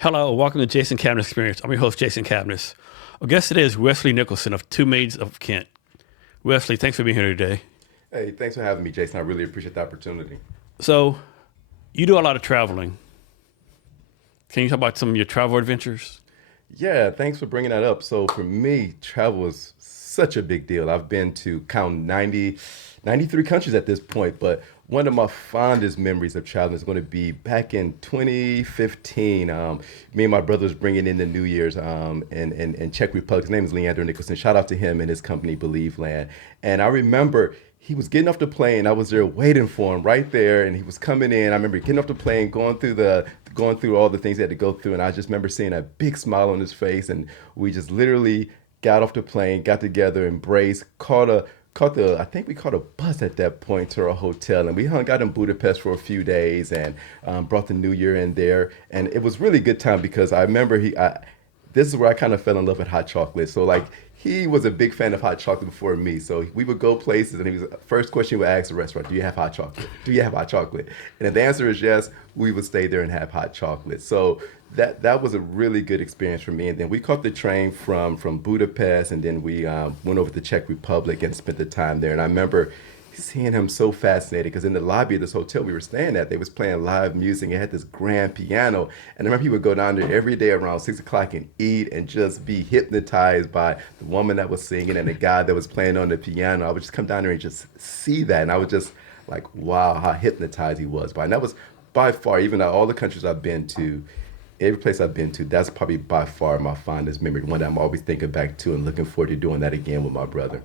Hello, welcome to Jason Cavness Experience. I'm your host, Jason Cavness. Our guest today is Wesley Nicholson of Two Maids of Kent. Wesley, thanks for being here today. Hey, thanks for having me, Jason. I really appreciate the opportunity. So, you do a lot of traveling. Can you talk about some of your travel adventures? Yeah, thanks for bringing that up. So for me, travel is such a big deal. I've been to count 93 countries at this point, but one of my fondest memories of traveling is going to be back in 2015. Me and my brothers bringing in the New Year's in Czech Republic. His name is Leander Nicholson. Shout out to him and his company, Believe Land. And I remember he was getting off the plane. I was there waiting for him right there, and he was coming in. I remember getting off the plane, going through all the things he had to go through, and I just remember seeing a big smile on his face, and we just literally got off the plane, got together, embraced, I think we caught a bus at that point to our hotel, and we hung out in Budapest for a few days, and brought the New Year in there, and it was really good time because I remember this is where I kind of fell in love with hot chocolate. So like he was a big fan of hot chocolate before me. So we would go places and first question he would ask the restaurant, do you have hot chocolate? Do you have hot chocolate? And if the answer is yes, we would stay there and have hot chocolate. So that was a really good experience for me. And then we caught the train from Budapest, and then we went over to Czech Republic and spent the time there. And I remember seeing him so fascinated because in the lobby of this hotel we were staying at, they was playing live music. It had this grand piano, and I remember he would go down there every day around 6 o'clock and eat and just be hypnotized by the woman that was singing and the guy that was playing on the piano. I would just come down there and just see that, and I was just like, wow, how hypnotized he was by. And that was by far, even out of all the countries I've been to, every place I've been to, that's probably by far my fondest memory, one that I'm always thinking back to and looking forward to doing that again with my brother.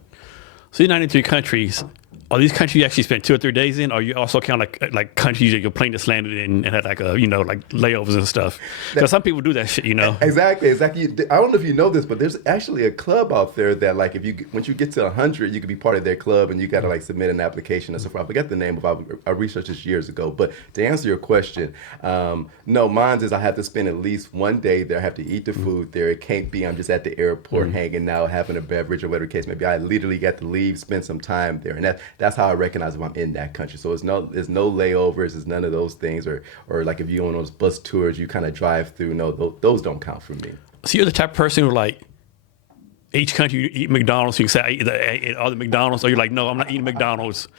So, you're 93 countries. Are these countries you actually spent 2 or 3 days in, or you also count like countries that your plane just landed in and had like like layovers and stuff? Because some people do that shit. Exactly. I don't know if you know this, but there's actually a club out there that like once you get to 100, you can be part of their club, and you got to like submit an application and so forth. I forget the name of I researched this years ago, but to answer your question, no, mine is I have to spend at least one day there. I have to eat the food there. It can't be I'm just at the airport hanging out, having a beverage or whatever the case may be. I literally got to leave, spend some time there, and that's how I recognize if I'm in that country. So there's no layovers, there's none of those things, or like if you're on those bus tours, you kind of drive through. No, those don't count for me. So you're the type of person who like each country you eat McDonald's. So you can say I eat all the McDonald's, or you're like, no, I'm not eating McDonald's.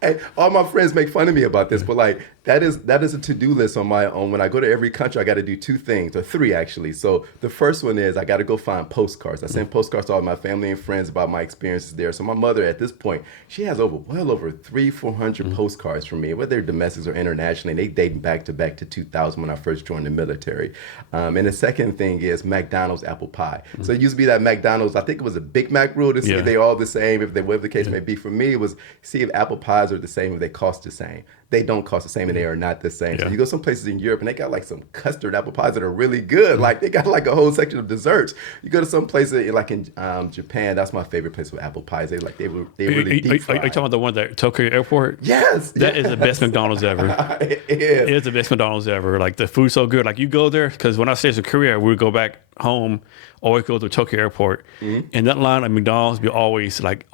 Hey, all my friends make fun of me about this, but like that is a to-do list on my own. When I go to every country, I got to do 2 things, or 3 actually. So the first one is I got to go find postcards. I send postcards to all my family and friends about my experiences there. So my mother at this point, she has well over 300-400 postcards from me, whether they're domestics or internationally. And they dating back to 2000 when I first joined the military. And the second thing is McDonald's apple pie. So it used to be that McDonald's, I think it was a Big Mac rule to see if they're all the same, whatever the case may be. For me, it was see if apple pies are the same, if they cost the same. They don't cost the same, and they are not the same. So you go some places in Europe and they got like some custard apple pies that are really good. Like they got like a whole section of desserts. You go to some places like in Japan, that's my favorite place with apple pies. They really deep fried. Are you talking about the one at Tokyo Airport? Yes. That is the best McDonald's ever. It is. It is the best McDonald's ever. Like the food's so good. Like you go there, because when I stayed in Korea, we would go back home, always go to Tokyo Airport, and that line of McDonald's be always like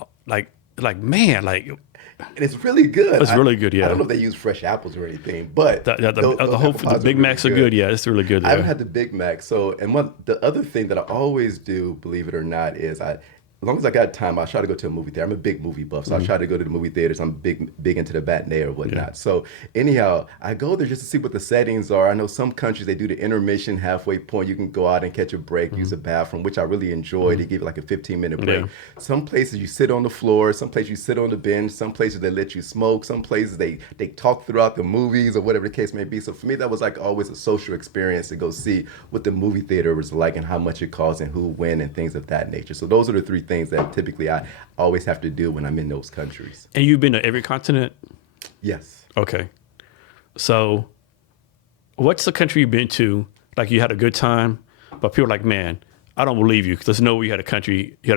man, like. And it's really good. It's really good, yeah. I don't know if they use fresh apples or anything, but the Big Macs are good. Yeah, it's really good. I haven't had the Big Mac. So, and the other thing that I always do, believe it or not, is as long as I got time, I try to go to a movie theater. I'm a big movie buff, so I try to go to the movie theaters. I'm big into the matinee or whatnot. Yeah. So anyhow, I go there just to see what the settings are. I know some countries, they do the intermission halfway point. You can go out and catch a break, use a bathroom, which I really enjoy. They give you like a 15-minute break. Yeah. Some places you sit on the floor. Some places you sit on the bench. Some places they let you smoke. Some places they talk throughout the movies or whatever the case may be. So for me, that was like always a social experience to go see what the movie theater was like and how much it costs and who win and things of that nature. So those are the 3 things that typically I always have to do when I'm in those countries. And you've been to every continent? Yes. Okay. So what's the country you've been to, like you had a good time, but people are like, man, I don't believe you, because there's no way you had a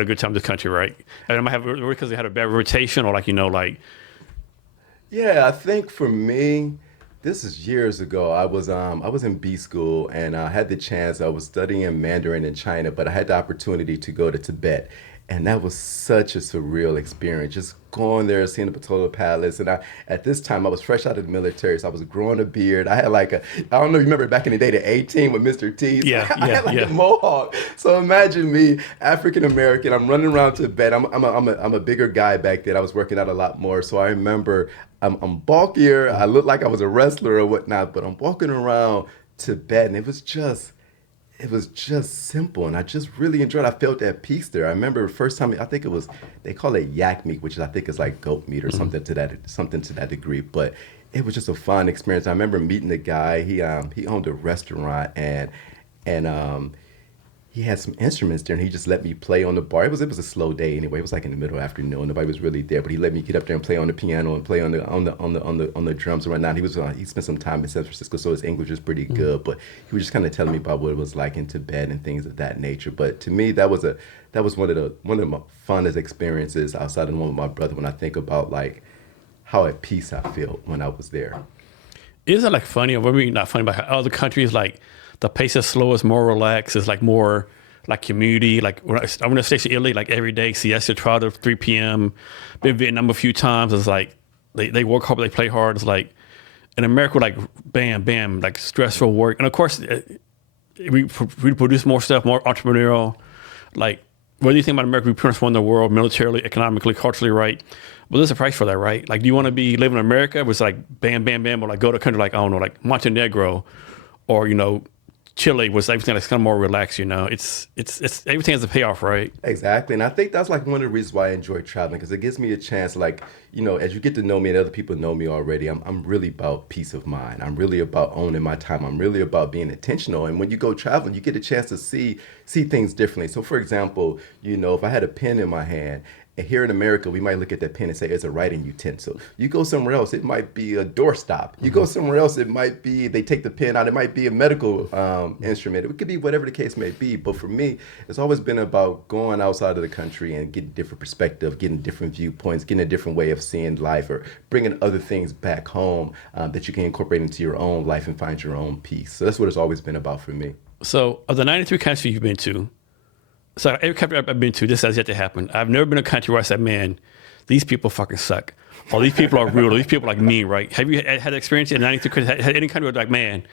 good time in this country, right? And I might have because they had a bad rotation, or Yeah, I think for me, this is years ago. I was in B school, and I had the chance. I was studying Mandarin in China, but I had the opportunity to go to Tibet. And that was such a surreal experience, just going there, seeing the Patolo Palace. And at this time, I was fresh out of the military, so I was growing a beard. I had like I don't know if you remember back in the day, the 18 with Mr. T. So Yeah, I had like yeah. a mohawk. So imagine me, African American, I'm running around Tibet. I'm a bigger guy back then. I was working out a lot more. So I remember I'm bulkier. I looked like I was a wrestler or whatnot, but I'm walking around Tibet, and it was just simple, and I just really enjoyed it. I felt that peace there. I remember the first time, I think it was, they call it yak meat, which I think is like goat meat or something to that degree. But it was just a fun experience. I remember meeting the guy. He owned a restaurant, and he had some instruments there, and he just let me play on the bar. It was a slow day anyway. It was like in the middle of the afternoon. Nobody was really there, but he let me get up there and play on the piano and play on the drums and whatnot. He spent some time in San Francisco, so his English was pretty good. But he was just kind of telling me about what it was like in Tibet and things of that nature. But to me, that was one of my funnest experiences outside of the one with my brother. When I think about like how at peace I feel when I was there. Isn't it like funny, or maybe not funny, but how other countries, like the pace is slow, it's more relaxed, it's like more like community. Like when I went to States of Italy, like every day, siesta, try to 3 p.m. Been to Vietnam a few times. It's like they work hard, they play hard. It's like in America, like bam, bam, like stressful work. And of course, we produce more stuff, more entrepreneurial. Like, what do you think about America? We pretty much won the world militarily, economically, culturally, right? Well, there's a price for that, right? Like, do you want to be living in America? It was like bam, bam, bam, or like go to a country like, I don't know, like Montenegro, or Chile was everything that's kind of more relaxed. It's everything has a payoff, right? Exactly. And I think that's like one of the reasons why I enjoy traveling, because it gives me a chance, like, as you get to know me and other people know me already, I'm really about peace of mind. I'm really about owning my time. I'm really about being intentional. And when you go traveling, you get a chance to see things differently. So for example, if I had a pen in my hand, and here in America, we might look at that pen and say it's a writing utensil. You go somewhere else, it might be a doorstop. You go somewhere else, it might be, they take the pen out, it might be a medical instrument. It could be whatever the case may be. But for me, it's always been about going outside of the country and getting different perspective, getting different viewpoints, getting a different way of seeing life, or bringing other things back home that you can incorporate into your own life and find your own peace. So that's what it's always been about for me. So of the 93 countries you've been to, so every country I've been to, this has yet to happen. I've never been to a country where I said, man, these people fucking suck. Or these people are rude. Or these people are like me, right? Have you had experience in 93 countries? Had any country where like, man,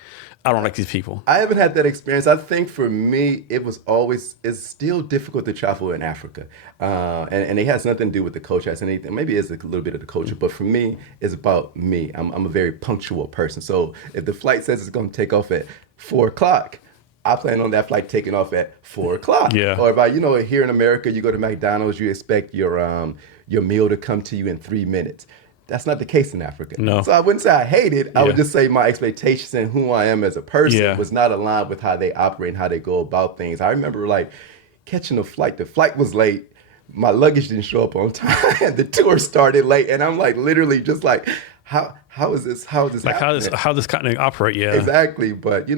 I don't like these people? I haven't had that experience. I think for me, it's still difficult to travel in Africa. And it has nothing to do with the culture. It has anything, maybe it's a little bit of the culture, but for me, it's about me. I'm a very punctual person. So if the flight says it's going to take off at 4 o'clock, I plan on that flight taking off at 4 o'clock. Yeah. Or if here in America, you go to McDonald's, you expect your meal to come to you in 3 minutes. That's not the case in Africa. No. So I wouldn't say I hate it. I would just say my expectations and who I am as a person was not aligned with how they operate and how they go about things. I remember like catching a flight. The flight was late. My luggage didn't show up on time. The tour started late. And I'm like literally just like, how is this like happening? How this continent operate, yeah. Exactly. But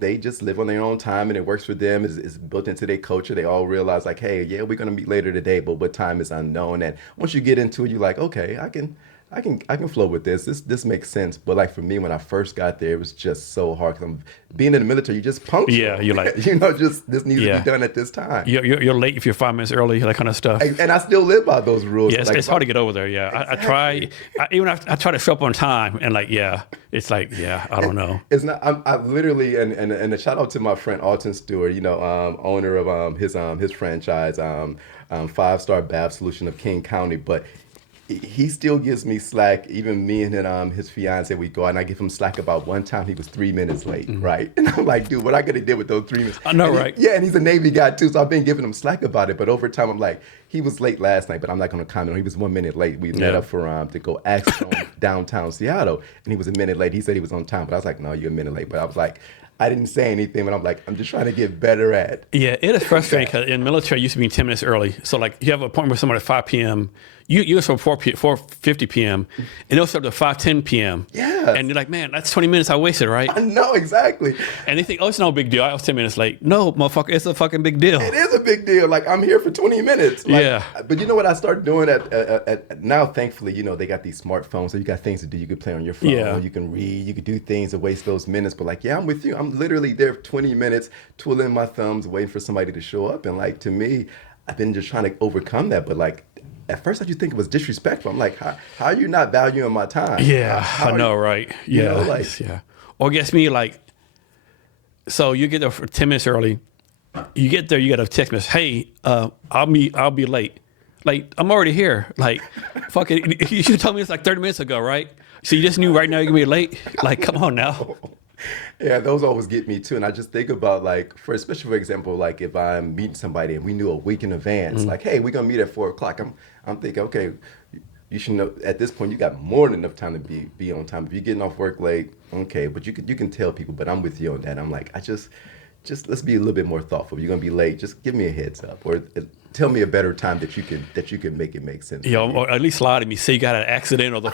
they just live on their own time and it works for them. It's built into their culture. They all realize like, hey, yeah, we're going to meet later today, but what time is unknown. And once you get into it, you're like, okay, I can flow with this. This makes sense. But like for me, when I first got there, it was just so hard. 'Cause being in the military, you just punctual. Yeah, you're like, just this needs to be done at this time. You're late if you're 5 minutes early, that kind of stuff. And I still live by those rules. Yeah, it's hard to get over there. Yeah, exactly. I try to show up on time, and like, it's like, I don't know. It's not. I literally and a shout out to my friend Alton Stewart, owner of his franchise, 5-Star Bath Solution of King County, but he still gives me slack. Even me and his fiance, we go out and I give him slack about one time he was 3 minutes late, right? And I'm like, dude, what I could have did with those 3 minutes? I know, right? And he's a Navy guy too, so I've been giving him slack about it. But over time, I'm like, he was late last night, but I'm not going to comment on. He was 1 minute late. We met up for to go act on downtown Seattle, and he was a minute late. He said he was on time, but I was like, no, you're a minute late. But I was like, I didn't say anything, but I'm like, I'm just trying to get better at. Yeah, it is frustrating because in military, I used to be 10 minutes early. So like, you have an appointment with someone at 5 p.m. You start at 4:50 p.m. and they'll start at 5:10 p.m. Yeah. And you're like, man, that's 20 minutes I wasted, right? I know, exactly. And they think, oh, it's no big deal. I was 10 minutes late. No, motherfucker, it's a fucking big deal. It is a big deal. Like, I'm here for 20 minutes. Like, yeah. But you know what I started doing at now, thankfully, they got these smartphones, so you got things to do. You can play on your phone. Yeah. You can read. You can do things to waste those minutes. But like, I'm with you. I'm literally there for 20 minutes, twiddling my thumbs, waiting for somebody to show up. And like, to me, I've been just trying to overcome that. But like at first, I just think it was disrespectful. I'm like, how are you not valuing my time? Yeah, How I are know, you, right? you Yeah, know, like yeah. Or guess me, like, so you get there for 10 minutes early. You get there, you got a text message. Hey, I'll be late. Like, I'm already here. Like, fuck it. You should tell me this like 30 minutes ago, right? So you just knew right now you're gonna be late. Like, come on now. yeah, those always get me too. And I just think about like, especially for example, like if I'm meeting somebody and we knew a week in advance, like, hey, we're gonna meet at 4 o'clock. I'm thinking, okay, you should know at this point you got more than enough time to be on time. If you're getting off work late, okay, but you can tell people. But I'm with you on that. I'm like, just let's be a little bit more thoughtful. If you're gonna be late, just give me a heads up, or tell me a better time that you can make it make sense. You know, or at least lie to me. Say you got an accident, or the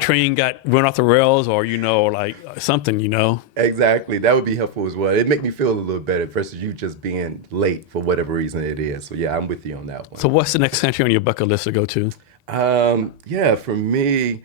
train got run off the rails, or you know, like something. You know. Exactly, that would be helpful as well. It make me feel a little better versus you just being late for whatever reason it is. So yeah, I'm with you on that one. So what's the next country on your bucket list to go to? Yeah, for me,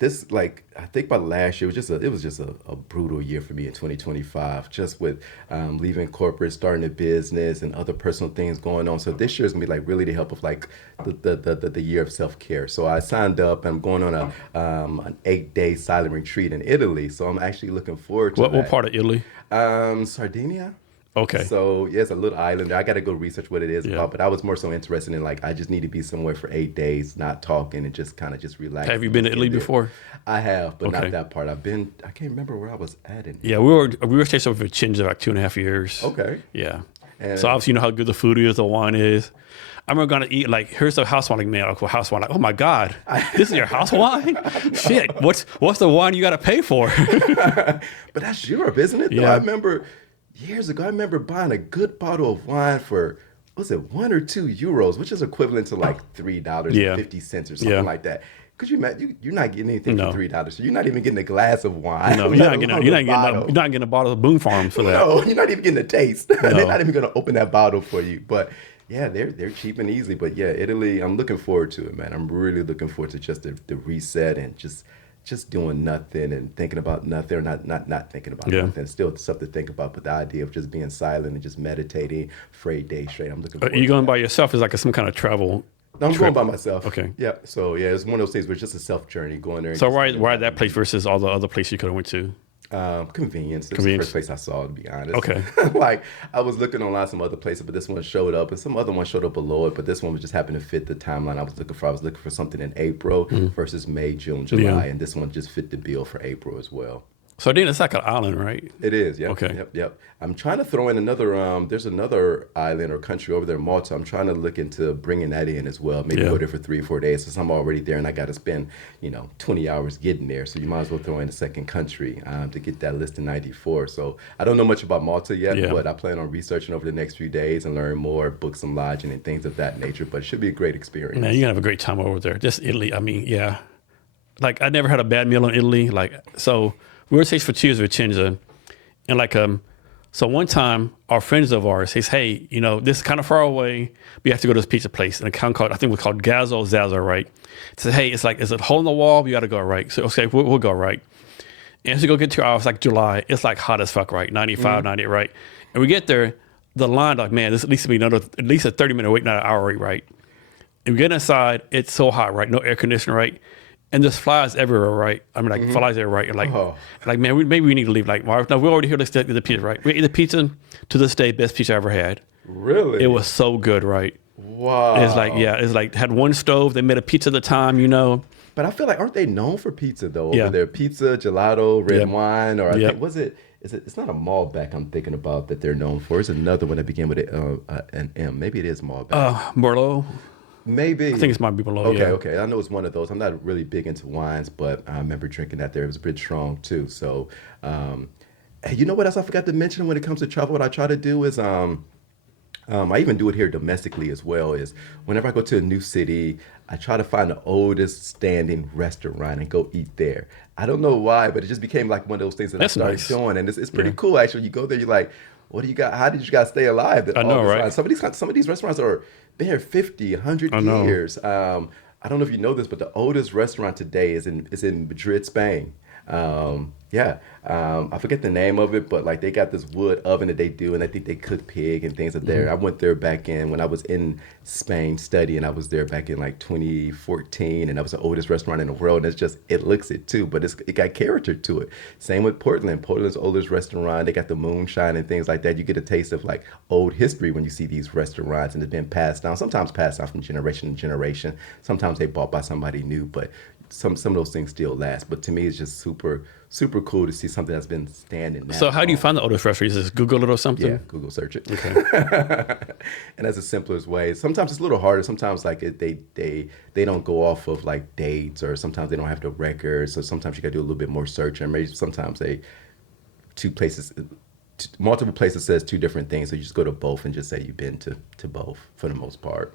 this like I think about last year it was just a brutal year for me in 2025, just with leaving corporate, starting a business, and other personal things going on. So this year is gonna be like really to help with like the year of self care. So I signed up. I'm going on an 8-day silent retreat in Italy. So I'm actually looking forward to that. What part of Italy? Sardinia. Okay. So yeah, it's a little island there. I got to go research what it is Yeah. about, but I was more so interested in like I just need to be somewhere for 8 days, not talking and just kind of just relax. Have you been to Italy before? I have, but Okay. not that part. I can't remember where I was at in. Yeah, we were stationed for Vicenza like 2.5 years. Okay. Yeah. And- So obviously you know how good the food is, the wine is. I remember going to eat like here's the house wine, like man, like house wine, like oh my god, this is your house wine? Shit, what's the wine you got to pay for? But that's Europe, isn't it? Though? Yeah. I remember years ago. I remember buying a good bottle of wine for was it €1 or €2, which is equivalent to like $3.50 or something Yeah. like that. Could you imagine? You're not getting anything No. for $3, so you're not even getting a glass of wine. No, let alone a bottle. you're not getting a bottle of Boom Farms for that. No, you're not even getting a taste. No. They're not even going to open that bottle for you. But yeah, they're cheap and easy. But yeah, Italy, I'm looking forward to it, man. I'm really looking forward to just the reset and just doing nothing and thinking about nothing, or not thinking about Yeah. nothing. Still stuff to think about, but the idea of just being silent and just meditating for 8 days straight, I'm looking Are forward you to going that. by yourself? Is like some kind of travel? No, I'm trip? going by myself. Okay. Yeah. So yeah, it's one of those things where it's just a self journey going there. And So just why that place versus all the other places you could have went to? Convenience. It's Convenience. the first place I saw, to be honest. Okay. Like I was looking online some other places, but this one showed up, and some other one showed up below it. But this one was just happened to fit the timeline I was looking for. I was looking for something in April versus May, June, July, Yeah. and this one just fit the bill for April as well. Sardinia, it's like an island, right? It is, yeah. Okay. Yep. I'm trying to throw in another. There's another island or country over there, Malta. I'm trying to look into bringing that in as well. Maybe Yeah. go there for 3 or 4 days, since I'm already there and I got to spend 20 hours getting there. So you might as well throw in a second country to get that list in 94. So I don't know much about Malta yet, Yeah. but I plan on researching over the next few days and learn more, book some lodging and things of that nature. But it should be a great experience. Man, you're gonna have a great time over there. Just Italy. I mean, yeah. Like I never had a bad meal in Italy. Like so, we were tasting for 2 years with Vicenza, and like so one time our friends of ours says, hey, this is kind of far away. We have to go to this pizza place in a town called, I think it was called Gazzo Zazzo, right? It said, hey, it's like it's a hole in the wall. We got to go, right? So okay, we'll go, right? And as we go get to it's like July, it's like hot as fuck, right? 95, 90, right? And we get there, the line like, man, this at least be at least a 30-minute wait, not an hour wait, right? And we get inside, it's so hot, right? No air conditioner, right? And there's flies everywhere, right? I mean, like flies everywhere, right? And like, man, maybe we need to leave. Like, no, we're already here. Let's get the pizza, right? We ate the pizza. To this day, best pizza I ever had. Really? It was so good, right? Wow. It's like had one stove. They made a pizza at the time, But I feel like aren't they known for pizza though? Yeah. Over there, pizza, gelato, red Yep. wine, or I Yep. think it's not a Malbec I'm thinking about that they're known for. It's another one that began with an M. Maybe it is Malbec. Merlot. Maybe. I think it's might be below. Okay, yeah. okay. I know it's one of those. I'm not really big into wines, but I remember drinking that there. It was a bit strong too. So, hey, you know what else I forgot to mention when it comes to travel? What I try to do is I even do it here domestically as well, is whenever I go to a new city, I try to find the oldest standing restaurant and go eat there. I don't know why, but it just became like one of those things that That's I started nice. doing. And it's pretty cool, actually. You go there, you're like, what do you got? How did you guys stay alive? I know, right? Some of these restaurants are been here 50, 100 I know. years. I don't know if you know this, but the oldest restaurant today is in Madrid, Spain. I forget the name of it, but like they got this wood oven that they do, and I think they cook pig and things up there. I went there back in when I was in Spain studying. I was there back in like 2014, and that was the oldest restaurant in the world. And it's just it looks it too, but it got character to it. Same with Portland. Portland's oldest restaurant. They got the moonshine and things like that. You get a taste of like old history when you see these restaurants, and it's been passed down. Sometimes passed down from generation to generation. Sometimes they bought by somebody new, but some of those things still last. But to me, it's just super cool to see something that's been standing. So how do you find the oldest restaurants? Just Google it or something? Yeah, Google search it. Okay. And that's the simplest way. Sometimes it's a little harder. Sometimes like they don't go off of like dates, or sometimes they don't have the records. So sometimes you got to do a little bit more searching. Maybe sometimes multiple places says two different things. So you just go to both and just say you've been to both for the most part.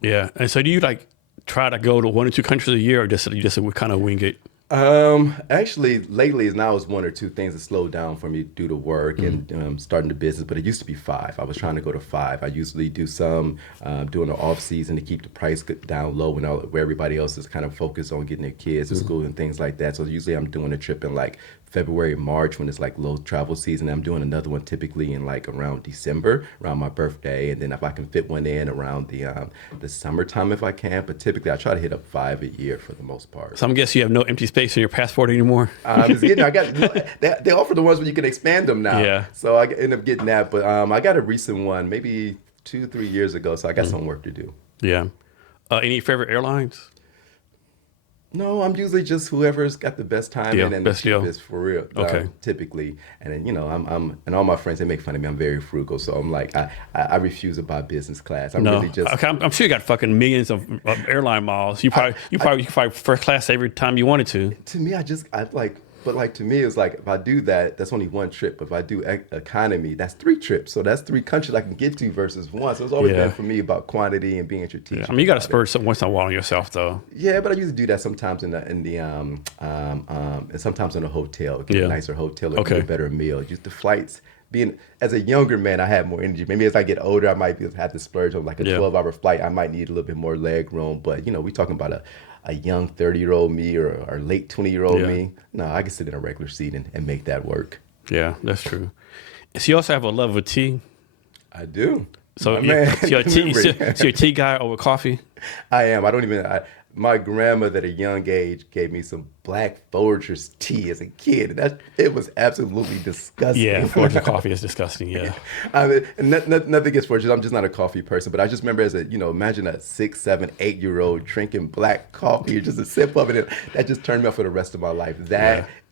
Yeah. And so do you like try to go to 1 or 2 countries a year, or you just kind of wing it? Actually, lately now it's 1 or 2 things that slowed down for me due to work and starting the business. But it used to be 5. I was trying to go to 5. I usually do some during the off season to keep the price down low where everybody else is kind of focused on getting their kids to school and things like that. So usually I'm doing a trip in like February, March when it's like low travel season. I'm doing another one typically in like around December, around my birthday, and then if I can fit one in around the summertime if I can. But typically I try to hit up 5 a year for the most part. So I'm guessing you have no empty space in your passport anymore. They offer the ones where you can expand them now. Yeah. So I end up getting that, but I got a recent one maybe 2-3 years ago. So I got some work to do. Yeah. Any favorite airlines? No, I'm usually just whoever's got the best timing and the best deal. cheapest for real. Okay. Typically, and then I'm and all my friends, they make fun of me. I'm very frugal, so I'm like I refuse to buy business class. I'm really just. Okay, I'm sure you got fucking millions of airline miles. You probably first class every time you wanted to. To me, but like to me, it's like if I do that, that's only 1 trip. If I do economy, that's 3 trips. So that's 3 countries I can get to versus 1. So it's always been for me about quantity and being strategic. Yeah. I mean, you got to spurge once in a while on yourself, though. Yeah, but I usually do that sometimes and sometimes in a hotel, get a nicer hotel or get a better meal. Just the flights. Being as a younger man, I have more energy. Maybe as I get older, I might have to splurge on like a 12-hour flight. I might need a little bit more leg room. But we're talking about a young 30-year-old me or late 20-year-old me. No, I can sit in a regular seat and make that work. Yeah, that's true. So you also have a love of tea. I do. So you're a tea guy over coffee? I am. My grandmother at a young age gave me some Black Folgers tea as a kid. And it was absolutely disgusting. Yeah, Folgers coffee is disgusting, yeah. I mean, nothing against Folgers. I'm just not a coffee person. But I just remember imagine a 6, 7, 8-year-old drinking black coffee, just a sip of it. That just turned me off for the rest of my life.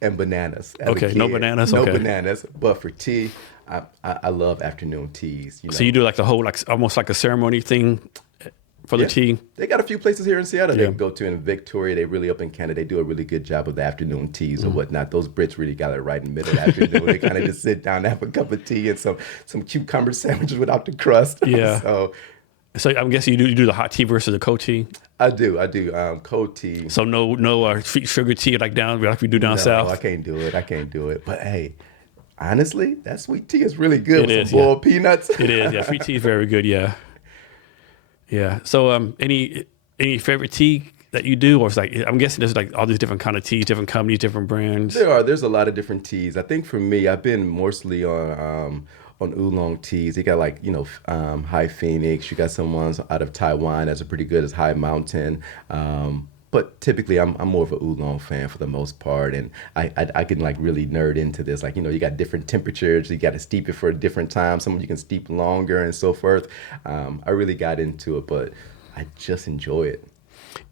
And bananas. Okay, no bananas? No bananas. But for tea, I love afternoon teas. So you do like the whole, like almost like a ceremony thing for the tea? They got a few places here in Seattle they can go to. In Victoria, they really up in Canada. They do a really good job of the afternoon teas or whatnot. Those Brits really got it right in the middle of the afternoon. They kind of just sit down, have a cup of tea and some cucumber sandwiches without the crust. Yeah. So I'm guessing you do the hot tea versus the cold tea? I do. Cold tea. So no sweet sugar tea like we do down south? No, I can't do it. But hey, honestly, that sweet tea is really good with some boiled peanuts. It is, yeah. Sweet tea is very good, yeah. Yeah. So any favorite tea that you do, or it's like I'm guessing there's like all these different kind of teas, different companies, different brands. There's a lot of different teas. I think for me, I've been mostly on oolong teas. You got like High Phoenix. You got some ones out of Taiwan that's pretty good as High Mountain. But typically, I'm more of an oolong fan for the most part, and I can like really nerd into this. Like you got different temperatures, you got to steep it for a different time. Some of you can steep longer and so forth. I really got into it, but I just enjoy it.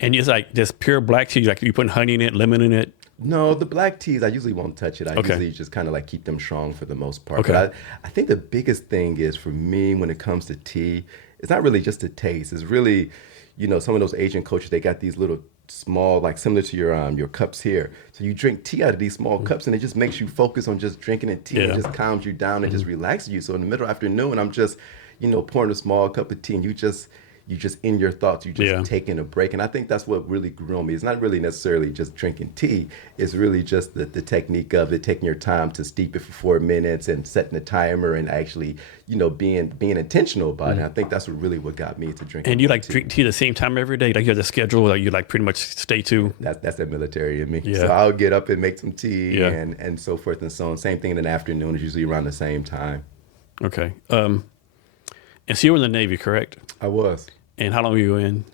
And it's like this pure black tea, like you putting honey in it, lemon in it. No, the black teas I usually won't touch it. I usually just kind of like keep them strong for the most part. Okay. But I think the biggest thing is for me when it comes to tea, it's not really just the taste. It's really, some of those Asian cultures, they got these little small, like similar to your cups here. So you drink tea out of these small cups and it just makes you focus on just drinking the tea and just calms you down and just relaxes you. So in the middle of the afternoon, I'm just, pouring a small cup of tea and you just in your thoughts, you just Yeah. taking a break. And I think that's what really grew on me. It's not really necessarily just drinking tea. It's really just the technique of it, taking your time to steep it for 4 minutes and setting a timer and actually, being intentional about it. I think that's what got me to drinking. And you more tea. drink tea the same time every day? Like you have the schedule that you pretty much stay to? That's the military in me. Yeah. So I'll get up and make some tea Yeah. and so forth and so on. Same thing in the afternoon. It's usually around the same time. Okay. And so you were in the Navy, correct? I was. And how long were you in?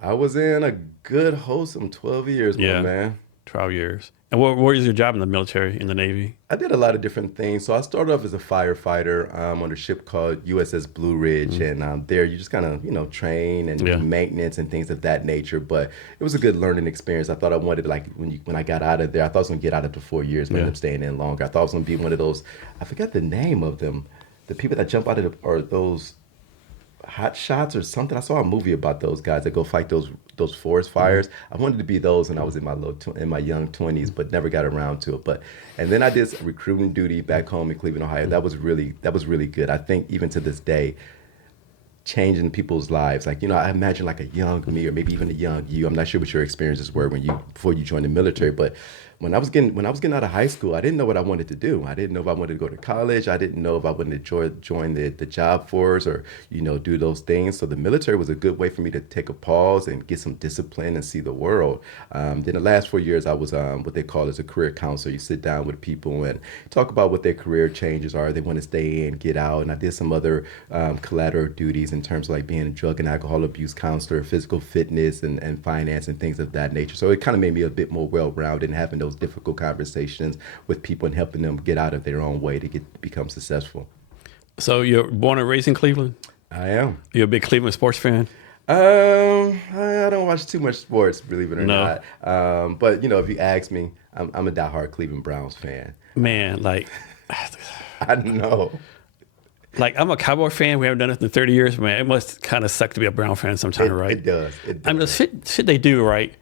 I was in a good wholesome 12 years, my man. 12 years. And what was your job in the military, in the Navy? I did a lot of different things. So I started off as a firefighter on a ship called USS Blue Ridge. And there you just kind of, train and do maintenance and things of that nature. But it was a good learning experience. I thought I wanted, like, when I got out of there, I thought I was going to get out after 4 years, but I ended up staying in longer. I thought I was going to be one of those, I forgot the name of them, the people that jump out of or those hot shots or something. I saw a movie about those guys that go fight those forest fires. I wanted to be those when I was in my young 20s, but never got around to it. And then I did some recruiting duty back home in Cleveland, Ohio. That was really good. I think even to this day, changing people's lives. Like, I imagine like a young me or maybe even a young you. I'm not sure what your experiences were before you joined the military, but when I was getting out of high school, I didn't know what I wanted to do. I didn't know if I wanted to go to college. I didn't know if I wanted to join the job force or, do those things. So the military was a good way for me to take a pause and get some discipline and see the world. Then the last 4 years, I was what they call as a career counselor. You sit down with people and talk about what their career changes are. They want to stay in, get out. And I did some other collateral duties in terms of like being a drug and alcohol abuse counselor, physical fitness and finance and things of that nature. So it kind of made me a bit more well-rounded and having those difficult conversations with people and helping them get out of their own way to become successful. So you're born and raised in Cleveland? I am. You're a big Cleveland sports fan? I don't watch too much sports, believe it or No. not. But if you ask me, I'm a diehard Cleveland Browns fan. Man, like, I know. like I'm a Cowboy fan. We haven't done it in 30 years. Man, it must kind of suck to be a Brown fan sometime, right? It does. It does. I mean, the shit they do, right?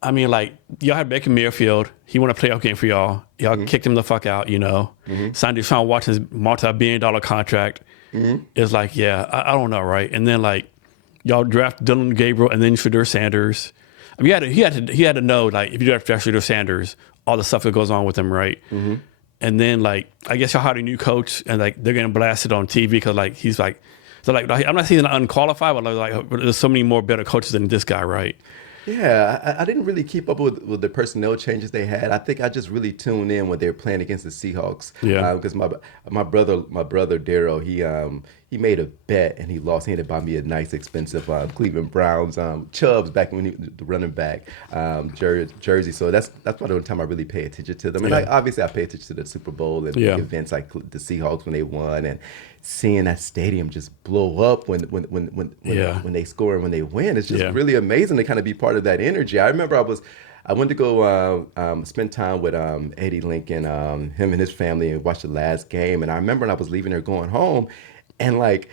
I mean, like, y'all had Baker Mayfield. He won a playoff game for y'all. Y'all kicked him the fuck out, Signed Deshaun Watson's multi-billion-dollar contract. It's like, I don't know, right? And then, like, y'all draft Dylan Gabriel and then Shedeur Sanders. I mean, he had to know, like, if you draft Shedeur Sanders, all the stuff that goes on with him, right? And then, like, I guess y'all hired a new coach, and, like, they're getting blasted on TV because, like, he's like, so, like, I'm not saying unqualified, but, like, there's so many more better coaches than this guy, right? Yeah, I didn't really keep up with the personnel changes they had. I think I just really tuned in when they were playing against the Seahawks. Yeah. Because my brother Daryl, he made a bet and he lost. He had to buy me a nice, expensive Cleveland Browns Chubbs back when he was the running back jersey. So that's probably the only time I really pay attention to them. And obviously I pay attention to the Super Bowl and big events like the Seahawks when they won and seeing that stadium just blow up when they score and when they win. It's just really amazing to kind of be part of that energy. I remember I went to go spend time with Eddie Lincoln, him and his family, and watch the last game. And I remember when I was leaving there going home, and like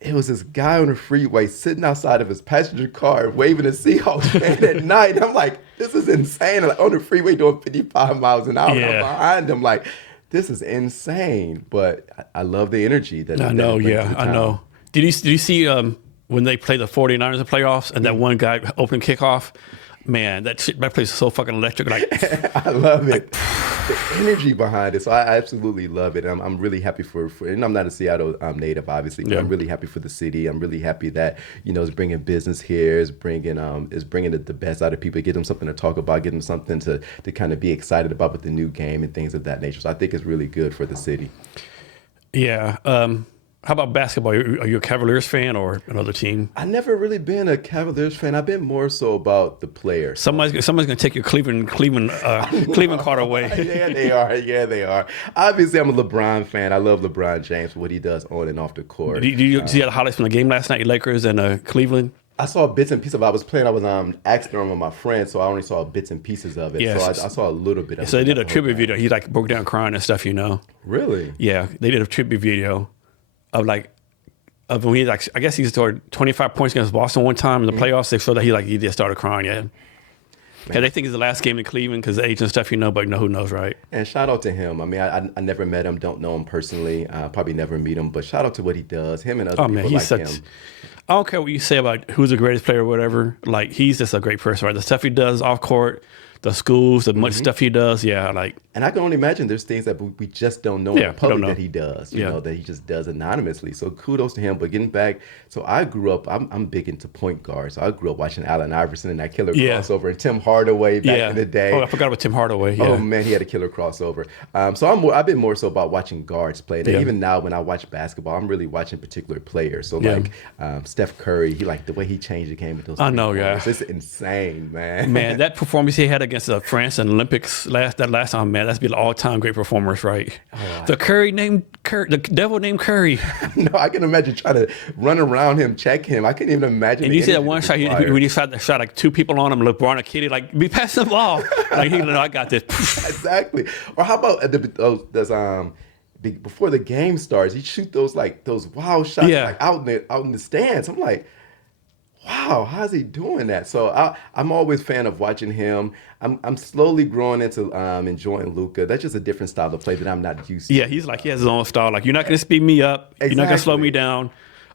it was this guy on the freeway sitting outside of his passenger car waving a Seahawks fan at night. And I'm like, this is insane. Like on the freeway doing 55 miles an hour. I'm behind him like, this is insane. But I love the energy that I know, I know. Did you see when they played the 49ers in the playoffs and that one guy opened kickoff? Man, that place is so fucking electric. Like, I love it. The energy behind it. So I absolutely love it. I'm really happy for and I'm not a Seattle native, obviously, but I'm really happy for the city. I'm really happy that, it's bringing business here, is bringing the best out of people, get them something to talk about, get them something to kind of be excited about with the new game and things of that nature. So I think it's really good for the city. Yeah. How about basketball? Are you a Cavaliers fan or another team? I've never really been a Cavaliers fan. I've been more so about the players. Somebody's gonna take your Cleveland card away. Yeah, they are. Obviously, I'm a LeBron fan. I love LeBron James for what he does on and off the court. Did you see the highlights from the game last night, Lakers and Cleveland? I saw bits and pieces of it. I was acting with my friend, so I only saw bits and pieces of it. Yes. So I saw a little bit of it. So they did a tribute video. He like broke down crying and stuff, Really? Yeah, they did a tribute video of when he I guess he scored 25 points against Boston one time in the playoffs. They saw that he just started crying. Yeah. Yeah, they think it's the last game in Cleveland because the age and stuff, but who knows, right? And shout out to him. I mean, I never met him, don't know him personally, probably never meet him, but shout out to what he does. Him and other Oh people man, he's like such. him. I don't care what you say about who's the greatest player or whatever. Like he's just a great person, right? The stuff he does off court, the schools, the much stuff he does. Yeah, like. And I can only imagine there's things that we just don't know in the public that he does, you know, that he just does anonymously. So kudos to him. But getting back, so I grew up, I'm big into point guards. So I grew up watching Allen Iverson and that killer crossover and Tim Hardaway back in the day. Oh, I forgot about Tim Hardaway. Yeah. Oh man, he had a killer crossover. So I've been more so about watching guards play. And even now when I watch basketball, I'm really watching particular players. So like Steph Curry, he like the way he changed the game with those. I know, It's insane, man. Man, that performance he had against France in Olympics last time, man, that's been an all-time great performance, right? The devil named Curry. No, I can imagine trying to run around him, check him. I couldn't even imagine. And you see that one shot when he shot like two people on him, LeBron and Kitty, like be passing the ball. Like I got this. Exactly. Or how about before the game starts, he shoot those wild shots like out in the stands. I'm like, wow, how's he doing that? So I'm always a fan of watching him. I'm slowly growing into enjoying Luka. That's just a different style of play that I'm not used to. Yeah, he has his own style. Like you're not going to speed me up. Exactly. You're not going to slow me down.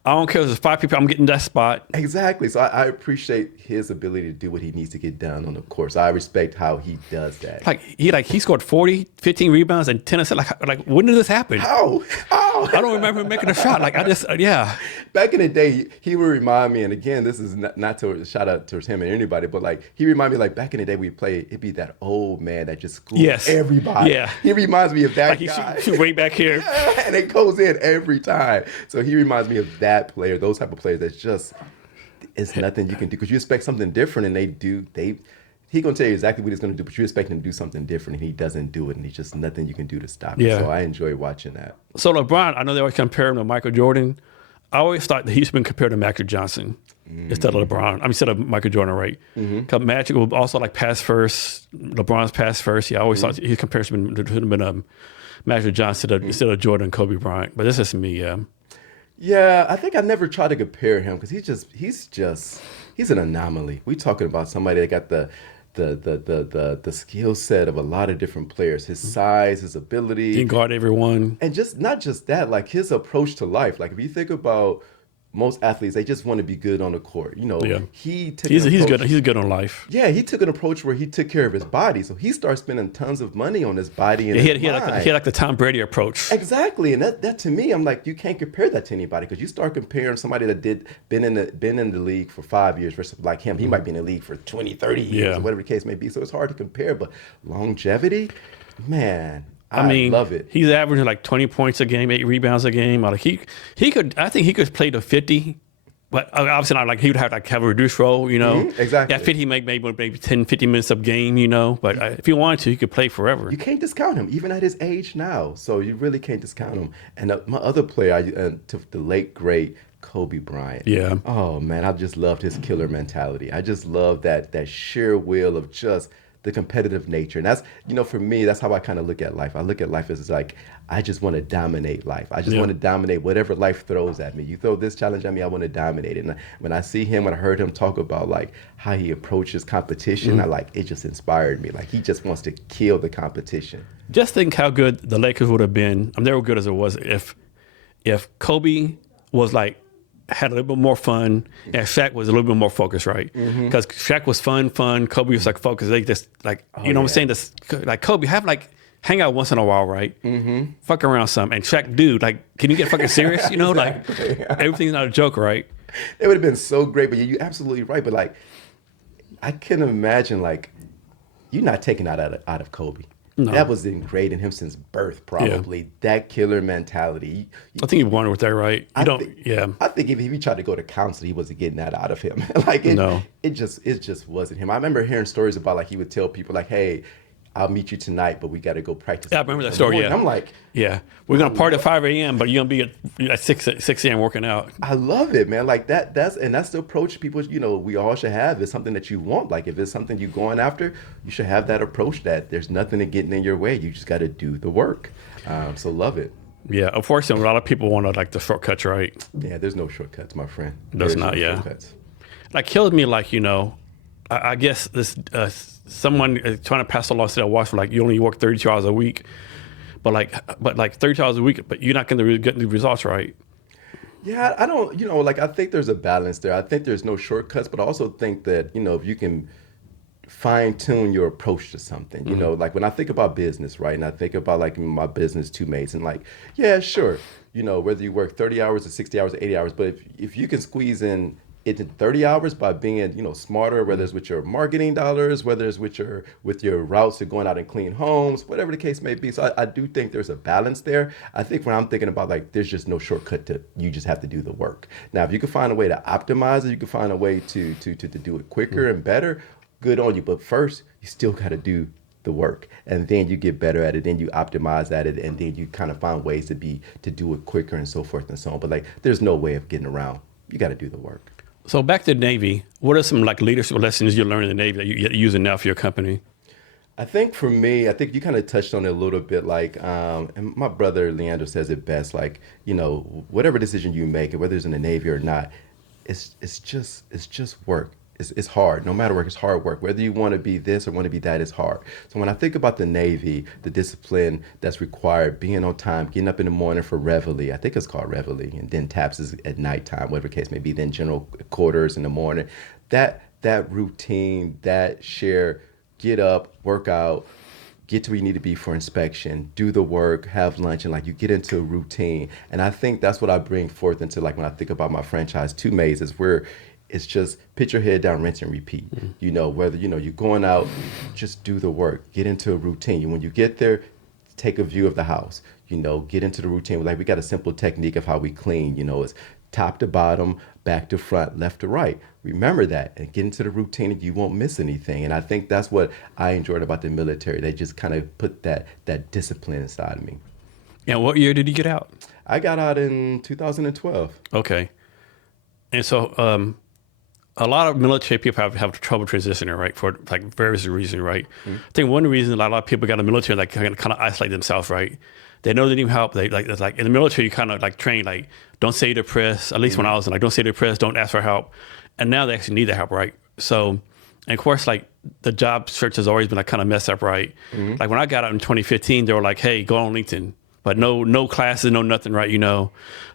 I don't care if there's 5 people, I'm getting that spot. Exactly. So I appreciate his ability to do what he needs to get done on the court. So I respect how he does that. He scored 40, 15 rebounds and 10 assists. Like when did this happen? How? I don't remember him making a shot. Like Back in the day, he would remind me, and again, this is not to shout out towards him and anybody, but like he reminded me like back in the day we played, it'd be that old man that just schooled everybody. Yeah. He reminds me of that guy. He shoot way back here. And it goes in every time. So he reminds me of that player, those type of players that's just, it's nothing you can do because you expect something different and he gonna tell you exactly what he's gonna do, but you expect him to do something different and he doesn't do it and he's just nothing you can do to stop it. So I enjoy watching that. So LeBron, I know they always compare him to Michael Jordan. I always thought that he's been compared to Magic Johnson instead of LeBron. I mean, instead of Michael Jordan, right? Because Magic will also like pass first. LeBron's pass first. I always thought his comparison should have been Magic Johnson instead of Jordan and Kobe Bryant. But this is me, Yeah, I think I never tried to compare him because he's an anomaly. We talking about somebody that got the skill set of a lot of different players. His size, his ability. He can guard everyone. And just not just that, like his approach to life. Like if you think about most athletes, they just want to be good on the court. You know, he's good. He's good on life. Yeah, he took an approach where he took care of his body. So he started spending tons of money on his body and he had like the Tom Brady approach. Exactly, and that to me, I'm like, you can't compare that to anybody because you start comparing somebody that been in the league for 5 years versus like him. He might be in the league for 20, 30 years, or whatever the case may be. So it's hard to compare. But longevity, man. I mean, love it. He's averaging like 20 points a game, 8 rebounds a game. Like he could. I think he could play to 50, but obviously not. Like he would have have a reduced role, you know. Exactly. At 50, he maybe 10, 15 minutes a game, you know. But if he wanted to, he could play forever. You can't discount him, even at his age now. So you really can't discount him. And my other player, to the late great Kobe Bryant. Yeah. Oh man, I just loved his killer mentality. I just love that sheer will of just the competitive nature. And that's, for me, that's how I kind of look at life. I look at life as like, I just want to dominate life. I just want to dominate whatever life throws at me. You throw this challenge at me, I want to dominate it. And when I see him, when I heard him talk about like how he approaches competition, it just inspired me. Like he just wants to kill the competition. Just think how good the Lakers would have been. I mean, they were good as it was if Kobe was like, had a little bit more fun, and Shaq was a little bit more focused, right? Because Shaq was fun. Kobe was like focused. They just like, what I'm saying? This like Kobe hang out once in a while, right? Fuck around some. And Shaq, dude, like, can you get fucking serious? You know, exactly. Like everything's not a joke, right? It would have been so great, but you're absolutely right. But like, I can imagine like you're not taking out of Kobe. No. That was ingrained in him since birth, probably. Yeah. That killer mentality. I think he wanted with that, right? I think if he tried to go to counsel, he wasn't getting that out of him. It just wasn't him. I remember hearing stories about like he would tell people like, "Hey, I'll meet you tonight, but we got to go practice." Yeah, I remember that story. Yeah, I'm like, we're gonna party at 5 a.m., but you're gonna be at 6 a.m. working out. I love it, man. Like that's the approach people, we all should have. It's something that you want. Like if it's something you're going after, you should have that approach. That there's nothing getting in your way. You just got to do the work. So love it. Yeah, unfortunately, a lot of people want like the shortcuts, right? Yeah, there's no shortcuts, my friend. There's not. Shortcuts. Like kills me, like I guess this someone trying to pass a law to watch for like you only work 32 hours a week, but like 32 hours a week, but you're not going to get the results right. Yeah, I don't, like I think there's a balance there. I think there's no shortcuts, but I also think that, if you can fine tune your approach to something, like when I think about business, right? And I think about like my business, Two Maids, and like, yeah, sure, whether you work 30 hours or 60 hours or 80 hours, but if you can squeeze in it in 30 hours by being, smarter, whether it's with your marketing dollars, whether it's with your routes to going out and clean homes, whatever the case may be. So I do think there's a balance there. I think when I'm thinking about like, there's just no shortcut to, you just have to do the work. Now, if you can find a way to optimize it, you can find a way to do it quicker and better, good on you. But first, you still got to do the work, and then you get better at it, then you optimize at it, and then you kind of find ways to do it quicker and so forth and so on. But like, there's no way of getting around. You got to do the work. So back to the Navy, what are some like leadership lessons you learned in the Navy that you're using now for your company? I think for me, I think you kind of touched on it a little bit, like, and my brother Leander says it best, like, whatever decision you make, whether it's in the Navy or not, it's just work. It's hard. No matter what, it's hard work. Whether you want to be this or want to be that, it's hard. So when I think about the Navy, the discipline that's required, being on time, getting up in the morning for reveille, I think it's called reveille, and then taps is at nighttime, whatever the case may be, then general quarters in the morning. That routine, that share, get up, work out, get to where you need to be for inspection, do the work, have lunch, and like you get into a routine. And I think that's what I bring forth into like when I think about my franchise, Two Maids, is where it's just put your head down, rinse and repeat. Whether, you're going out, just do the work, get into a routine. When you get there, take a view of the house, get into the routine. Like we got a simple technique of how we clean, it's top to bottom, back to front, left to right. Remember that and get into the routine and you won't miss anything. And I think that's what I enjoyed about the military. They just kind of put that discipline inside of me. And what year did you get out? I got out in 2012. Okay. And so, a lot of military people have trouble transitioning, right, for like various reasons, right? I think one reason a lot of people got in the military like kind of isolate themselves, right? They know they need help. They like it's like in the military you kind of like train like don't say to the press. At least when I was in, like don't say to the press, don't ask for help. And now they actually need the help, right? So, and of course, like the job search has always been like kind of messed up, right? Like when I got out in 2015, they were like, hey, go on LinkedIn. But no classes, no nothing, right?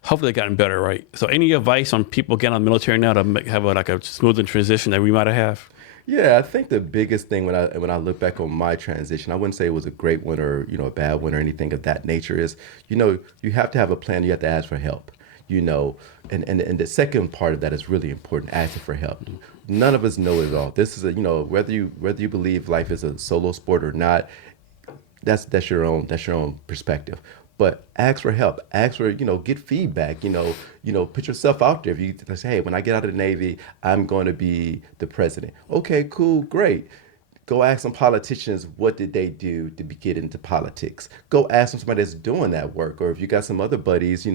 Hopefully they've gotten better, right? So any advice on people getting out of the military now to have a smoother transition that we might have? Yeah, I think the biggest thing when I look back on my transition, I wouldn't say it was a great one or, a bad one or anything of that nature is, you have to have a plan. You have to ask for help, and the second part of that is really important, asking for help. None of us know it all. This is whether you believe life is a solo sport or not, that's your own perspective. But ask for help. Ask for, get feedback. Put yourself out there. If you say, hey, when I get out of the Navy, I'm going to be the president. Okay, cool, great. Go ask some politicians, what did they do to get into politics? Go ask somebody that's doing that work. Or if you got some other buddies,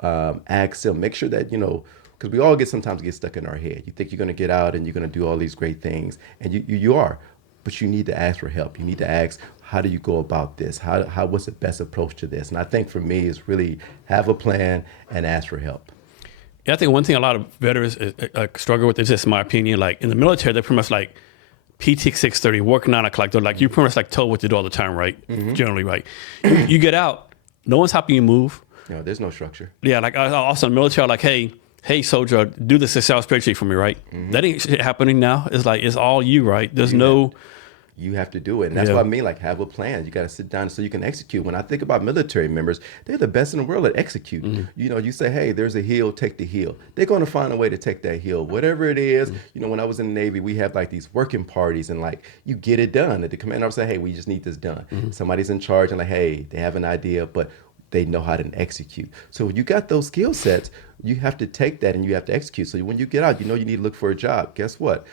ask them. Make sure that, because we all sometimes get stuck in our head. You think you're going to get out and you're going to do all these great things, and you are. But you need to ask for help. You need to ask, how do you go about this? What's the best approach to this? And I think for me is really have a plan and ask for help. Yeah, I think one thing a lot of veterans struggle with is just my opinion. Like in the military, they're pretty much like PT 6:30, work 9 o'clock. They're like, you're pretty much like told what to do all the time, right? Generally, right? You get out, no one's helping you move. There's no structure. Yeah, like also in the military, like, hey, soldier, do this Excel spreadsheet for me, right? That ain't shit happening now. It's like, it's all you, right? There's You have to do it. And that's what I mean, like have a plan. You got to sit down so you can execute. When I think about military members, they're the best in the world at execute. You say, hey, there's a hill, take the hill. They're going to find a way to take that hill, whatever it is. When I was in the Navy, we have like these working parties and like you get it done. And the commander will say, hey, we just need this done. Somebody's in charge and like, hey, they have an idea, but they know how to execute. So when you got those skill sets, you have to take that and you have to execute. So when you get out, you need to look for a job. Guess what?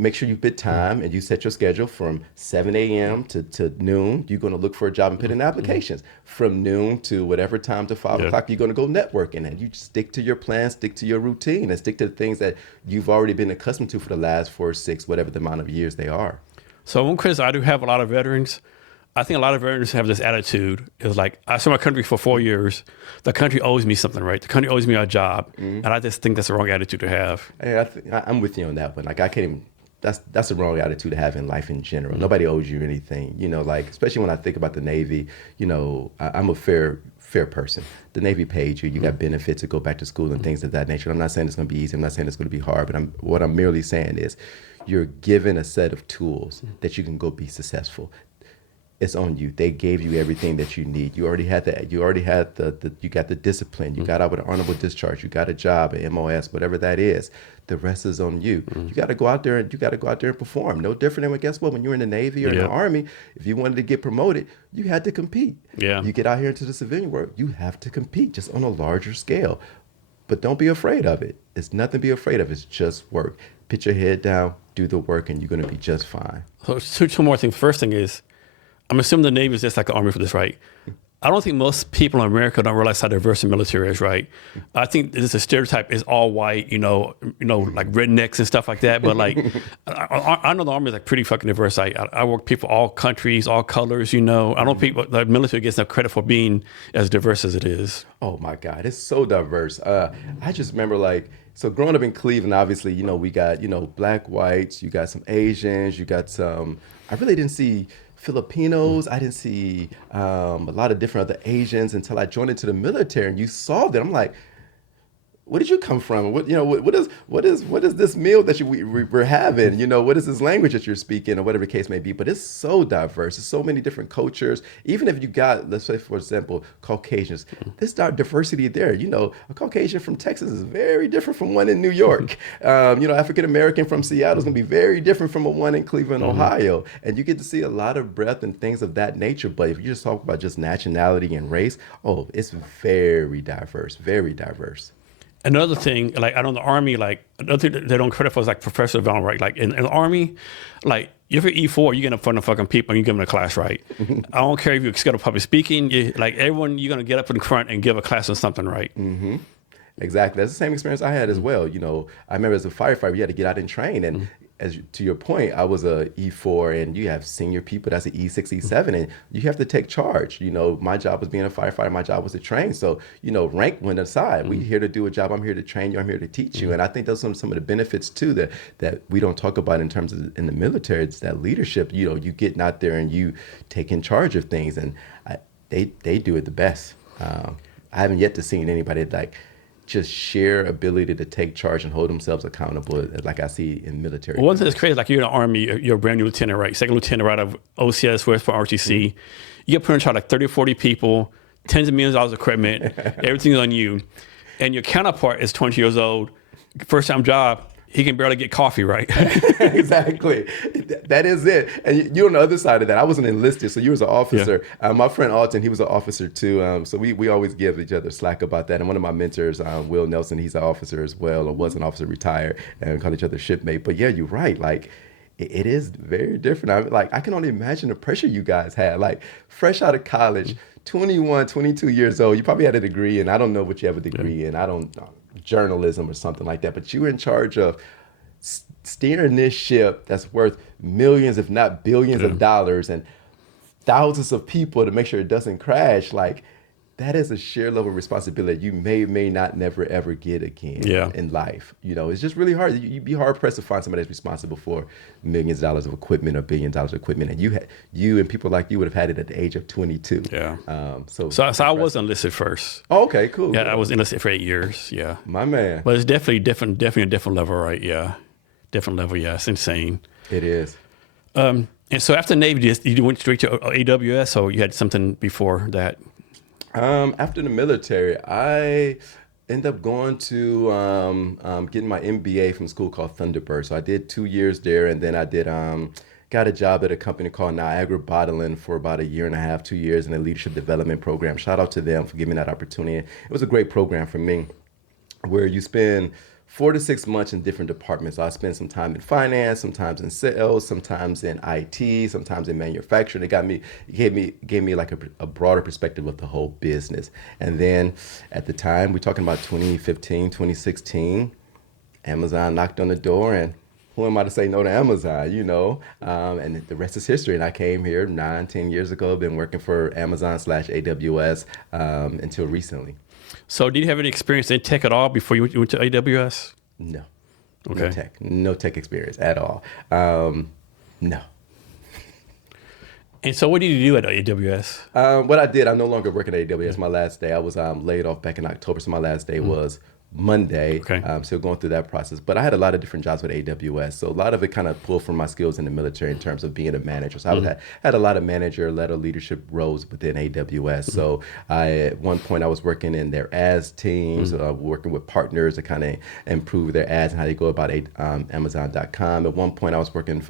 Make sure you put time and you set your schedule from 7 a.m. to noon. You're going to look for a job and put in applications. From noon to whatever time to 5 o'clock, you're going to go networking. And you stick to your plan, stick to your routine, and stick to the things that you've already been accustomed to for the last 4 or 6, whatever the amount of years they are. So, Chris, I do have a lot of veterans. I think a lot of veterans have this attitude. It's like, I served my country for 4 years. The country owes me something, right? The country owes me a job. And I just think that's the wrong attitude to have. Hey, I'm with you on that one. Like, I can't even that's the wrong attitude to have in life in general. Nobody owes you anything, like, especially when I think about the Navy, I'm a fair person. The Navy paid you. You got benefits to go back to school and things of that nature. I'm not saying it's going to be easy. I'm not saying it's going to be hard, but what I'm merely saying is you're given a set of tools that you can go be successful. It's on you. They gave you everything that you need. You already had that. You already had you got the discipline. You got out with an honorable discharge. You got a job, an MOS, whatever that is. The rest is on you. You got to go out there and perform. No different than guess what? When you were in the Navy or in the Army, if you wanted to get promoted, you had to compete. Yeah. You get out here into the civilian world, you have to compete just on a larger scale. But don't be afraid of it. It's nothing to be afraid of. It's just work. Put your head down, do the work, and you're going to be just fine. So two more things. First thing is, I'm assuming the Navy is just like an Army for this, right? I don't think most people in America don't realize how diverse the military is, right? I think this is a stereotype is all white, like rednecks and stuff like that. But like, I know the Army is like pretty fucking diverse. I work with people all countries, all colors. I don't think the military gets enough credit for being as diverse as it is. Oh my God, it's so diverse. I just remember so growing up in Cleveland, obviously, we got, black, whites, you got some Asians, you got some, I really didn't see Filipinos. I didn't see a lot of different other Asians until I joined into the military, and you saw that. I'm like, where did you come from? What is this meal that we're having? What is this language that you're speaking, or whatever the case may be? But it's so diverse. There's so many different cultures. Even if you got, let's say, for example, Caucasians, there's diversity there. A Caucasian from Texas is very different from one in New York. African American from Seattle is going to be very different from one in Cleveland, Ohio. And you get to see a lot of breadth and things of that nature. But if you just talk about just nationality and race, it's very diverse, very diverse. Another thing, like I know in the Army, like another thing that they don't credit for is like professional development, right? Like in the Army, like if you're E4, you get in front of fucking people and you give them a class, right? I don't care if you're scared of public speaking. Like everyone, you're gonna get up in front and give a class on something, right? Mm-hmm. Exactly. That's the same experience I had as well. I remember as a firefighter, you had to get out and train. And to your point, I was a E4, and you have senior people, that's an E6, E7, and you have to take charge. My job was being a firefighter. My job was to train. So, rank went aside. We're here to do a job. I'm here to train you. I'm here to teach you. And I think those are some of the benefits, too, that we don't talk about in terms of in the military. It's that leadership. You getting out there and you taking charge of things. And they do it the best. I haven't yet to seen anybody just sheer ability to take charge and hold themselves accountable, like I see in military. One thing that's crazy, like you're in the Army, you're a brand new lieutenant, right? Second lieutenant right out of OCS, West Point RTC. You get put in charge like 30 or 40 people, tens of millions of dollars of equipment, everything's on you. And your counterpart is 20 years old, first time job, he can barely get coffee, right? Exactly. That is it. And you're on the other side of that. I wasn't enlisted, so you was an officer. Yeah. My friend Alton, he was an officer too. So we always give each other slack about that. And one of my mentors, Will Nelson, he's an officer as well, or was an officer, retired, and we call each other shipmate. But yeah, you're right. Like, it is very different. I can only imagine the pressure you guys had. Like, fresh out of college, 21, 22 years old, you probably had a degree, and I don't know what you have a degree in. I don't know. Journalism or something like that, but you were in charge of steering this ship that's worth millions, if not billions of dollars, and thousands of people to make sure it doesn't crash. Like, that is a sheer level of responsibility you may not never ever get again in life. It's just really hard. You'd be hard pressed to find somebody that's responsible for millions of dollars of equipment or billions of dollars of equipment, and you and people like you would have had it at the age of 22. Yeah. So I was enlisted first. Oh, okay, cool. Yeah, I was enlisted for 8 years. Yeah. My man. But it's definitely a different level, right? Yeah. Different level. Yeah. It's insane. It is. And so after Navy, you went straight to AWS, or you had something before that? After the military, I ended up going to getting my MBA from a school called Thunderbird. So I did 2 years there, and then I did got a job at a company called Niagara Bottling for about 1.5 years, 2 years in a leadership development program. Shout out to them for giving me that opportunity. It was a great program for me, where you spend 4 to 6 months in different departments. I spent some time in finance, sometimes in sales, sometimes in IT, sometimes in manufacturing. It gave me like a broader perspective of the whole business. And then at the time, we're talking about 2015, 2016, Amazon knocked on the door, and who am I to say no to Amazon, and the rest is history. And I came here 9-10 years ago, been working for Amazon/AWS until recently. So did you have any experience in tech at all before you went to AWS? No. Okay. No tech experience at all. No. And so what did you do at AWS? What I did, I'm no longer working at AWS. My last day, I was laid off back in October, so my last day was Monday. Okay. Still going through that process. But I had a lot of different jobs with AWS, so a lot of it kind of pulled from my skills in the military in terms of being a manager. So I had a lot of manager, leadership roles within AWS. So at one point, I was working in their ads teams, working with partners to kind of improve their ads and how they go about Amazon.com. At one point, I was working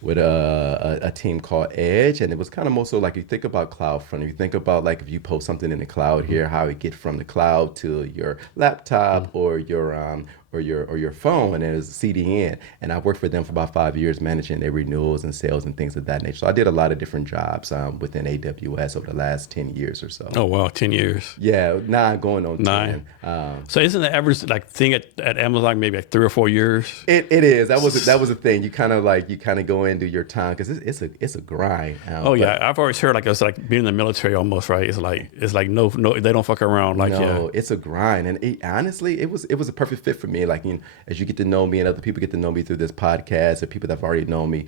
with a team called Edge, and it was kind of more so like you think about CloudFront. If you think about like if you post something in the cloud here, how it get from the cloud to your laptop or your phone, and it was CDN. And I worked for them for about 5 years, managing their renewals and sales and things of that nature. So I did a lot of different jobs within AWS over the last 10 years or so. Oh wow, 10 years. Yeah, 9 going on 9. 10. So isn't the average like thing at Amazon maybe like 3 or 4 years? It is. That was a thing. You kind of go in, do your time, because it's a grind. Oh yeah, I've always heard like it's like being in the military almost, right? It's like no, they don't fuck around. Like no, it's a grind, and honestly, it was a perfect fit for me. Like, you know, as you get to know me and other people get to know me through this podcast, or people that have already known me,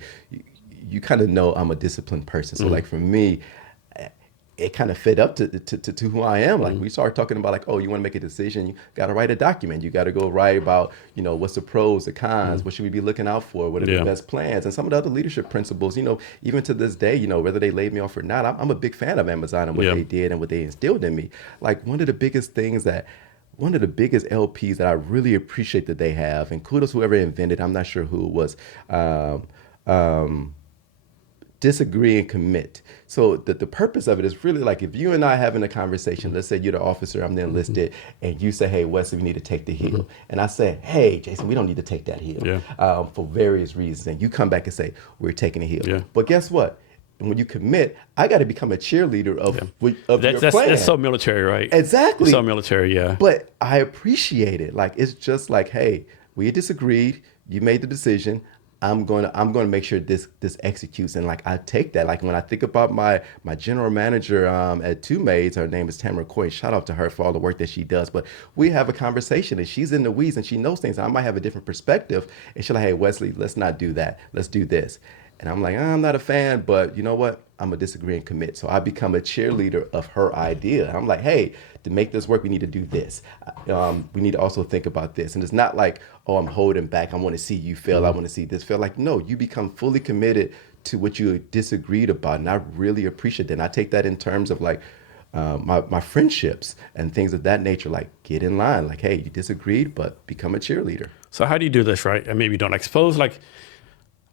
you kind of know I'm a disciplined person. So like for me, it kind of fit up to who I am. Like we started talking about like, oh, you want to make a decision, you got to write a document. You got to go write about, you know, what's the pros, the cons, what should we be looking out for, what are the best plans, and some of the other leadership principles. You know, even to this day, you know, whether they laid me off or not, I'm a big fan of Amazon and what they did and what they instilled in me. Like one of the biggest LPs that I really appreciate that they have, and kudos whoever invented, I'm not sure who it was, disagree and commit. So the purpose of it is really like if you and I having a conversation, let's say you're the officer, I'm the enlisted, and you say, hey, Wesley, we need to take the hill. And I say, hey, Jason, we don't need to take that hill for various reasons. And you come back and say, we're taking the hill. But guess what? And when you commit, I got to become a cheerleader of your plan. That's so military, right? Exactly. It's so military, yeah. But I appreciate it. Like it's just like, hey, we disagreed. You made the decision. I'm going to make sure this executes. And like I take that. Like when I think about my general manager at Two Maids, her name is Tamara Coy. Shout out to her for all the work that she does. But we have a conversation, and she's in the weeds, and she knows things. I might have a different perspective, and she's like, hey, Wesley, let's not do that. Let's do this. And I'm like, I'm not a fan, but you know what? I'm going to disagree and commit. So I become a cheerleader of her idea. I'm like, hey, to make this work, we need to do this. We need to also think about this. And it's not like, oh, I'm holding back. I want to see you fail. I want to see this fail. Like, no, you become fully committed to what you disagreed about. And I really appreciate that. And I take that in terms of like my friendships and things of that nature. Like, get in line. Like, hey, you disagreed, but become a cheerleader. So how do you do this, right? And maybe you don't. Like, suppose like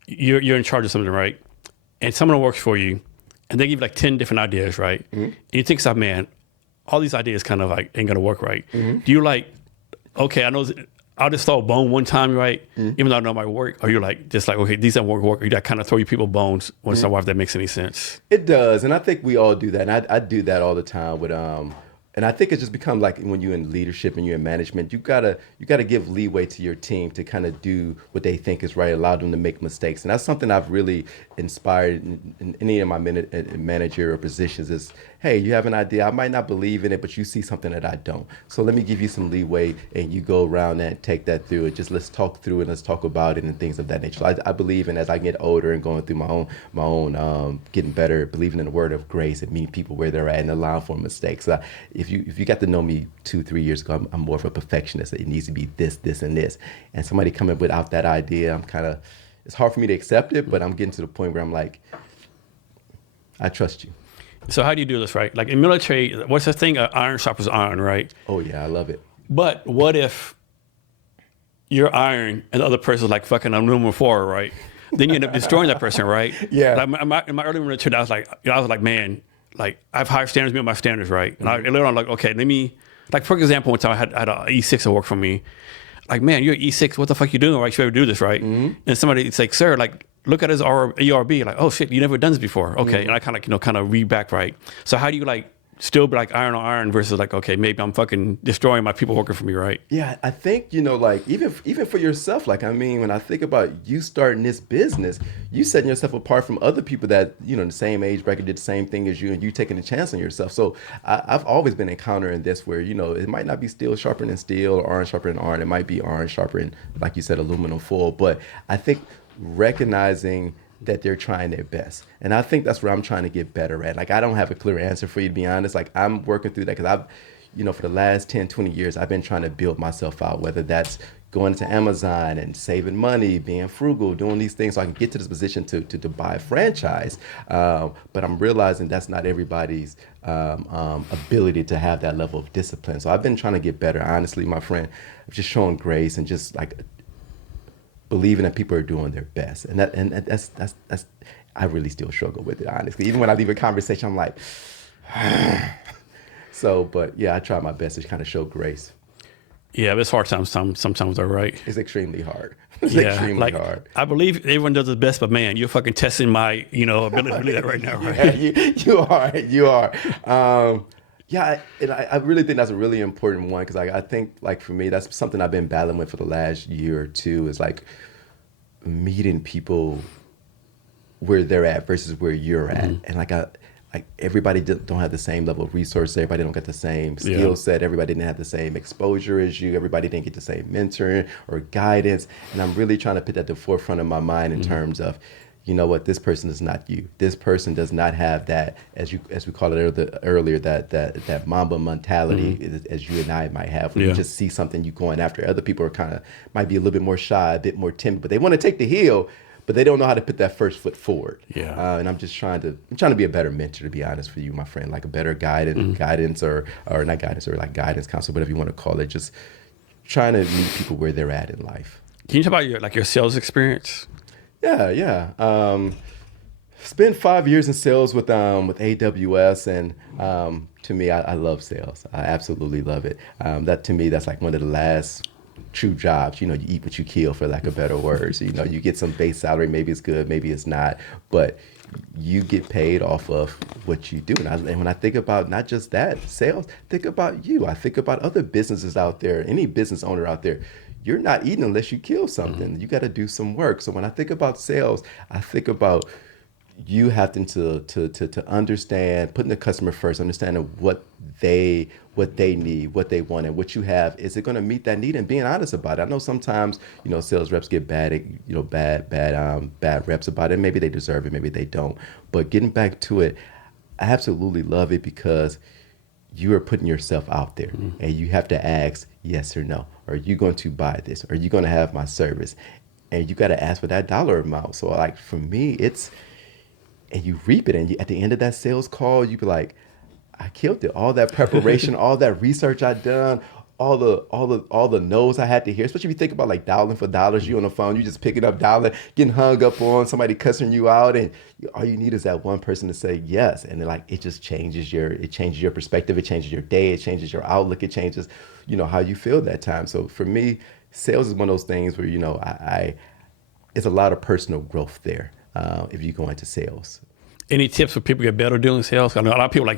you're in charge of something, right? And someone works for you, and they give you like 10 different ideas, right? And you think, so, man, all these ideas kind of like ain't gonna work, right? Do you like, okay, I know I'll just throw a bone one time, right? Even though I know it might work, or you're like, just like, okay, these don't work, or you got kind of throw you people bones once in a while, if that makes any sense. It does, and I think we all do that, and I do that all the time with and I think it's just become like when you're in leadership and you're in management, you gotta give leeway to your team to kind of do what they think is right, allow them to make mistakes. And that's something I've really inspired in any of my managerial positions is, hey, you have an idea, I might not believe in it, but you see something that I don't. So let me give you some leeway, and you go around and take that through it. Just let's talk through it, let's talk about it and things of that nature. So I believe in, as I get older and going through my own getting better, believing in the word of grace and meeting people where they're at and allowing for mistakes. If you got to know me 2-3 years ago, I'm more of a perfectionist. It needs to be this, and this. And somebody coming without that idea, it's hard for me to accept it, but I'm getting to the point where I'm like, I trust you. So how do you do this, right? Like in military, what's the thing? Iron sharpens iron, right? Oh yeah, I love it. But what if you're iron and the other person's like fucking aluminum foil, right? Then you end up destroying that person, right? Yeah. Like in my early military, I was like, man, like I have higher standards, meet my standards, right? And I later on, like, okay, let me, like for example, one time I had an E6 that worked for me. Like, man, you're E6, what the fuck you doing, right? You should ever do this, right? And somebody, it's like, sir, like, look at his ERB, like, oh shit, you never done this before. Okay, and I kind of read back, right? So how do you like still be like iron on iron versus like, okay, maybe I'm fucking destroying my people working for me, right? Yeah, I think, like even for yourself, like, I mean, when I think about you starting this business, you setting yourself apart from other people that, in the same age bracket did the same thing as you, and you taking a chance on yourself. So I've always been encountering this where, it might not be steel sharpening steel or iron sharpening iron. It might be iron sharpening, like you said, aluminum foil. But I think recognizing that they're trying their best. And I think that's where I'm trying to get better at. Like, I don't have a clear answer for you, to be honest. Like, I'm working through that because for the last 10, 20 years, I've been trying to build myself out, whether that's going to Amazon and saving money, being frugal, doing these things so I can get to this position to buy a franchise. But I'm realizing that's not everybody's ability to have that level of discipline. So I've been trying to get better, honestly, my friend, just showing grace and just like believing that people are doing their best. And that's I really still struggle with it, honestly. Even when I leave a conversation, I'm like, so, but yeah, I try my best to kind of show grace. Yeah, but it's hard sometimes though, right? It's extremely hard. It's Yeah, extremely like hard. I believe everyone does their best, but man, you're fucking testing my, ability to do that right now, right? Yeah, you are. Yeah, and I really think that's a really important one because I think, like, for me, that's something I've been battling with for the last year or two is like meeting people where they're at versus where you're at. And like everybody don't have the same level of resources. Everybody don't get the same skill set. Everybody didn't have the same exposure as you. Everybody didn't get the same mentoring or guidance. And I'm really trying to put that at the forefront of my mind in terms of, you know what, this person is not you. This person does not have that, as we call it earlier, that Mamba mentality as you and I might have. When you just see something you going after. Other people are might be a little bit more shy, a bit more timid, but they want to take the heel, but they don't know how to put that first foot forward. Yeah. And I'm trying to be a better mentor, to be honest with you, my friend, like a better guidance or not guidance, or like guidance counsel, whatever you want to call it. Just trying to meet people where they're at in life. Can you talk about your sales experience? Yeah. Spent 5 years in sales with AWS, and to me, I love sales. I absolutely love it. That to me, that's like one of the last true jobs. You eat what you kill, for lack of better words. You get some base salary. Maybe it's good, maybe it's not, but you get paid off of what you do. And when I think about not just that sales, think about you. I think about other businesses out there, any business owner out there. You're not eating unless you kill something. You got to do some work. So when I think about sales, I think about you having to understand, putting the customer first, understanding what they need, what they want, and what you have. Is it going to meet that need? And being honest about it. I know sometimes sales reps get bad reps about it. Maybe they deserve it, maybe they don't. But getting back to it, I absolutely love it because you are putting yourself out there, and you have to ask yes or no. Are you going to buy this? Are you going to have my service? And you got to ask for that dollar amount. So like for me, and you reap it. And at the end of that sales call, you be like, I killed it. All that preparation, all that research I done, all the no's I had to hear. Especially if you think about like dialing for dollars, you on the phone, you just picking up dialing, getting hung up on somebody cussing you out, and all you need is that one person to say yes. And then like it just changes your perspective, it changes your day, it changes your outlook, it changes how you feel that time. So for me, sales is one of those things where it's a lot of personal growth there if you go into sales. Any tips for people to get better doing sales? I know a lot of people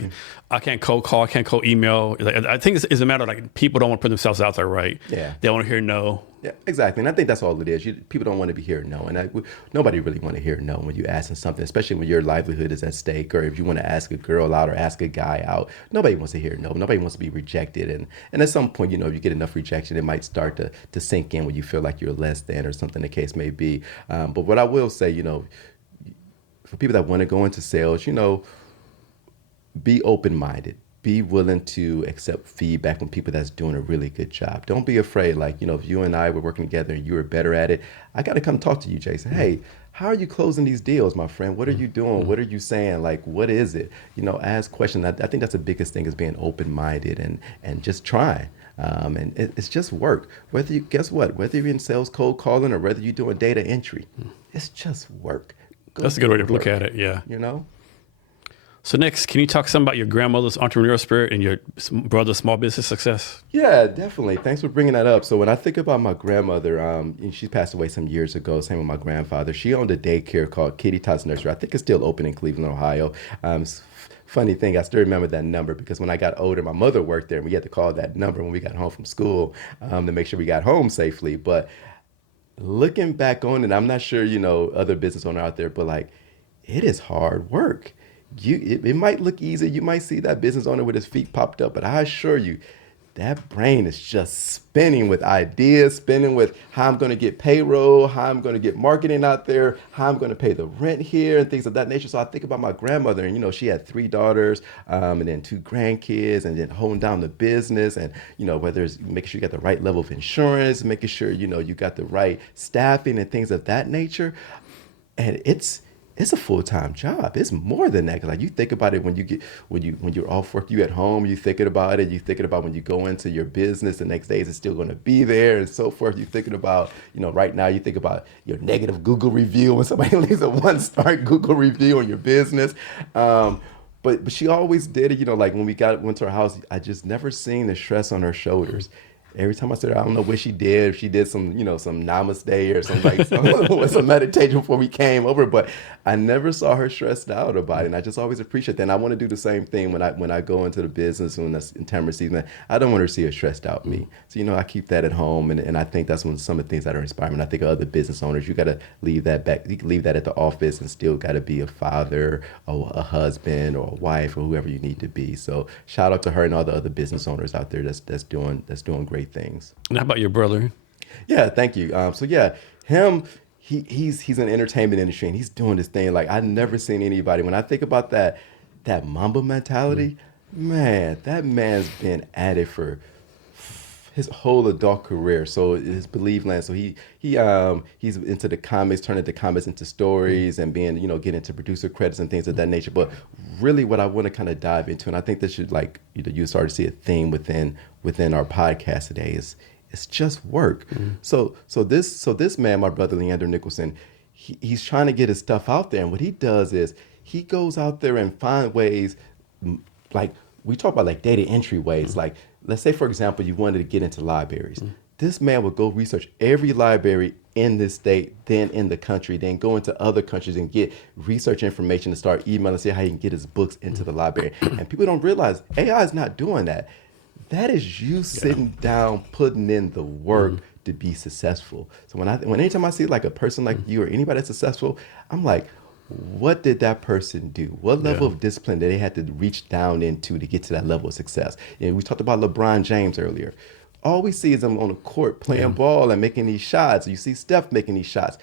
I can't cold call, I can't cold email. I think it's a matter of like people don't want to put themselves out there, right? Yeah. They want to hear no. Yeah, exactly. And I think that's all it is. People don't want to be hearing no. And nobody really want to hear no when you're asking something, especially when your livelihood is at stake, or if you want to ask a girl out or ask a guy out. Nobody wants to hear no. Nobody wants to be rejected. And at some point, if you get enough rejection, it might start to sink in when you feel like you're less than or something the case may be. But what I will say, for people that want to go into sales, be open-minded. Be willing to accept feedback from people that's doing a really good job. Don't be afraid. Like, if you and I were working together and you were better at it, I got to come talk to you, Jason. Hey, how are you closing these deals, my friend? What are you doing? What are you saying? Like, what is it? Ask questions. I think that's the biggest thing, is being open-minded and just trying. And it's just work. Whether you're in sales, cold calling, or whether you're doing data entry, it's just work. That's a good way to look at it, yeah. So next, can you talk some about your grandmother's entrepreneurial spirit and your brother's small business success? Yeah, definitely. Thanks for bringing that up. So when I think about my grandmother, she passed away some years ago, same with my grandfather. She owned a daycare called Kitty Tots Nursery. I think it's still open in Cleveland, Ohio. funny thing, I still remember that number because when I got older, my mother worked there and we had to call that number when we got home from school to make sure we got home safely. But looking back on it, I'm not sure, other business owner out there, but like, it is hard work. It might look easy. You might see that business owner with his feet popped up, but I assure you, that brain is just spinning with ideas, spinning with how I'm going to get payroll, how I'm going to get marketing out there, how I'm going to pay the rent here and things of that nature. So I think about my grandmother and, she had 3 daughters and then 2 grandkids and then holding down the business and, whether it's making sure you got the right level of insurance, making sure, you got the right staffing and things of that nature. And it's a full-time job. It's more than that. 'Cause like you think about it when you're off work, you at home, you thinking about it. You thinking about when you go into your business the next day, is it still going to be there and so forth. You thinking about, right now you think about your negative Google review when somebody leaves a 1-star Google review on your business. But she always did it. Like when we went to her house, I just never seen the stress on her shoulders. Every time I said, I don't know what she did, if she did some, some namaste or some meditation before we came over, but I never saw her stressed out about it. And I just always appreciate that. And I want to do the same thing when I go into the business when that's in tamara season. I don't want her to see a stressed out me. So, I keep that at home. And I think that's some of the things that are inspiring. I think of other business owners, you got to leave that back. You can leave that at the office and still got to be a father or a husband or a wife or whoever you need to be. So shout out to her and all the other business owners out there that's doing great things. And how about your brother? Yeah, thank you. Him, he's in the entertainment industry and he's doing this thing. Like I've never seen anybody. When I think about that Mamba mentality, man, that man's been at it for his whole adult career. So his Believe Land. So he's into the comics, turning the comics into stories and being, getting into producer credits and things of that nature. But really what I want to kind of dive into, and I think this should you start to see a theme within our podcast today is it's just work. So this man, my brother Leander Nicholson, he's trying to get his stuff out there. And what he does is he goes out there and find ways, like we talk about like data entry ways, like let's say, for example, you wanted to get into libraries. This man would go research every library in this state, then in the country, then go into other countries and get research information to start emailing, see how he can get his books into the library. And people don't realize AI is not doing that. That is you sitting down, putting in the work to be successful. So anytime I see like a person like you or anybody that's successful, I'm like, what did that person do? What level of discipline did they have to reach down into to get to that level of success? And we talked about LeBron James earlier. All we see is him on the court playing ball and making these shots. You see Steph making these shots.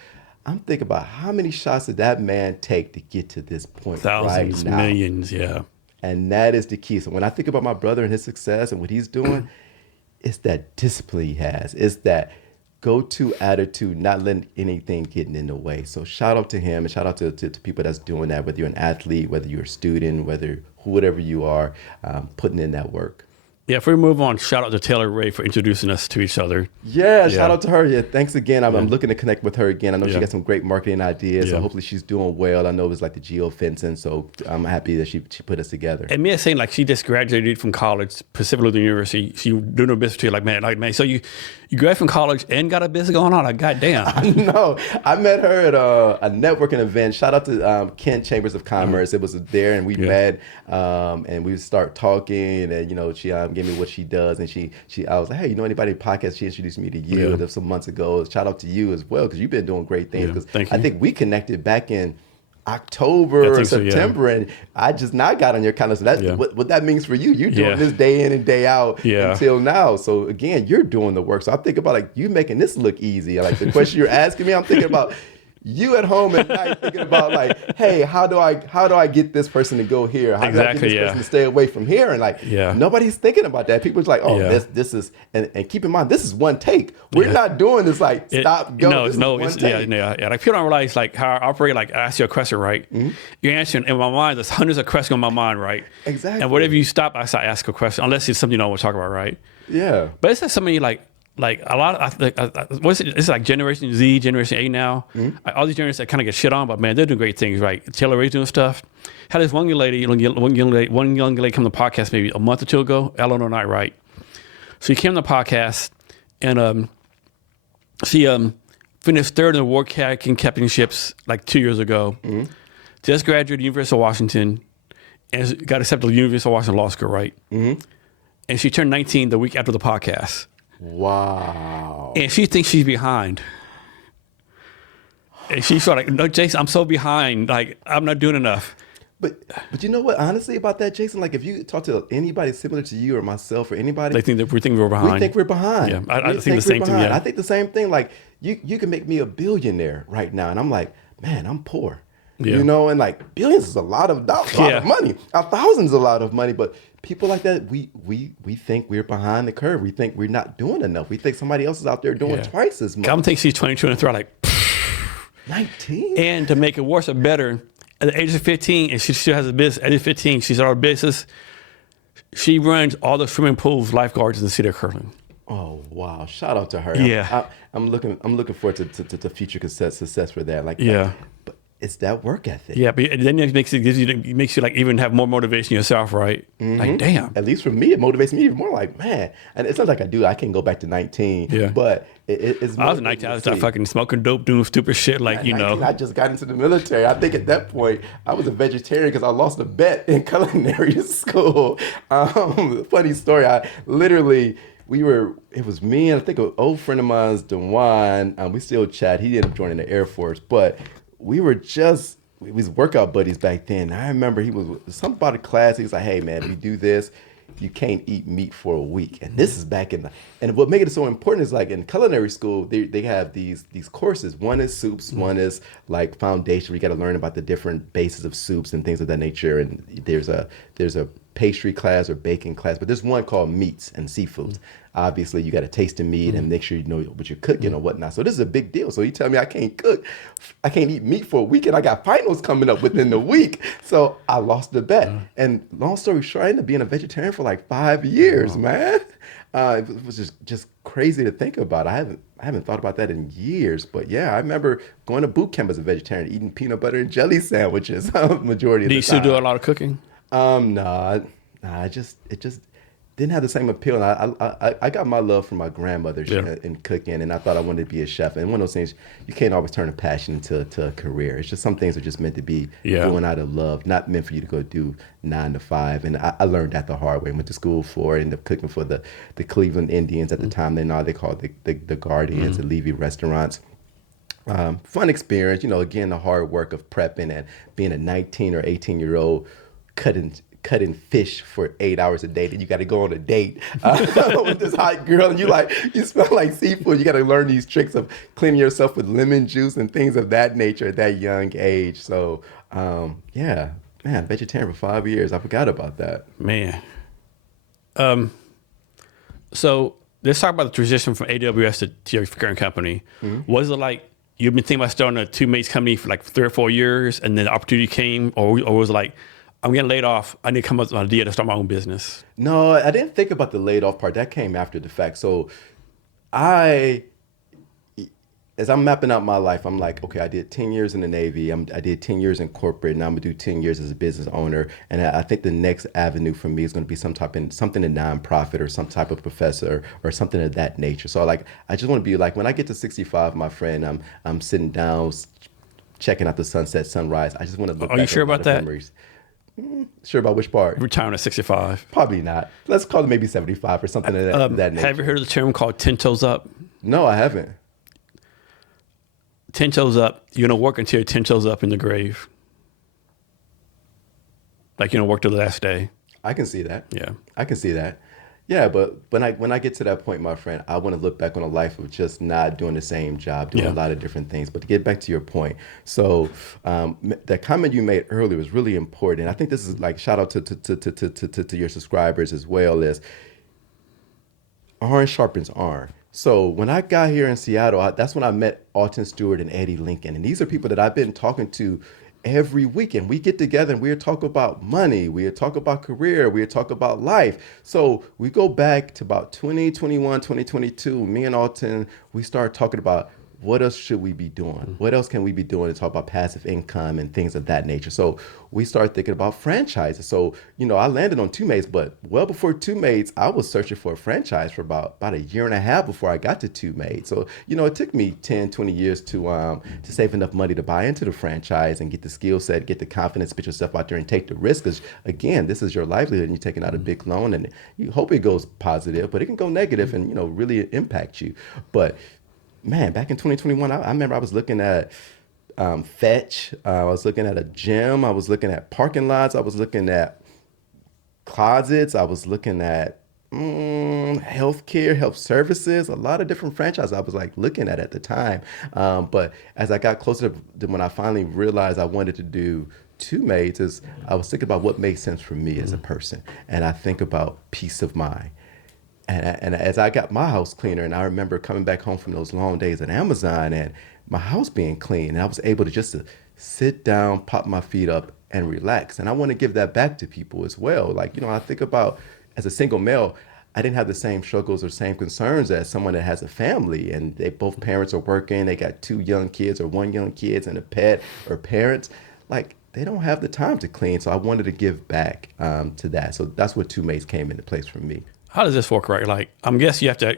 I'm thinking about how many shots did that man take to get to this point. Thousands, right now. millions, yeah. And that is the key. So when I think about my brother and his success and what he's doing, it's that discipline he has. It's that go-to attitude, not letting anything getting in the way. So shout out to him and shout out to people that's doing that, whether you're an athlete, whether you're a student, whatever you are, putting in that work. Yeah, if we move on, shout out to Taylor Ray for introducing us to each other. Yeah, shout out to her. Yeah, thanks again. I'm looking to connect with her again. I know she got some great marketing ideas, so hopefully she's doing well. I know it was like the geofencing, so I'm happy that she put us together. And me saying like she just graduated from college, Pacific Lutheran University. She doing her business too. Like man. So you graduated from college and got a business going on. Like goddamn. I know. I met her at a networking event. Shout out to Kent Chambers of Commerce. It was there, and we met, and we start talking, and she gave me what she does, and I was like, hey, anybody podcast? She introduced me to you some months ago. Shout out to you as well, because you've been doing great things. Because I think we connected back in October or September, and I just now got on your calendar. So that's what that means for you. You're doing this day in and day out until now. So again, you're doing the work. So I think about like you making this look easy. Like the question you're asking me, I'm thinking about you at home at night thinking about like, hey, how do I get this person to go here? How do I get this person to stay away from here? And like nobody's thinking about that. People's like, oh, this is and keep in mind, this is one take. We're not doing this like stop, go. No, it's take. Like people don't realize like how I operate. Like I ask you a question, right? You're answering in my mind. There's hundreds of questions in my mind, right? Exactly. And whatever you stop, I ask a question, unless it's something you don't want to talk about, right? Yeah. But it's like somebody like a lot of, it's like Generation Z, Generation A now. All these generations that kind of get shit on, but man, they're doing great things, right? Taylor Ray's doing stuff. Had this one young lady come to the podcast maybe a month or two ago, Eleanor Knight, right? So she came to the podcast, and she finished third in the World Kayaking Championships like 2 years ago. Just graduated University of Washington, and got accepted to the University of Washington Law School, right? Mm-hmm. And she turned 19 the week after the podcast. Wow. And she thinks she's behind. And she's sort of like, no, Jason, I'm so behind. Like, I'm not doing enough. But you know what? Honestly, about that, Jason, like if you talk to anybody similar to you or myself or anybody, They think that we think we're behind. we think we're behind. Yeah, I We think the same thing. behind. Yeah. I think the same thing. Like you can make me a billionaire right now, and I'm like, man, I'm poor. Yeah. You know, and like billions is a lot of money. 1,000 is a lot of money, but people like that, we think we're behind the curve. We think we're not doing enough. We think somebody else is out there doing twice as much. I'm thinking she's 22 and 3, like, 19. and to make it worse or better, at the age of 15, and she still has a business. At age 15, she started a business. She runs all the swimming pools, lifeguards in the city of Kirtland. Oh wow! Shout out to her. Yeah. I'm looking forward to future success for that. Like Yeah. but it's that work ethic. Yeah, but then it makes you like even have more motivation yourself, right? Like, damn. At least for me, it motivates me even more. Like, man, and it's not like I can't go back to 19. Yeah. But it's. I was 19. I was fucking smoking dope, doing stupid shit, like, you 19, know. I just got into the military. I think at that point I was a vegetarian because I lost a bet in culinary school. Funny story. I literally. It was me and I think an old friend of mine's, Dewan. We still chat. He ended up joining the Air Force, but we was workout buddies back then. I remember he was something about a class. He was like, "Hey man, if you do this, you can't eat meat for a week." And this is back and what made it so important is like in culinary school, they have these courses. One is soups, one is like foundation. You got to learn about the different bases of soups and things of that nature. And there's a pastry class or baking class, but there's one called meats and seafoods. Obviously, you got to taste the meat and make sure you know what you're cooking or whatnot. So this is a big deal. So you tell me I can't cook, I can't eat meat for a week, and I got finals coming up within the week. So I lost the bet. And long story short, I ended up being a vegetarian for like 5 years, man. It was just crazy to think about. I haven't thought about that in years. But yeah, I remember going to boot camp as a vegetarian, eating peanut butter and jelly sandwiches majority of the time. Do you still do a lot of cooking? No, it just didn't have the same appeal. And I got my love from my grandmother in cooking, and I thought I wanted to be a chef. And one of those things, you can't always turn a passion into a career. It's just some things are just meant to be doing out of love, not meant for you to go do 9 to 5. And I learned that the hard way. Went to school for it, ended up cooking for the Cleveland Indians at the time. They called the Guardians, the Levy restaurants. Fun experience, again, the hard work of prepping and being a 19 or 18-year-old cutting fish for 8 hours a day. Then you got to go on a date with this hot girl, and you smell like seafood. You got to learn these tricks of cleaning yourself with lemon juice and things of that nature at that young age. So, vegetarian for 5 years. I forgot about that. Man. So let's talk about the transition from AWS to your current company. Mm-hmm. Was it like you've been thinking about starting a Two Maids company for like 3 or 4 years, and then the opportunity came, or was it like, I'm getting laid off, I need to come up with an idea to start my own business? No, I didn't think about the laid off part. That came after the fact. So as I'm mapping out my life, I'm like, okay, I did 10 years in the Navy. I did 10 years in corporate, and I'm gonna do 10 years as a business owner. And I think the next avenue for me is gonna be something in nonprofit or some type of professor or something of that nature. So I just wanna be like, when I get to 65, my friend, I'm sitting down, checking out the sunset, sunrise. I just wanna look back you sure at a lot about of that? memories. Sure about which part? Retiring at 65. Probably not. Let's call it maybe 75 or something of that nature. Have you heard of the term called 10 toes up? No, I haven't. 10 toes up. You're going to work until you're 10 toes up in the grave. Like, work till the last day. I can see that. Yeah. I can see that. Yeah, but when I get to that point, my friend, I want to look back on a life of just not doing the same job, doing a lot of different things. But to get back to your point, so the comment you made earlier was really important. I think this is like shout out to your subscribers as well, as iron sharpens iron. So when I got here in Seattle, that's when I met Alton Stewart and Eddie Lincoln. And these are people that I've been talking to every weekend. We get together and we talk about money, we talk about career, we talk about life. So we go back to about 2021, 2022, me and Alton, we started talking about what else should we be doing? What else can we be doing to talk about passive income and things of that nature? So we started thinking about franchises. So, I landed on Two Maids, but well before Two Maids, I was searching for a franchise for about a year and a half before I got to Two Maids. So, it took me 10, 20 years to save enough money to buy into the franchise and get the skill set, get the confidence, put yourself out there and take the risk. Because again, this is your livelihood and you're taking out a big loan and you hope it goes positive, but it can go negative and, really impact you. But man, back in 2021, I remember I was looking at Fetch. I was looking at a gym. I was looking at parking lots. I was looking at closets. I was looking at healthcare, health services, a lot of different franchises I was like looking at the time. But as I got closer to when I finally realized I wanted to do Two Maids, is I was thinking about what made sense for me as a person. And I think about peace of mind. And as I got my house cleaner, and I remember coming back home from those long days at Amazon and my house being clean, and I was able to just to sit down, pop my feet up, and relax. And I want to give that back to people as well. Like, I think about as a single male, I didn't have the same struggles or same concerns as someone that has a family and they both parents are working, they got 2 young kids or 1 young kids and a pet or parents. Like, they don't have the time to clean. So I wanted to give back to that. So that's what Two Maids came into place for me. How does this work, right? Like, I'm guessing you have to,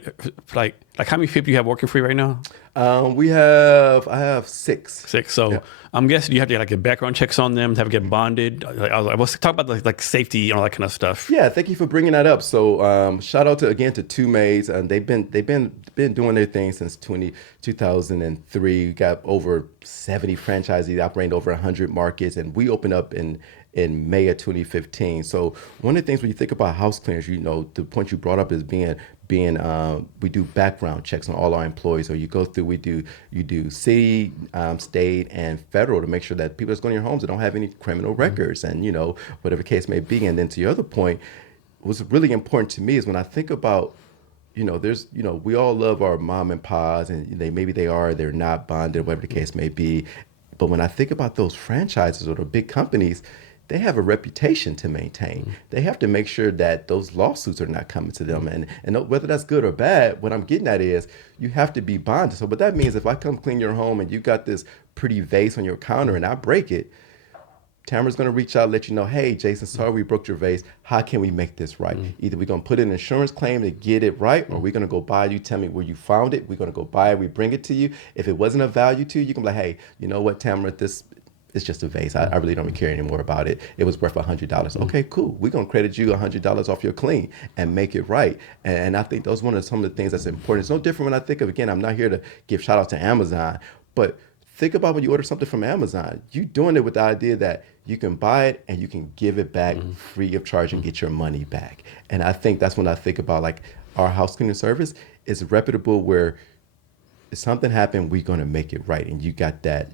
like how many people you have working for you right now? I have 6. 6. So yeah. I'm guessing you have to get background checks on them, have to get bonded. I was talking about like safety, that kind of stuff. Yeah, thank you for bringing that up. So shout out to Two Maids. They've been doing their thing since 2003. We got over 70 franchisees operating over 100 markets, and we opened up in May of 2015. So one of the things when you think about house cleaners, the point you brought up is being we do background checks on all our employees. So you go through, you do city, state, and federal to make sure that people that's going to your homes that don't have any criminal records and whatever case may be. And then to your other point, what's really important to me is when I think about there's, we all love our mom and pa's and they're not bonded, whatever the case may be. But when I think about those franchises or the big companies, they have a reputation to maintain. They have to make sure that those lawsuits are not coming to them. And whether that's good or bad, what I'm getting at is you have to be bonded. So what that means, if I come clean your home and you got this pretty vase on your counter and I break it, Tamara's going to reach out and let you know, hey, Jason, sorry we broke your vase. How can we make this right? Either we're going to put in an insurance claim to get it right, or we're going to go buy you, tell me where you found it. We're going to go buy it, we bring it to you. If it wasn't of value to you, you can be like, hey, you know what, Tamara, this is just a vase. I really don't care anymore about it. It was worth $100. Okay, cool. We're going to credit you $100 off your clean and make it right. And I think those are some of the things that's important. It's no different when I think of, again, I'm not here to give shout out to Amazon, but think about when you order something from Amazon, you doing it with the idea that you can buy it and you can give it back free of charge and get your money back. And I think that's when I think about like our house cleaning service is reputable where if something happened, we're going to make it right. And you got that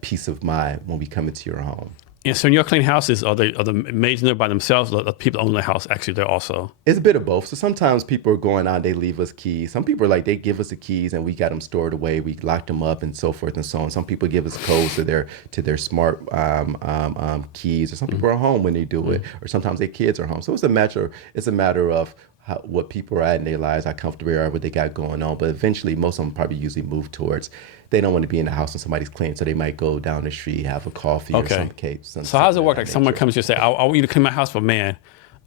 peace of mind when we come into your home. And so in your clean houses, are the maids in there by themselves, or the people own the house actually there also? It's a bit of both. So sometimes people are going out, they leave us keys. Some people are like, they give us the keys and we got them stored away. We locked them up and so forth and so on. Some people give us codes to their smart keys, or some people are home when they do it, or sometimes their kids are home. So it's a matter of what people are at in their lives, how comfortable they are, what they got going on. But eventually, most of them probably usually move towards, they don't want to be in the house when somebody's clean, so they might go down the street, have a coffee or some cake. So how does it work? Like someone comes to you and say, I want you to clean my house, but man,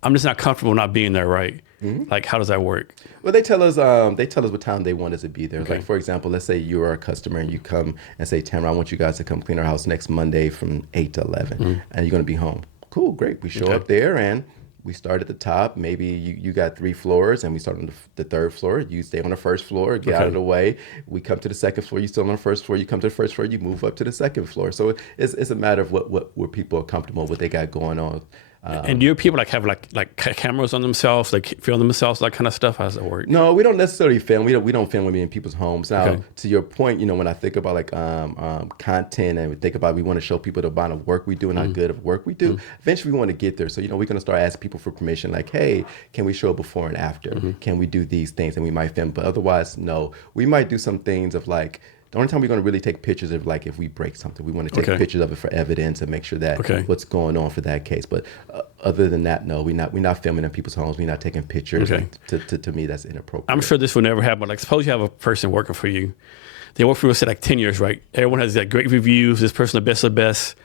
I'm just not comfortable not being there, right? Like, how does that work? Well, they tell us what time they want us to be there. Okay. Like, for example, let's say you are a customer and you come and say, Tamara, I want you guys to come clean our house next Monday from 8 to 11, and you're going to be home. Cool, great. We show up there and we start at the top. Maybe you got 3 floors and we start on the 3rd floor. You stay on the 1st floor, get out of the way. We come to the 2nd floor. You still on the 1st floor. You come to the 1st floor. You move up to the 2nd floor. So it's a matter of where people are comfortable, what they got going on. And do your people have like cameras on themselves, like film themselves, that kind of stuff? How does that work? No, we don't necessarily film. We don't film when we in people's homes. Now, to your point, when I think about like content and we think about we want to show people the amount of work we do and how good of work we do, eventually we want to get there. So, we're going to start asking people for permission, like, hey, can we show before and after? Can we do these things? And we might film, but otherwise, no. We might do some things of like, the only time we're going to really take pictures of like if we break something, we want to take pictures of it for evidence and make sure that what's going on for that case. But Other than that, no, we're not filming in people's homes. We're not taking pictures. Okay. To me, that's inappropriate. I'm sure this will never happen. But like, suppose you have a person working for you. They work for you, say, like 10 years, right? Everyone has like great reviews. This person, the best of the best.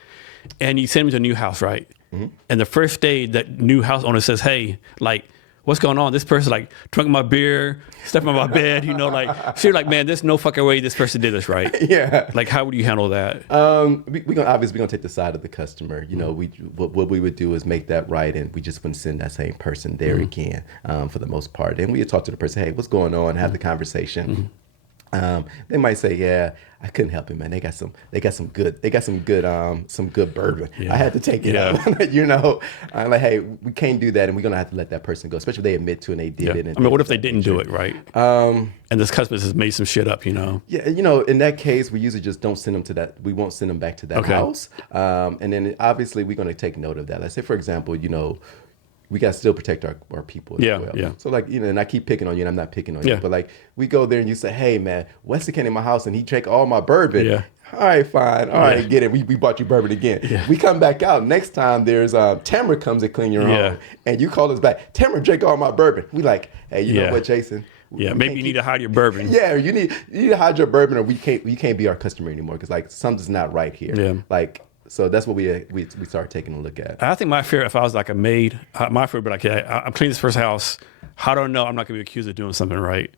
And you send them to a new house, right? And the first day, that new house owner says, hey, like, what's going on? This person like drunk my beer, stepped on my bed, like, so you're like, man, there's no fucking way this person did this, right? Yeah. Like, how would you handle that? We're gonna take the side of the customer. What we would do is make that right, and we just wouldn't send that same person there again, for the most part. And we would talk to the person, hey, what's going on? Have the conversation. They might say, yeah, I couldn't help it, man. They got some good bourbon. Yeah. I had to take it out. I'm like, hey, we can't do that, and we're gonna have to let that person go, especially if they admit to and they did it. And I mean, what if they didn't do it, right? And this customer just made some shit up, Yeah, in that case, we usually just don't send them to that. We won't send them back to that house. And then obviously we're gonna take note of that. Let's say, for example, we got to still protect our people as well. Yeah. So like, and I keep picking on you, and I'm not picking on you, but like, we go there and you say, hey man, Wesley came in my house and he drank all my bourbon. Yeah. All right, fine. All right, get it. We bought you bourbon again. Yeah. We come back out. Next time there's Tamara comes and clean your home, and you call us back. Tamara drank all my bourbon. We like, hey, you know what, Jason? Yeah, maybe you need to hide your bourbon. Yeah, you need to hide your bourbon, or you can't be our customer anymore, because like something's not right here. Yeah. Like, so that's what we started taking a look at. I think my fear, if I was like a maid, my fear would be like, yeah, I'm cleaning this person's house. How do I know I'm not going to be accused of doing something right?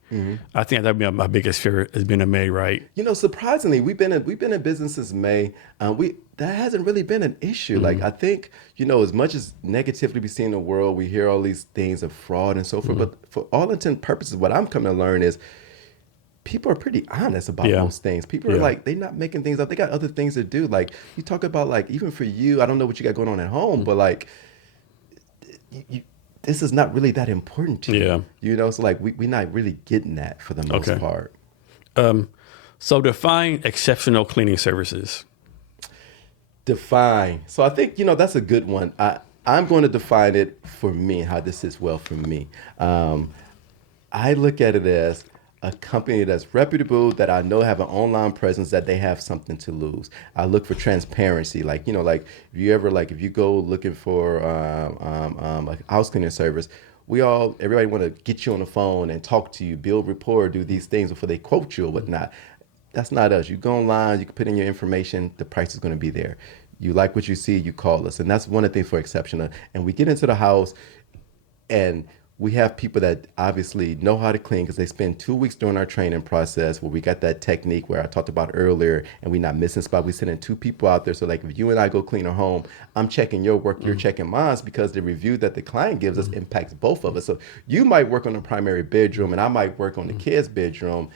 I think that'd be my biggest fear, is being a maid, right? Surprisingly, we've been in business since May. That hasn't really been an issue. Like, I think, as much as negativity we see in the world, we hear all these things of fraud and so forth. But for all intent and purposes, what I'm coming to learn is people are pretty honest about most things. People are like, they're not making things up. They got other things to do. Like, you talk about, like, even for you, I don't know what you got going on at home, but like, this is not really that important to you. So like, we're not really getting that for the most part. So define exceptional cleaning services. Define. So I think, that's a good one. I'm going to define it for me, how this is well for me. I look at it as a company that's reputable, that I know have an online presence, that they have something to lose. I look for transparency. Like, like if you go looking for a house cleaning service, everybody want to get you on the phone and talk to you, build rapport, do these things before they quote you or whatnot. That's not us. You go online, you can put in your information, the price is going to be there. You like what you see, you call us. And that's one of the things for exceptional. And we get into the house, and we have people that obviously know how to clean, because they spend 2 weeks during our training process, where we got that technique where I talked about earlier, and we're not missing spots. We sending 2 people out there. So like, if you and I go clean a home, I'm checking your work, you're checking mine, because the review that the client gives us impacts both of us. So you might work on the primary bedroom, and I might work on the kids' bedroom.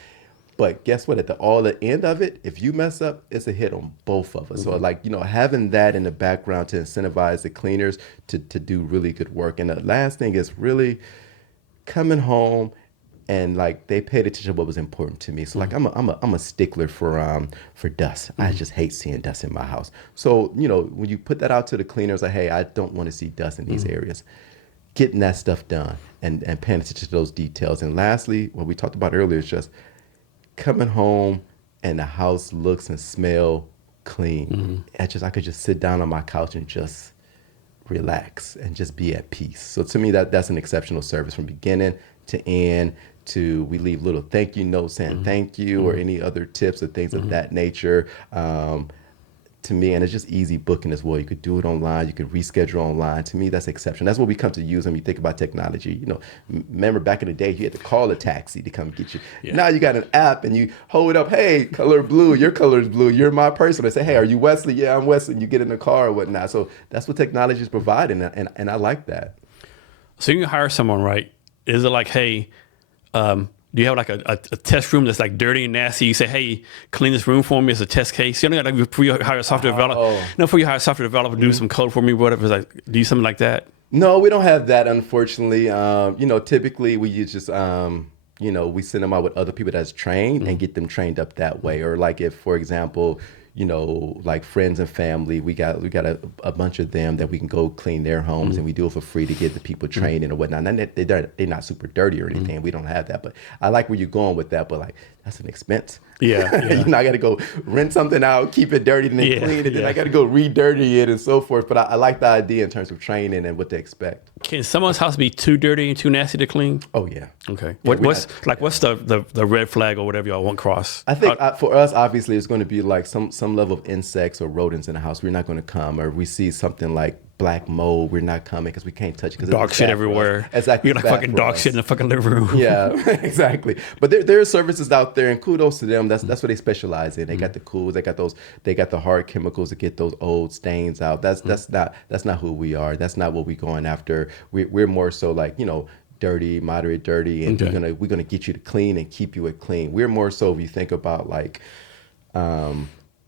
But guess what? At the end of it, if you mess up, it's a hit on both of us. So like, having that in the background to incentivize the cleaners to do really good work. And the last thing is really coming home, and like, they paid attention to what was important to me. So like, I'm a stickler for dust. I just hate seeing dust in my house. So, when you put that out to the cleaners, like, hey, I don't want to see dust in these areas. Getting that stuff done and paying attention to those details. And lastly, what we talked about earlier is just coming home and the house looks and smell clean. I could just sit down on my couch and just relax and just be at peace. So to me, that's an exceptional service from beginning to end. We leave little thank you notes saying thank you, or any other tips or things of that nature. To me, and it's just easy booking as well. You could do it online. You could reschedule online. To me, that's exceptional. That's what we come to use when you think about technology. Remember back in the day, you had to call a taxi to come get you. Now you got an app, and you hold it up. Hey, color blue. Your color is blue. You're my person. They say, hey, are you Wesley? Yeah, I'm Wesley. And you get in the car or whatnot. So that's what technology is providing, and I like that. So you can hire someone, right? Is it like, hey, do you have like a test room that's like dirty and nasty? You say, hey, clean this room for me as a test case. You know, like before you hire a software developer, before you hire a software developer to do some code for me, whatever. It's like, do something like that? No, we don't have that, unfortunately. Typically we just, we send them out with other people that's trained and get them trained up that way. Or like, if, for example, like friends and family. We got a bunch of them that we can go clean their homes, and we do it for free to get the people training and whatnot. And they're not super dirty or anything. We don't have that, but I like where you're going with that. But like, that's an expense. Yeah. I got to go rent something out, keep it dirty, and then clean it. Then I got to go re-dirty it and so forth. But I like the idea in terms of training and what to expect. Can someone's house be too dirty and too nasty to clean? Oh yeah. Okay. What's the red flag or whatever y'all want cross? I think for us, obviously, it's going to be like some level of insects or rodents in the house. We're not going to come, or we see something like black mold, we're not coming because we can't touch it. Because dog shit everywhere. Exactly. You're like fucking dog shit in the fucking living room. Yeah, exactly. But there are services out there, and kudos to them. That's what they specialize in. They got the cools. They got the hard chemicals to get those old stains out. That's not who we are. That's not what we're going after. We're more so like, dirty, moderate dirty, and we're gonna get you to clean and keep you clean. We're more so, if you think about like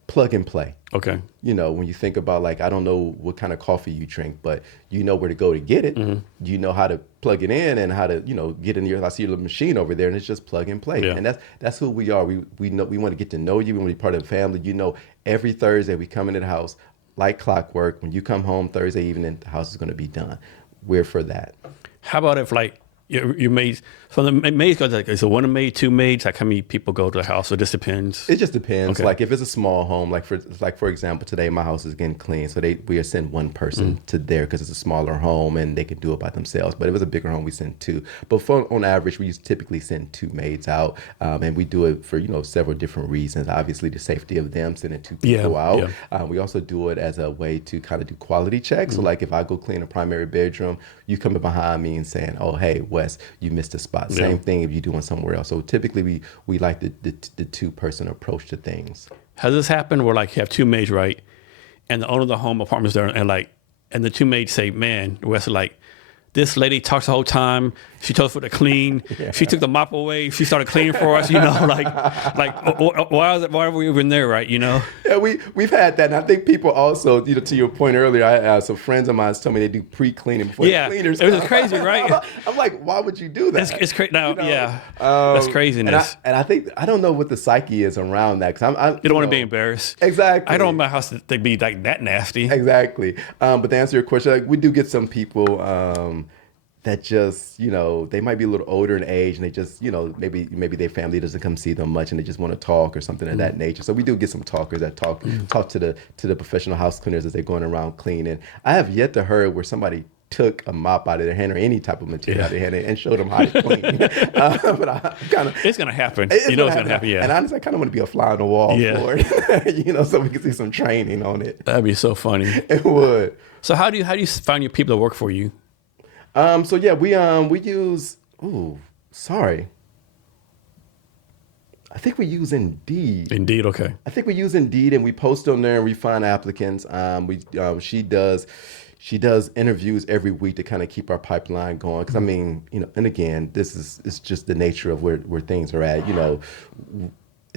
plug and play. Okay. When you think about like, I don't know what kind of coffee you drink, but you know where to go to get it. You know how to plug it in and how to, get in I see your little machine over there, and it's just plug and play. Yeah. And that's who we are. We know, we want to get to know you. We want to be part of the family. Every Thursday we come into the house like clockwork. When you come home Thursday evening, the house is going to be done. We're for that. How about if like your maids, so the maids go like, is it one maid, two maids? Like how many people go to the house? It just depends. It just depends. Okay. Like if it's a small home, like for example, today my house is getting clean, so we send one person to there because it's a smaller home and they can do it by themselves. But if it's a bigger home, we send two. But on average, we typically send two maids out, and we do it for several different reasons. Obviously, the safety of them, sending two people out. Yeah. We also do it as a way to kind of do quality checks. So like if I go clean a primary bedroom, you coming behind me and saying, "Oh, hey, Wes, you missed a spot." Yeah. Same thing if you're doing somewhere else. So typically we like the two-person approach to things. Has this happened where like you have two maids, right? And the owner of the home apartment's there, and the two maids say, "Man," Wes, like, this lady talks the whole time. She told us what to clean. Yeah. She took the mop away. She started cleaning for us. Why are we even there, right? Yeah, we've had that, and I think people also, to your point earlier, some friends of mine told me they do pre-cleaning before the cleaners. It was crazy, right? I'm like, why would you do that? It's crazy. Now, that's craziness. And I think I don't know what the psyche is around that, because you don't want to be embarrassed. Exactly. I don't want my house to be like that nasty. Exactly. But to answer your question, like, we do get some people that just, they might be a little older in age, and they just, maybe their family doesn't come see them much, and they just want to talk or something of that nature. So we do get some talkers that talk to the professional house cleaners as they're going around cleaning. I have yet to hear where somebody took a mop out of their hand or any type of material out of their hand and showed them how to clean. But I it's going to happen. It's going to happen, yeah. And honestly, I kind of want to be a fly on the wall for it, so we can see some training on it. That'd be so funny. It would. So how do you find your people that work for you? We use, I think we use Indeed. Indeed, okay. I think we use Indeed, and we post on there and we find applicants. She does interviews every week to kind of keep our pipeline going. Because and again, it's just the nature of where things are at.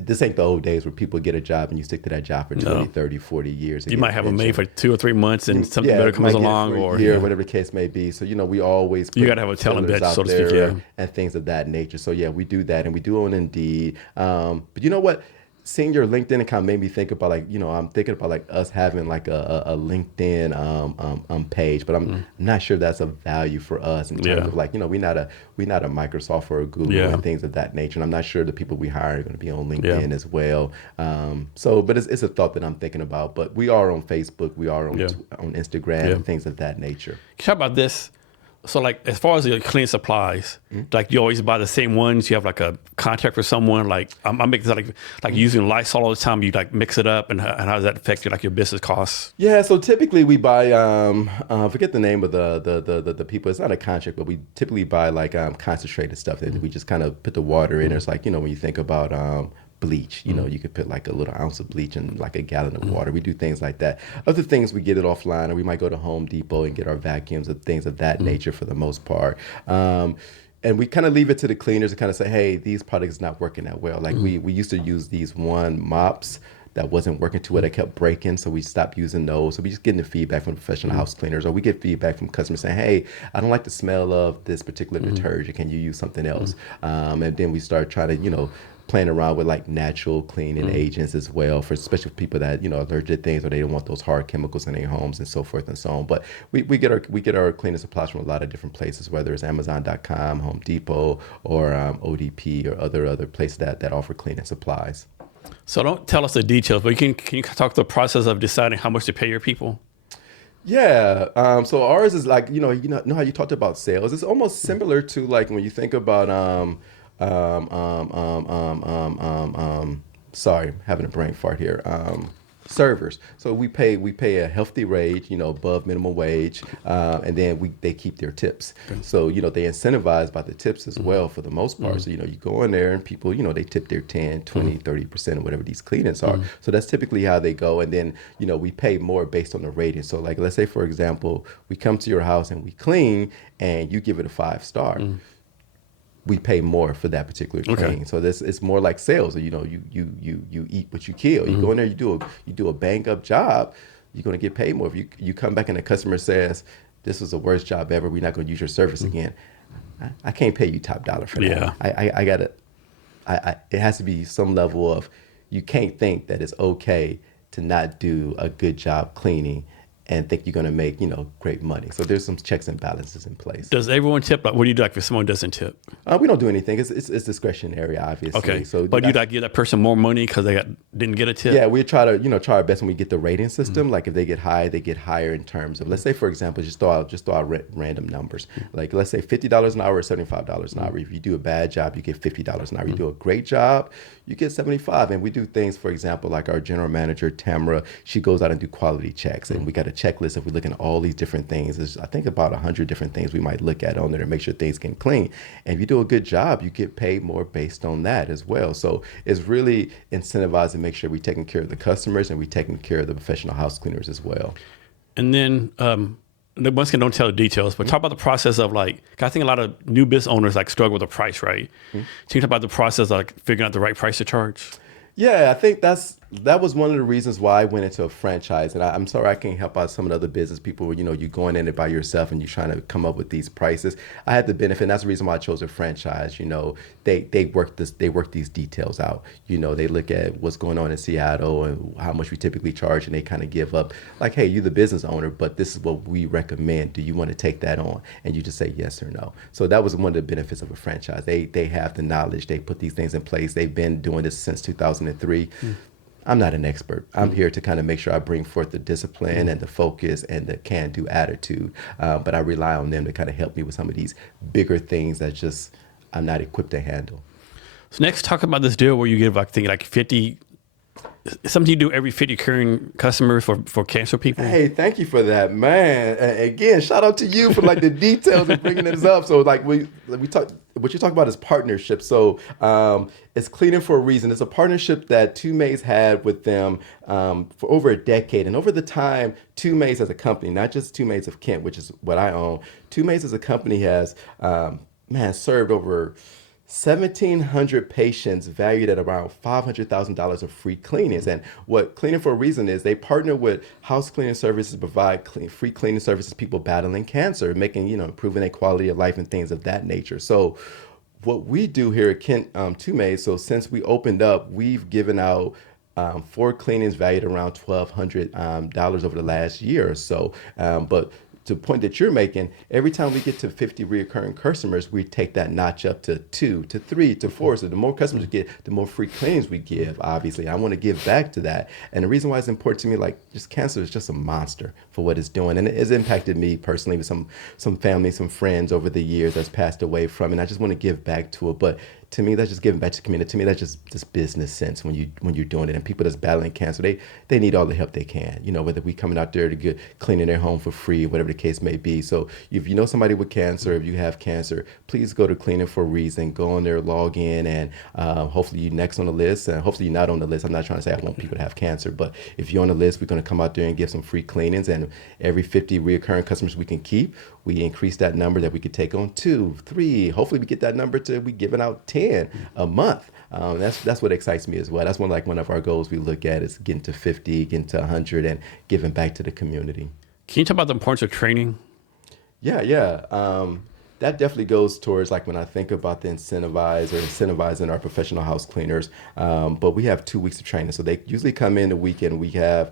This ain't the old days where people get a job and you stick to that job for 20, 30, 40 years. You might have them made for 2 or 3 months and something better comes along, or whatever the case may be. So, we always you got to have a talent bench, so to speak, and things of that nature. So, we do that, and we do on Indeed. But you know what? Seeing your LinkedIn account made me think about I'm thinking about us having like a LinkedIn page, but I'm not sure that's of value for us in terms of we're not a Microsoft or a Google and things of that nature. And I'm not sure the people we hire are going to be on LinkedIn as well. But it's a thought that I'm thinking about. But we are on Facebook, we are on Instagram and things of that nature. How about this? So like as far as the cleaning supplies, like you always buy the same ones. You have like a contract for someone. Like I'm making like using Lysol all the time. You like mix it up, and how does that affect your business costs? Yeah, so typically we buy forget the name of the people. It's not a contract, but we typically buy concentrated stuff that we just kind of put the water in. It's like when you think about bleach, you could put like a little ounce of bleach in like a gallon of water. We do things like that. Other things we get it offline, or we might go to Home Depot and get our vacuums and things of that nature for the most part. And we kind of leave it to the cleaners to kind of say, hey, these products not working that well. Like we used to use these one mops that wasn't working too well, that kept breaking. So we stopped using those. So we just getting the feedback from professional house cleaners, or we get feedback from customers saying, hey, I don't like the smell of this particular detergent. Can you use something else? And then we start trying to, playing around with like natural cleaning agents as well, for especially people that allergic to things, or they don't want those hard chemicals in their homes and so forth and so on. But we get our cleaning supplies from a lot of different places, whether it's Amazon.com, Home Depot, or ODP, or other places that offer cleaning supplies. So don't tell us the details, but can you talk the process of deciding how much to pay your people? Yeah. So ours is like, know how you talked about sales. It's almost similar to like when you think about sorry, I'm having a brain fart here. Servers. So we pay a healthy wage, above minimum wage, and then they keep their tips. So they incentivize by the tips as well for the most part. So you go in there and people, they tip their 10, 20, 30% or whatever these cleanings are. So that's typically how they go. And then we pay more based on the rating. So like, let's say for example, we come to your house and we clean and you give it a 5-star. We pay more for that particular clean. So it's more like sales. You eat what you kill. You go in there, you do a bang up job, you're gonna get paid more. If you come back and the customer says, this was the worst job ever, we're not gonna use your service again, I can't pay you top dollar for that. Yeah. I gotta, it has to be some level of, you can't think that it's okay to not do a good job cleaning and think you're going to make, great money. So there's some checks and balances in place. Does everyone tip? Like, what do you do if someone doesn't tip? We don't do anything. It's discretionary, obviously. Okay. So, but you give that person more money because they didn't get a tip? Yeah, we try to, try our best when we get the rating system. Like if they get high, they get higher in terms of, let's say, for example, just throw out random numbers. Like let's say $50 an hour or $75 an hour. If you do a bad job, you get $50 an hour. You do a great job, you get $75. And we do things, for example, like our general manager, Tamara, she goes out and do quality checks. And we got a checklist. If we look at all these different things, there's I think about 100 different things we might look at on there to make sure things can clean. And if you do a good job, you get paid more based on that as well. So it's really incentivized to make sure we're taking care of the customers and we're taking care of the professional house cleaners as well. And then once again, don't tell the details, but talk about the process of like, 'cause I think a lot of new business owners like struggle with the price, right? Can you talk about the process of like figuring out the right price to charge? Yeah, I think that was one of the reasons why I went into a franchise. And I'm sorry I can't help out some of the other business people where, you're going in it by yourself and you're trying to come up with these prices. I had the benefit, and that's the reason why I chose a franchise. They work these details out. They look at what's going on in Seattle and how much we typically charge, and they kind of give up like, hey, you're the business owner, but this is what we recommend. Do you want to take that on? And you just say yes or no. So that was one of the benefits of a franchise. They have the knowledge. They put these things in place. They've been doing this since 2003. I'm not an expert. I'm here to kind of make sure I bring forth the discipline and the focus and the can-do attitude. But I rely on them to kind of help me with some of these bigger things that just I'm not equipped to handle. So next, talk about this deal where you give like 50, something you do every 50 recurring customers for cancer people. Hey, thank you for that, man. Again, shout out to you for like the details and bringing this up. So like we talk, what you talk about is partnership. So it's Cleaning for a Reason. It's a partnership that Two Maids had with them for over a decade. And over the time, Two Maids as a company, not just Two Maids of Kent, which is what I own, Two Maids as a company has, served over 1,700 patients valued at around $500,000 of free cleanings. And what Cleaning for a Reason is, they partner with house cleaning services to provide free cleaning services to people battling cancer, making, improving their quality of life and things of that nature. So what we do here at Kent Two Maids, so since we opened up, we've given out 4 cleanings valued around $1,200 over the last year or so. But to the point that you're making, every time we get to 50 reoccurring customers, we take that notch up to 2, to 3, to 4. So the more customers we get, the more free cleanings we give, obviously. I want to give back to that. And the reason why it's important to me, like, just cancer is just a monster for what it's doing. And it has impacted me personally with some family, some friends over the years that's passed away from it. And I just want to give back to it. But to me, that's just giving back to the community. To me, that's just business sense when you're doing it. And people that's battling cancer, they need all the help they can. Whether we coming out there to get cleaning their home for free, whatever the case may be. So if you know somebody with cancer, if you have cancer, please go to Cleaning for a Reason. Go on there, log in, and hopefully you're next on the list. And hopefully you're not on the list. I'm not trying to say I want people to have cancer, but if you're on the list, we're going to come out there and give some free cleanings. And every 50 reoccurring customers we can keep, we increase that number that we could take on 2, 3. Hopefully we get that number to we giving out 10 a month. That's what excites me as well. That's one of our goals we look at is getting to 50, getting to 100, and giving back to the community. Can you talk about the importance of training? Yeah, yeah. That definitely goes towards like when I think about the incentivizing our professional house cleaners. But we have 2 weeks of training, so they usually come in the weekend. We have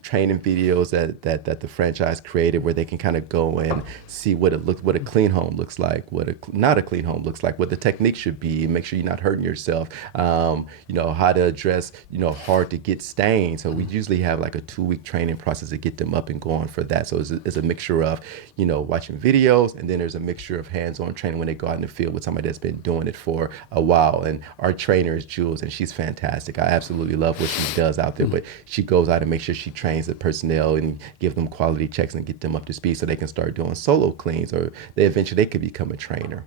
training videos that the franchise created where they can kind of go and see what a clean home looks like, not a clean home looks like, what the technique should be. Make sure you're not hurting yourself. How to address hard to get stains. So we usually have like a 2-week training process to get them up and going for that. So it's a mixture of watching videos, and then there's a mixture of hands-on training when they go out in the field with somebody that's been doing it for a while. And our trainer is Jules, and she's fantastic. I absolutely love what she does out there, but she goes out and makes sure she trains the personnel and give them quality checks and get them up to speed so they can start doing solo cleans, or they could become a trainer.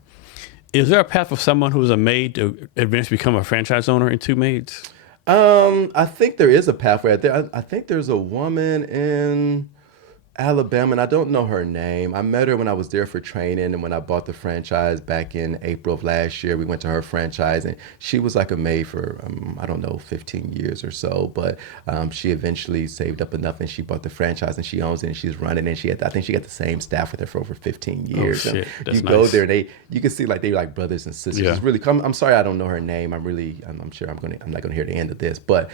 Is there a path for someone who's a maid to eventually become a franchise owner in Two Maids? I think there is a pathway out there. I think there's a woman in Alabama, and I don't know her name. I met her when I was there for training, and when I bought the franchise back in April of last year, we went to her franchise, and she was like a maid for, 15 years or so, but she eventually saved up enough, and she bought the franchise, and she owns it, and she's running, and I think she got the same staff with her for over 15 years. Oh, shit. That's you nice. go there, and you can see like they're like brothers and sisters. Yeah. It's really, I'm sorry I don't know her name. I'm sure I'm not gonna hear the end of this, but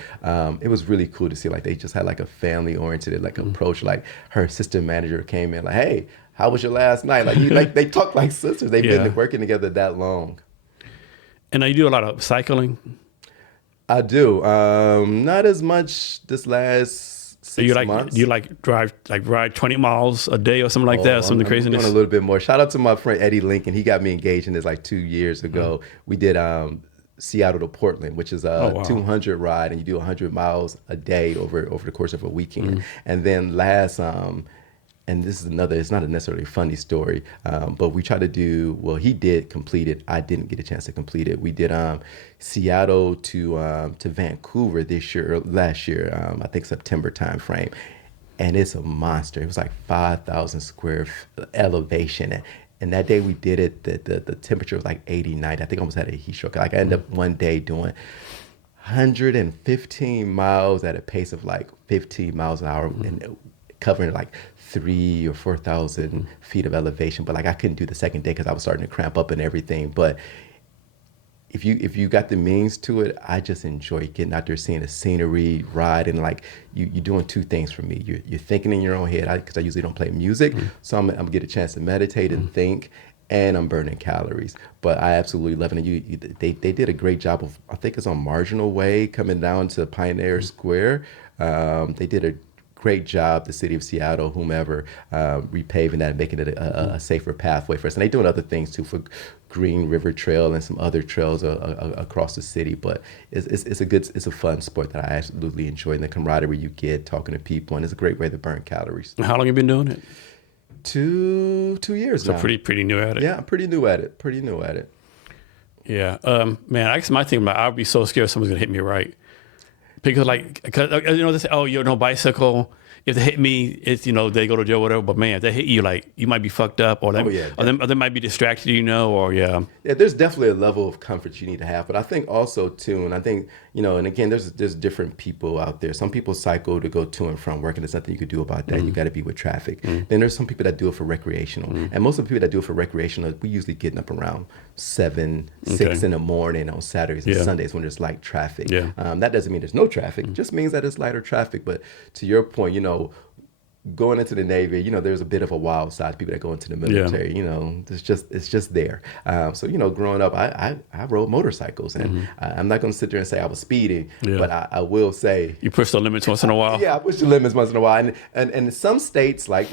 it was really cool to see like they just had like a family-oriented approach. Like her assistant manager came in like, hey, how was your last night? Like they talk like sisters. They've been working together that long. And you do a lot of cycling? I do. Not as much this last 6 months. Do you ride 20 miles a day or something like that? Something craziness? I'm doing a little bit more. Shout out to my friend Eddie Lincoln. He got me engaged in this like 2 years ago. We did Seattle to Portland, which is a 200 ride, and you do 100 miles a day over the course of a weekend. And then and this is it's not a necessarily funny story, but we tried to do, he did complete it. I didn't get a chance to complete it. We did Seattle to Vancouver last year, I think September timeframe. And it's a monster. It was like 5,000 square elevation. And that day we did it, the temperature was like 89. I think I almost had a heat stroke. Like I ended up one day doing 115 miles at a pace of like 15 miles an hour and covering like 3,000 or 4,000 feet of elevation. But like I couldn't do the second day because I was starting to cramp up and everything. But if you got the means to it, I just enjoy getting out there, seeing the scenery, ride, and like you're doing two things for me. You're thinking in your own head, because I usually don't play music, so I'm gonna get a chance to meditate and think, and I'm burning calories. But I absolutely love it. And they did a great job of, I think it's on Marginal Way coming down to Pioneer Square. They did a great job, the city of Seattle, whomever, repaving that and making it a safer pathway for us. And they're doing other things too for Green River Trail and some other trails across the city. But it's a fun sport that I absolutely enjoy, and the camaraderie you get talking to people, and it's a great way to burn calories. How long have you been doing it? 2 years now. So pretty new at it. Yeah, I'm pretty new at it. Yeah, man. I guess my thing about, I'd be so scared someone's gonna hit me right. Because they say, oh, you're no bicycle. If they hit me, it's, they go to jail, whatever. But man, if they hit you, like, you might be fucked up, or they might be distracted, Yeah, there's definitely a level of comfort you need to have. But I think also too, and I think, and again, there's different people out there. Some people cycle to go to and from work, and there's nothing you could do about that. You got to be with traffic. Then there's some people that do it for recreational. And most of the people that do it for recreational, we usually getting up around 7, 6 in the morning on Saturdays and Sundays when there's light traffic. Yeah. That doesn't mean there's no traffic. It just means that it's lighter traffic. But to your point, going into the Navy, there's a bit of a wild side to people that go into the military. It's just there. So growing up, I rode motorcycles, and I'm not going to sit there and say I was speeding, but I will say you push the limits once in a while. Yeah, I push the limits once in a while, and in some states like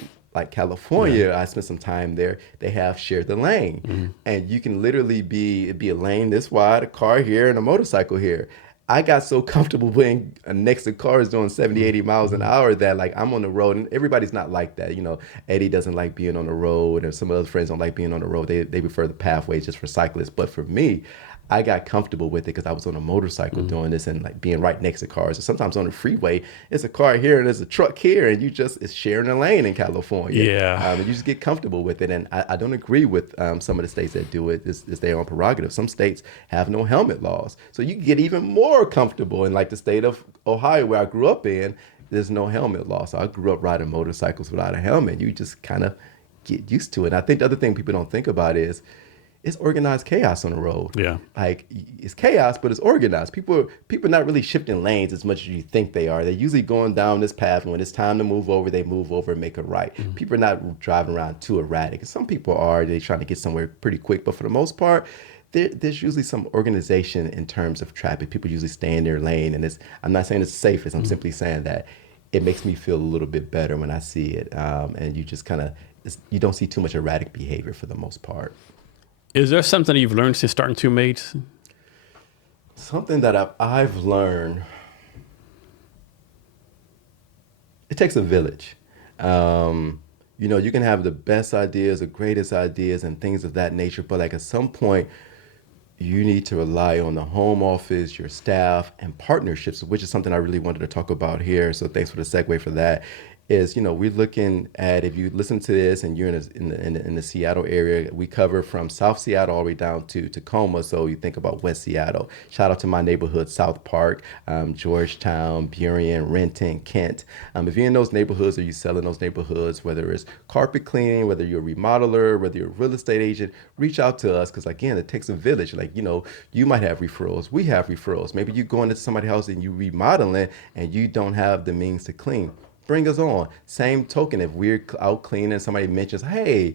California, I spent some time there. They have shared the lane, and you can literally be a lane this wide, a car here, and a motorcycle here. I got so comfortable being next to cars doing 70, 80 miles an hour that like I'm on the road, and everybody's not like that. You know, Eddie doesn't like being on the road, and some other friends don't like being on the road. They prefer the pathways just for cyclists. But for me, I got comfortable with it because I was on a motorcycle doing this and like being right next to cars. So sometimes on the freeway, it's a car here and there's a truck here, and it's sharing a lane in California. Yeah. And you just get comfortable with it. And I don't agree with some of the states that do it. It's their own prerogative. Some states have no helmet laws. So you get even more comfortable in like the state of Ohio where I grew up in, there's no helmet law. So I grew up riding motorcycles without a helmet. You just kind of get used to it. And I think the other thing people don't think about is it's organized chaos on the road. Yeah. Like it's chaos, but it's organized. People are not really shifting lanes as much as you think they are. They're usually going down this path, and when it's time to move over, they move over and make a right. People are not driving around too erratic. Some people are. They're trying to get somewhere pretty quick, but for the most part, there's usually some organization in terms of traffic. People usually stay in their lane, and I'm not saying it's the safest. I'm simply saying that it makes me feel a little bit better when I see it, and you just kind of you don't see too much erratic behavior for the most part. Is there something you've learned since starting Two Maids? Something that I've learned, it takes a village. You know, you can have the best ideas, the greatest ideas, and things of that nature, but like at some point, you need to rely on the home office, your staff, and partnerships, which is something I really wanted to talk about here. So thanks for the segue for that. Is, you know, we're looking at, if you listen to this and you're in the Seattle area, we cover from South Seattle all the way down to Tacoma. So you think about West Seattle. Shout out to my neighborhood, South Park, Georgetown, Burien, Renton, Kent. If you're in those neighborhoods or you sell in those neighborhoods, whether it's carpet cleaning, whether you're a remodeler, whether you're a real estate agent, reach out to us because, again, it takes a village. Like, you know, you might have referrals. We have referrals. Maybe you go into somebody's house and you remodeling and you don't have the means to clean. Bring us on. Same token, if we're out cleaning, somebody mentions, hey,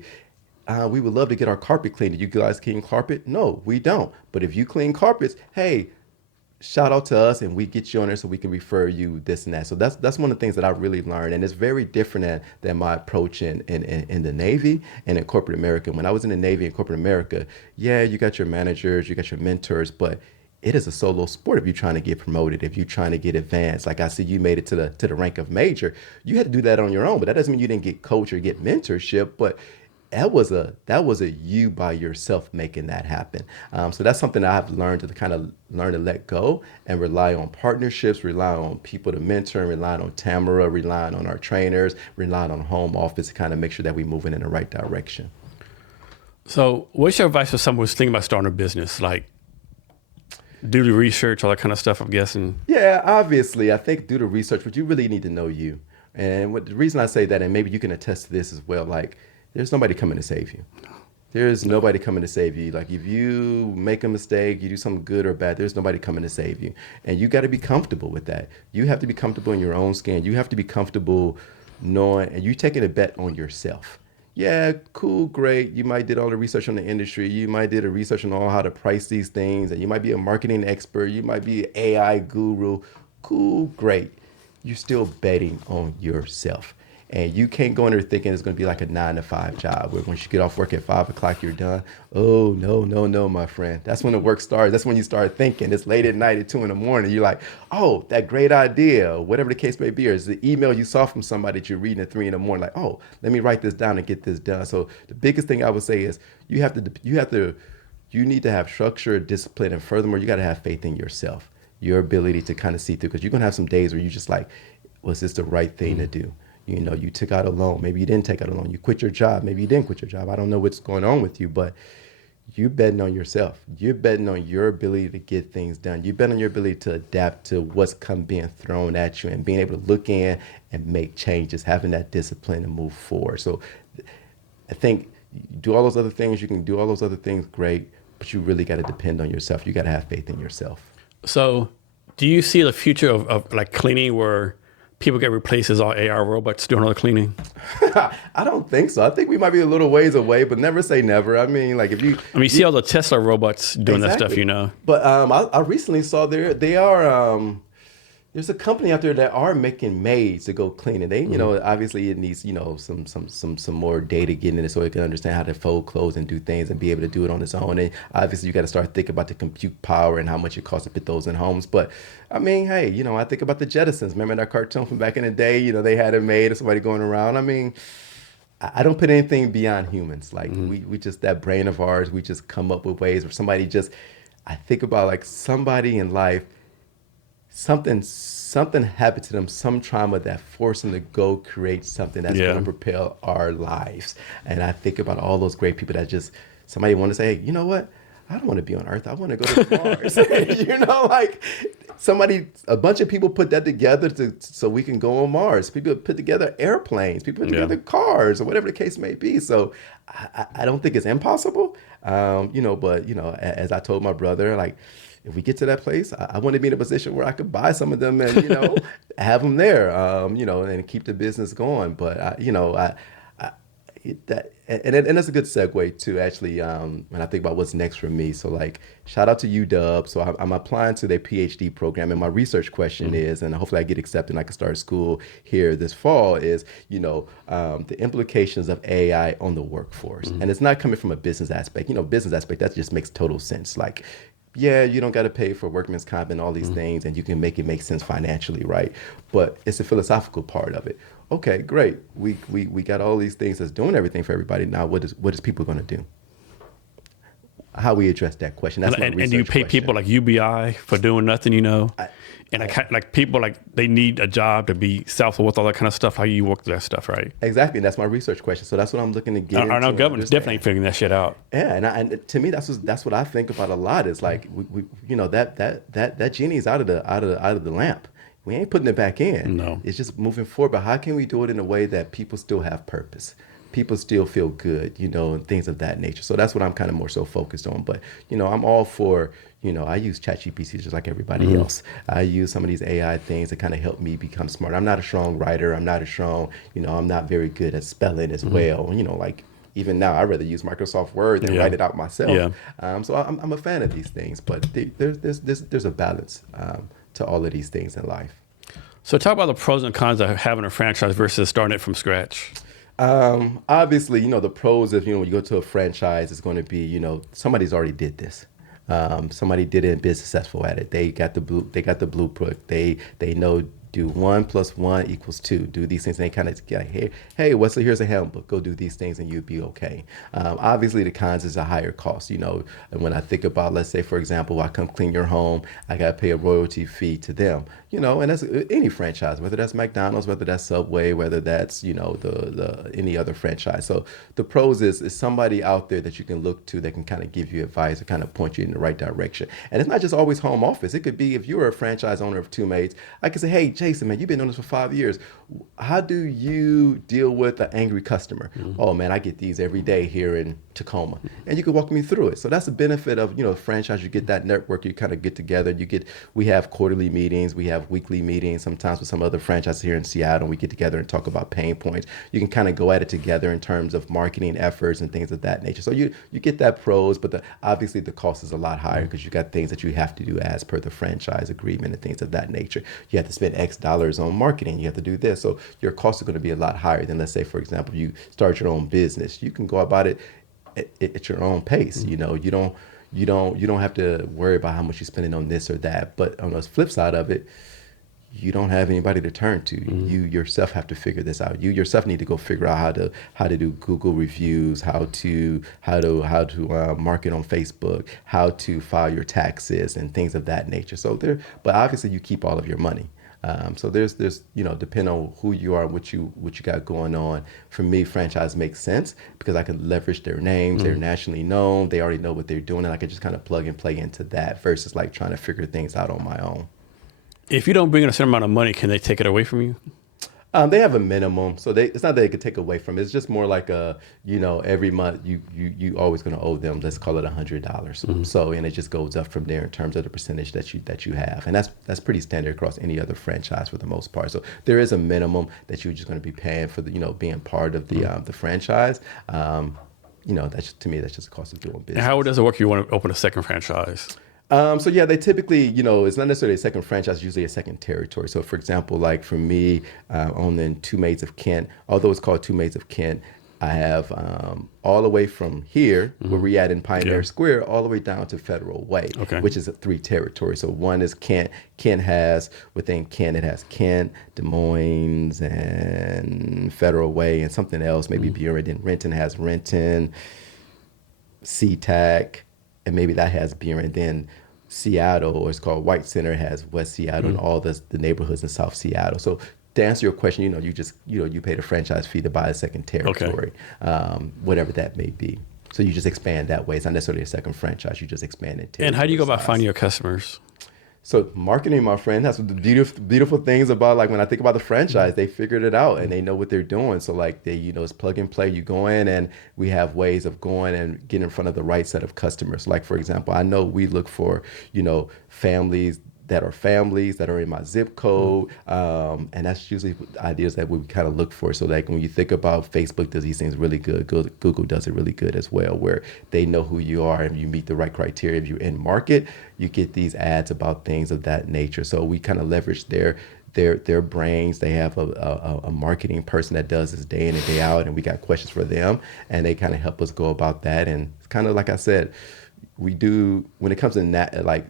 we would love to get our carpet cleaned. Do you guys clean carpet? No, we don't. But if you clean carpets, hey, shout out to us and we get you on there so we can refer you this and that. So that's one of the things that I really learned. And it's very different than my approach in the Navy and in corporate America. When I was in the Navy and corporate America, yeah, you got your managers, you got your mentors, but it is a solo sport if you're trying to get promoted, if you're trying to get advanced. Like I see you made it to the rank of major. You had to do that on your own, but that doesn't mean you didn't get coach or get mentorship. But that was a you by yourself making that happen. So that's something I've learned to kind of learn to let go and rely on partnerships, rely on people to mentor, relying on Tamara, relying on our trainers, relying on home office to kind of make sure that we're moving in the right direction. So what's your advice for someone who's thinking about starting a business? Like, do the research, all that kind of stuff, I'm guessing. Yeah, obviously, I think do the research, but you really need to know you. And the reason I say that, and maybe you can attest to this as well, like there's nobody coming to save you. There's nobody coming to save you. Like if you make a mistake, you do something good or bad, there's nobody coming to save you. And you got to be comfortable with that. You have to be comfortable in your own skin. You have to be comfortable knowing, and you taking a bet on yourself. Yeah, cool, great. You might did all the research on the industry. You might did a research on all how to price these things, and you might be a marketing expert. You might be an AI guru. Cool, great. You're still betting on yourself. And you can't go in there thinking it's going to be like a 9-to-5 job where once you get off work at 5 o'clock, you're done. Oh, no, my friend. That's when the work starts. That's when you start thinking. It's late at night at 2 a.m. You're like, oh, that great idea, whatever the case may be, or it's the email you saw from somebody that you're reading at 3 a.m. Like, oh, let me write this down and get this done. So the biggest thing I would say is you need to have structure, discipline, and furthermore, you got to have faith in yourself, your ability to kind of see through, because you're going to have some days where you just like, was this the right thing to do? You know, you took out a loan. Maybe you didn't take out a loan. You quit your job. Maybe you didn't quit your job. I don't know what's going on with you, but you're betting on yourself. You're betting on your ability to get things done. You bet on your ability to adapt to what's being thrown at you and being able to look in and make changes, having that discipline to move forward. So I think you do all those other things. You can do all those other things, great, but you really got to depend on yourself. You got to have faith in yourself. So do you see the future of like cleaning where people get replaced as all AI robots doing all the cleaning? I don't think so. I think we might be a little ways away, but never say never. I mean, like if you see all the Tesla robots doing that stuff, you know. But I recently saw they're there's a company out there that are making maids to go clean, and they, obviously it needs, some more data getting in it so it can understand how to fold clothes and do things and be able to do it on its own. And obviously you got to start thinking about the compute power and how much it costs to put those in homes. But I mean, hey, I think about the Jetsons. Remember that cartoon from back in the day? They had a maid or somebody going around. I mean, I don't put anything beyond humans. Like we just, that brain of ours, we just come up with ways where somebody just, I think about like somebody in life, something happened to them, some trauma that forced them to go create something that's going to propel our lives. And I think about all those great people that just, somebody want to say, hey, you know what? I don't want to be on Earth. I want to go to Mars. Like a bunch of people put that together so we can go on Mars. People put together airplanes. People put together cars or whatever the case may be. So I don't think it's impossible. But as I told my brother, like, if we get to that place, I want to be in a position where I could buy some of them and, have them there, and keep the business going. But, that's a good segue to actually, when I think about what's next for me. So like, shout out to UW. So I'm applying to their PhD program, and my research question is, and hopefully I get accepted and I can start school here this fall, is, the implications of AI on the workforce. And it's not coming from a business aspect. Business aspect, that just makes total sense. Like, yeah, you don't got to pay for workman's comp and all these things, and you can make it make sense financially, right? But it's a philosophical part of it. Okay, great. We got all these things that's doing everything for everybody. Now, what is people going to do? How we address that question? That's my research and do you pay question. people like UBI for doing nothing? Like people like they need a job to be south with all that kind of stuff. How you work that stuff, right? Exactly, and that's my research question. So that's what I'm looking to get into. Our government's definitely figuring that shit out. Yeah, and to me, that's what I think about a lot. Is like we that genie's out of the lamp. We ain't putting it back in. No, it's just moving forward. But how can we do it in a way that people still have purpose? People still feel good, and things of that nature. So that's what I'm kind of more so focused on. But, I'm all for, I use ChatGPT just like everybody else. I use some of these AI things that kind of help me become smart. I'm not a strong writer. I'm not I'm not very good at spelling as well. Like even now, I'd rather use Microsoft Word than write it out myself. Yeah. So I'm a fan of these things, but there's a balance to all of these things in life. So talk about the pros and cons of having a franchise versus starting it from scratch. Obviously, the pros of, when you go to a franchise, it's going to be, somebody's already did this. Somebody did it and been successful at it. They got the blueprint. They know do 1 + 1 = 2. Do these things, and they kind of get like, hey, Wesley, here's a handbook. Go do these things, and you'll be okay. Obviously, the cons is a higher cost. And when I think about, let's say, for example, I come clean your home, I got to pay a royalty fee to them. And that's any franchise, whether that's McDonald's, whether that's Subway, whether that's the any other franchise. So the pros is somebody out there that you can look to that can kind of give you advice or kind of point you in the right direction. And it's not just always home office. It could be if you're a franchise owner of Two Maids, I could say, hey, Jason, man, you've been doing this for 5 years. How do you deal with an angry customer? Oh man, I get these every day here in Tacoma, and you can walk me through it. So that's the benefit of franchise. You get that network. You kind of get together. We have quarterly meetings. We have weekly meetings. Sometimes with some other franchises here in Seattle, we get together and talk about pain points. You can kind of go at it together in terms of marketing efforts and things of that nature. So you get that pros, but obviously the cost is a lot higher because you got things that you have to do as per the franchise agreement and things of that nature. You have to spend X dollars on marketing. You have to do this. So your costs are going to be a lot higher than, let's say, for example, you start your own business. You can go about it at your own pace. You don't have to worry about how much you're spending on this or that. But on the flip side of it, you don't have anybody to turn to. You yourself have to figure this out. You yourself need to go figure out how to do Google reviews, how to market on Facebook, how to file your taxes and things of that nature. So but obviously you keep all of your money. So there's depending on who you are, what you got going on. For me, franchise makes sense because I can leverage their names. They're nationally known. They already know what they're doing, and I can just kind of plug and play into that versus like trying to figure things out on my own. If you don't bring in a certain amount of money, can they take it away from you? They have a minimum, so it's not that they could take away from it. It's just more like every month you always going to owe them. Let's call it $100. So, and it just goes up from there in terms of the percentage that you have, and that's pretty standard across any other franchise for the most part. So there is a minimum that you're just going to be paying for being part of the franchise. That's to me that's just the cost of doing business. And how does it work if you want to open a second franchise? So yeah, they typically, it's not necessarily a second franchise, it's usually a second territory. So for example, like for me, owning Two Maids of Kent, although it's called Two Maids of Kent, I have all the way from here, where we at in Pioneer Yeah. Square, all the way down to Federal Way, Okay. which is a three territory. So one is Kent. Kent has, within Kent, it has Kent, Des Moines, and Federal Way, and something else, maybe Buren. Then Renton has Renton, SeaTac, and maybe that has Buren. Then Seattle, or it's called White Center, has West Seattle and all the neighborhoods in South Seattle. So to answer your question, you just you pay the franchise fee to buy a second territory, whatever that may be. So you just expand that way. It's not necessarily a second franchise. You just expand it. And how do you go about finding your customers? So marketing, my friend, that's what the beautiful things about, like, when I think about the franchise, they figured it out and they know what they're doing. So like it's plug and play. You go in and we have ways of going and getting in front of the right set of customers. Like, for example, I know we look for, families that are in my zip code. And that's usually ideas that we kind of look for. So like when you think about Facebook does these things really good, Google does it really good as well, where they know who you are and you meet the right criteria. If you're in market, you get these ads about things of that nature. So we kind of leverage their brains. They have a marketing person that does this day in and day out, and we got questions for them, and they kind of help us go about that. And it's kind of like I said, we do, when it comes to like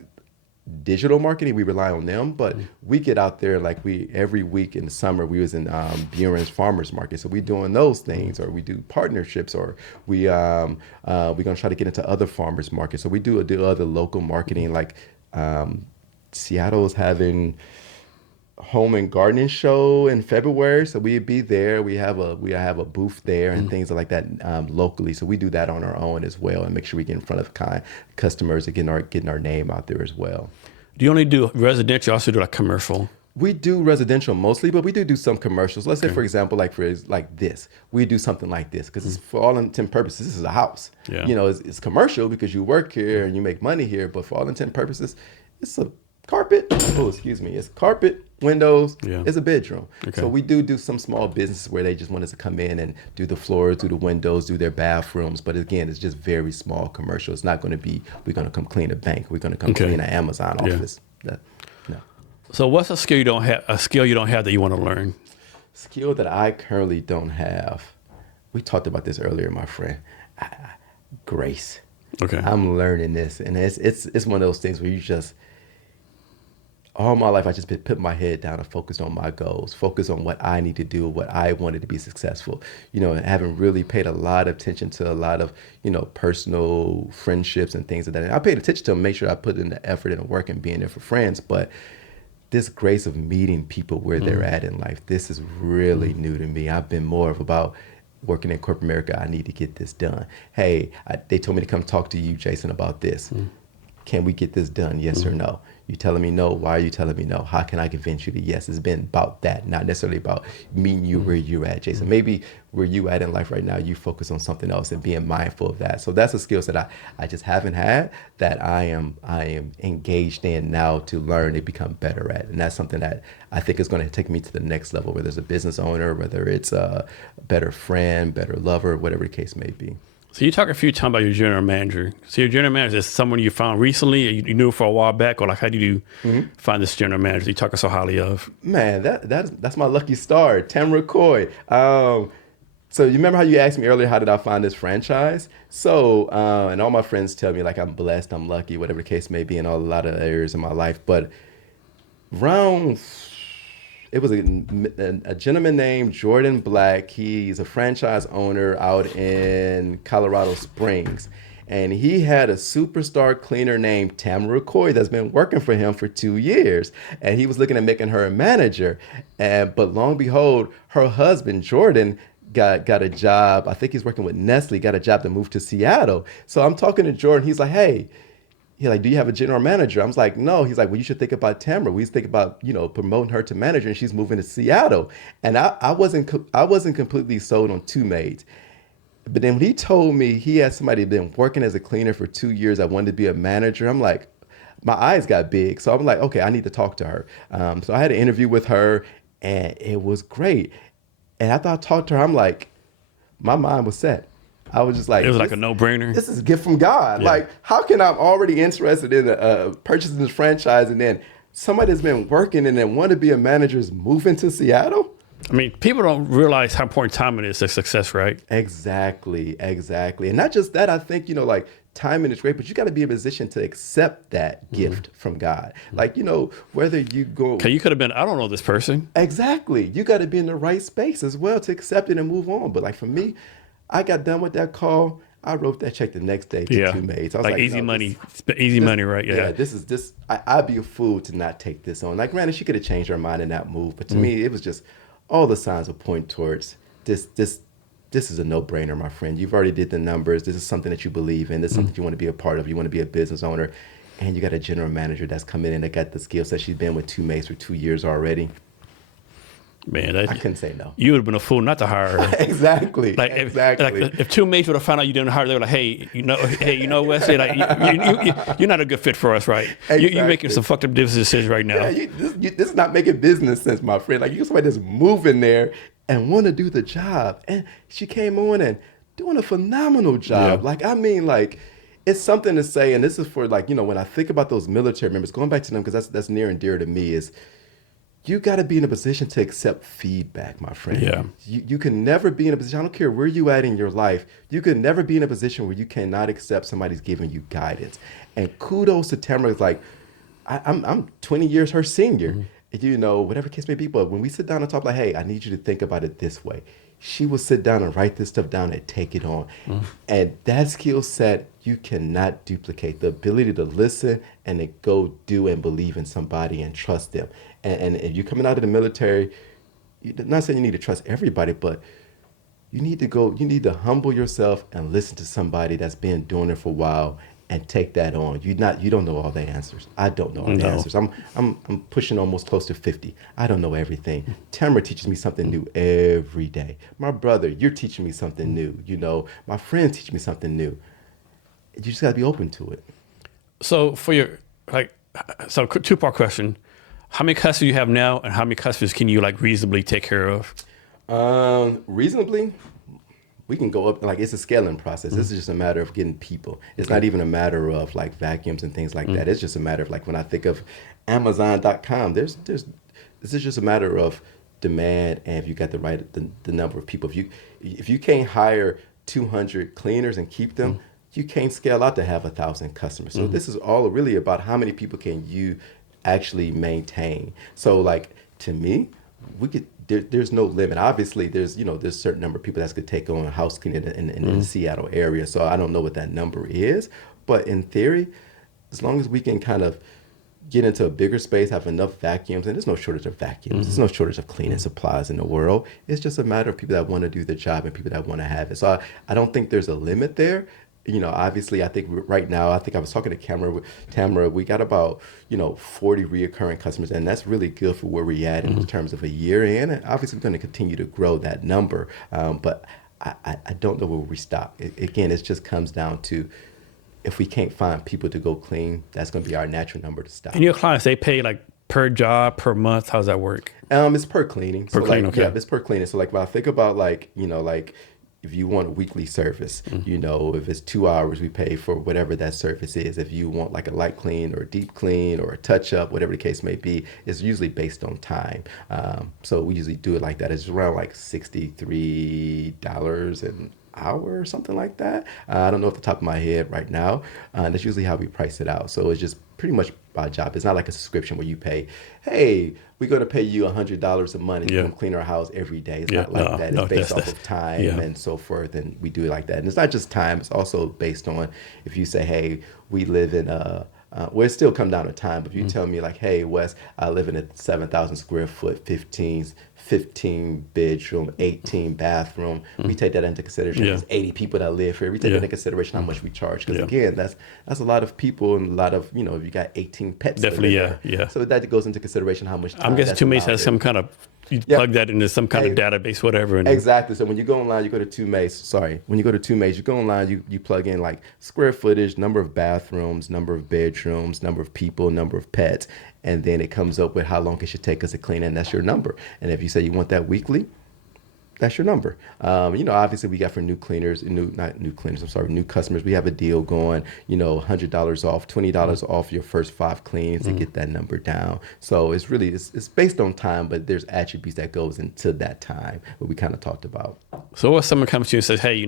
digital marketing, we rely on them, but we get out there, like every week in the summer, we was in Buren's farmers market. So we doing those things, or we do partnerships, or we're gonna try to get into other farmers markets. So we do other local marketing, like Seattle's having home and gardening show in February, so we'd be there. We have a booth there and things like that locally. So we do that on our own as well, and make sure we get in front of customers and getting our name out there as well. Do you only do residential? Also do like commercial? We do residential mostly, but we do some commercials. Let's say, for example, like this, we do something like this because it's, for all intent and purposes, this is a house. Yeah. It's commercial because you work here and you make money here, but for all intent and purposes, it's a carpet. It's carpet, windows. Yeah. It's a bedroom. Okay. So we do some small businesses where they just want us to come in and do the floors, do the windows, do their bathrooms. But again, it's just very small commercial. It's not going to be, we're going to come clean a bank. We're going to come clean an Amazon office. No. So what's a skill you don't have? A skill you don't have that you want to learn? Skill that I currently don't have. We talked about this earlier, my friend. Grace. Okay. I'm learning this, and it's one of those things where you just, all my life, I just been putting my head down and focused on my goals, focused on what I need to do, what I wanted to be successful. And haven't really paid a lot of attention to a lot of, personal friendships and things like that. And I paid attention to them, make sure I put in the effort and the work and being there for friends. But this grace of meeting people where they're at in life, this is really new to me. I've been more of about working in corporate America. I need to get this done. Hey, they told me to come talk to you, Jason, about this. Can we get this done? Yes or no? You telling me no? Why are you telling me no? How can I convince you to yes? It's been about that, not necessarily about meeting you where you're at, Jason. Maybe where you at in life right now, you focus on something else and being mindful of that. So that's a skill that I just haven't had, that I am engaged in now to learn and become better at. And that's something that I think is going to take me to the next level, whether it's a business owner, whether it's a better friend, better lover, whatever the case may be. So you talk a few times about your general manager. So your general manager is someone you found recently, or you knew for a while back, or like how did you find this general manager you talk so highly of? Man, that's my lucky star, Tamara Coy. So you remember how you asked me earlier, how did I find this franchise? So, and all my friends tell me like I'm blessed, I'm lucky, whatever the case may be in a lot of areas in my life. But it was a gentleman named Jordan Black. He's a franchise owner out in Colorado Springs. And he had a superstar cleaner named Tamara Coy that's been working for him for 2 years. And he was looking at making her a manager. But lo and behold, her husband, Jordan, got a job. I think he's working with Nestle, got a job to move to Seattle. So I'm talking to Jordan. He's like, hey, do you have a general manager? I was like, no. He's like, well, you should think about Tamara. We think about, promoting her to manager, and she's moving to Seattle. And I wasn't completely sold on Two Maids. But then when he told me he had somebody been working as a cleaner for 2 years that wanted to be a manager, I'm like, my eyes got big. So I'm like, okay, I need to talk to her. So I had an interview with her, and it was great. And after I talked to her, I'm like, my mind was set. I was just like, It was like a no-brainer. This is a gift from God. Yeah. Like, how can I'm already interested in purchasing this franchise, and then somebody that's been working and then want to be a manager is moving to Seattle? I mean, people don't realize how important timing is to success, right? Exactly. And not just that, I think, like timing is great, but you got to be in a position to accept that gift from God. Like, whether you go. Okay, you could have been, I don't know this person. Exactly. You got to be in the right space as well to accept it and move on. But like for me, I got done with that call. I wrote that check the next day to Two Maids. I was like, easy money, easy money, right? Yeah. I'd be a fool to not take this on. Like, granted, she could have changed her mind in that move, but to me, it was just all the signs would point towards this is a no-brainer, my friend. You've already did the numbers. This is something that you believe in. This is something you want to be a part of. You want to be a business owner, and you got a general manager that's coming in that got the skill set. She's been with Two Maids for 2 years already. Man, I couldn't say no. You would have been a fool not to hire her. Exactly. If Two Maids would have found out you didn't hire, they were like, hey, Wesley, like, you're not a good fit for us, right? Exactly. You're making some fucked up business decisions right now. Yeah, this is not making business sense, my friend. Like, you're somebody that's moving there and want to do the job. And she came on and doing a phenomenal job. Yeah. Like, I mean, like, it's something to say, and this is for, like, when I think about those military members, going back to them, because that's near and dear to me, is you got to be in a position to accept feedback, my friend. Yeah. You can never be in a position, I don't care where you at in your life, you can never be in a position where you cannot accept somebody's giving you guidance. And kudos to Tamara. It's like, I'm 20 years her senior, whatever case may be. But when we sit down and talk, like, hey, I need you to think about it this way. She will sit down and write this stuff down and take it on. And that skill set, you cannot duplicate. The ability to listen and to go do and believe in somebody and trust them. And if you're coming out of the military, not saying you need to trust everybody, but you need to humble yourself and listen to somebody that's been doing it for a while and take that on. You don't know all the answers. I don't know all the answers. I'm pushing almost close to 50. I don't know everything. Tamara teaches me something new every day. My brother, you're teaching me something new. My friends teach me something new. You just gotta be open to it. So two-part question. How many customers do you have now, and how many customers can you reasonably take care of? Reasonably, we can go up. Like, it's a scaling process. This is just a matter of getting people. It's not even a matter of vacuums and things like that. It's just a matter of when I think of Amazon.com, this is just a matter of demand, and if you got the number of people. If you can't hire 200 cleaners and keep them, you can't scale out to have 1,000 customers. So this is all really about how many people can you actually maintain. So to me, there's no limit. Obviously, there's a certain number of people that could take on house cleaning in the Seattle area. So I don't know what that number is, but in theory, as long as we can kind of get into a bigger space, have enough vacuums, and there's no shortage of vacuums. There's no shortage of cleaning supplies in the world. It's just a matter of people that want to do the job and people that want to have it. So I don't think there's a limit there. Obviously, I think right now, I was talking to Tamara, we got about, 40 reoccurring customers, and that's really good for where we're at in terms of a year in. And obviously, we're going to continue to grow that number. But I don't know where we stop. Again, it just comes down to, if we can't find people to go clean, that's going to be our natural number to stop. And your clients, they pay per job, per month? How does that work? It's per cleaning. Cleaning, okay. Yeah, it's per cleaning. So when I think about if you want a weekly service, if it's 2 hours, we pay for whatever that service is. If you want a light clean or a deep clean or a touch up, whatever the case may be, it's usually based on time. So we usually do it like that. It's around $63 an hour or something like that. I don't know off the top of my head right now. That's usually how we price it out. So it's just pretty much by job. It's not like a subscription where you pay, hey, we're going to pay you $100 a month and you come clean our house every day. It's not like that. It's based off of time and so forth, and we do it like that. And it's not just time. It's also based on, if you say, hey, we live in well, it still come down to time, but if you tell me hey, Wes, I live in a 7,000 square foot, 15 bedroom, 18 bathroom. We take that into consideration. There's 80 people that live here. We take that into consideration how much we charge. Because again, that's a lot of people and a lot of, if you got 18 pets. Definitely, yeah. So that goes into consideration how much time. I'm guessing Two Maids has some kind of, you plug that into some kind of database, whatever. And exactly. So when you go online, you go to Two Maids. When you go to Two Maids, you go online, you plug in square footage, number of bathrooms, number of bedrooms, number of people, number of pets, and then it comes up with how long it should take us to clean, and that's your number. And if you say you want that weekly, that's your number. Obviously we got for new cleaners, not new cleaners, I'm sorry, new customers. We have a deal going, $100 off, $20 off your first 5 cleans to get that number down. So it's really, it's based on time, but there's attributes that goes into that time, what we kind of talked about. So what someone comes to you and says, hey,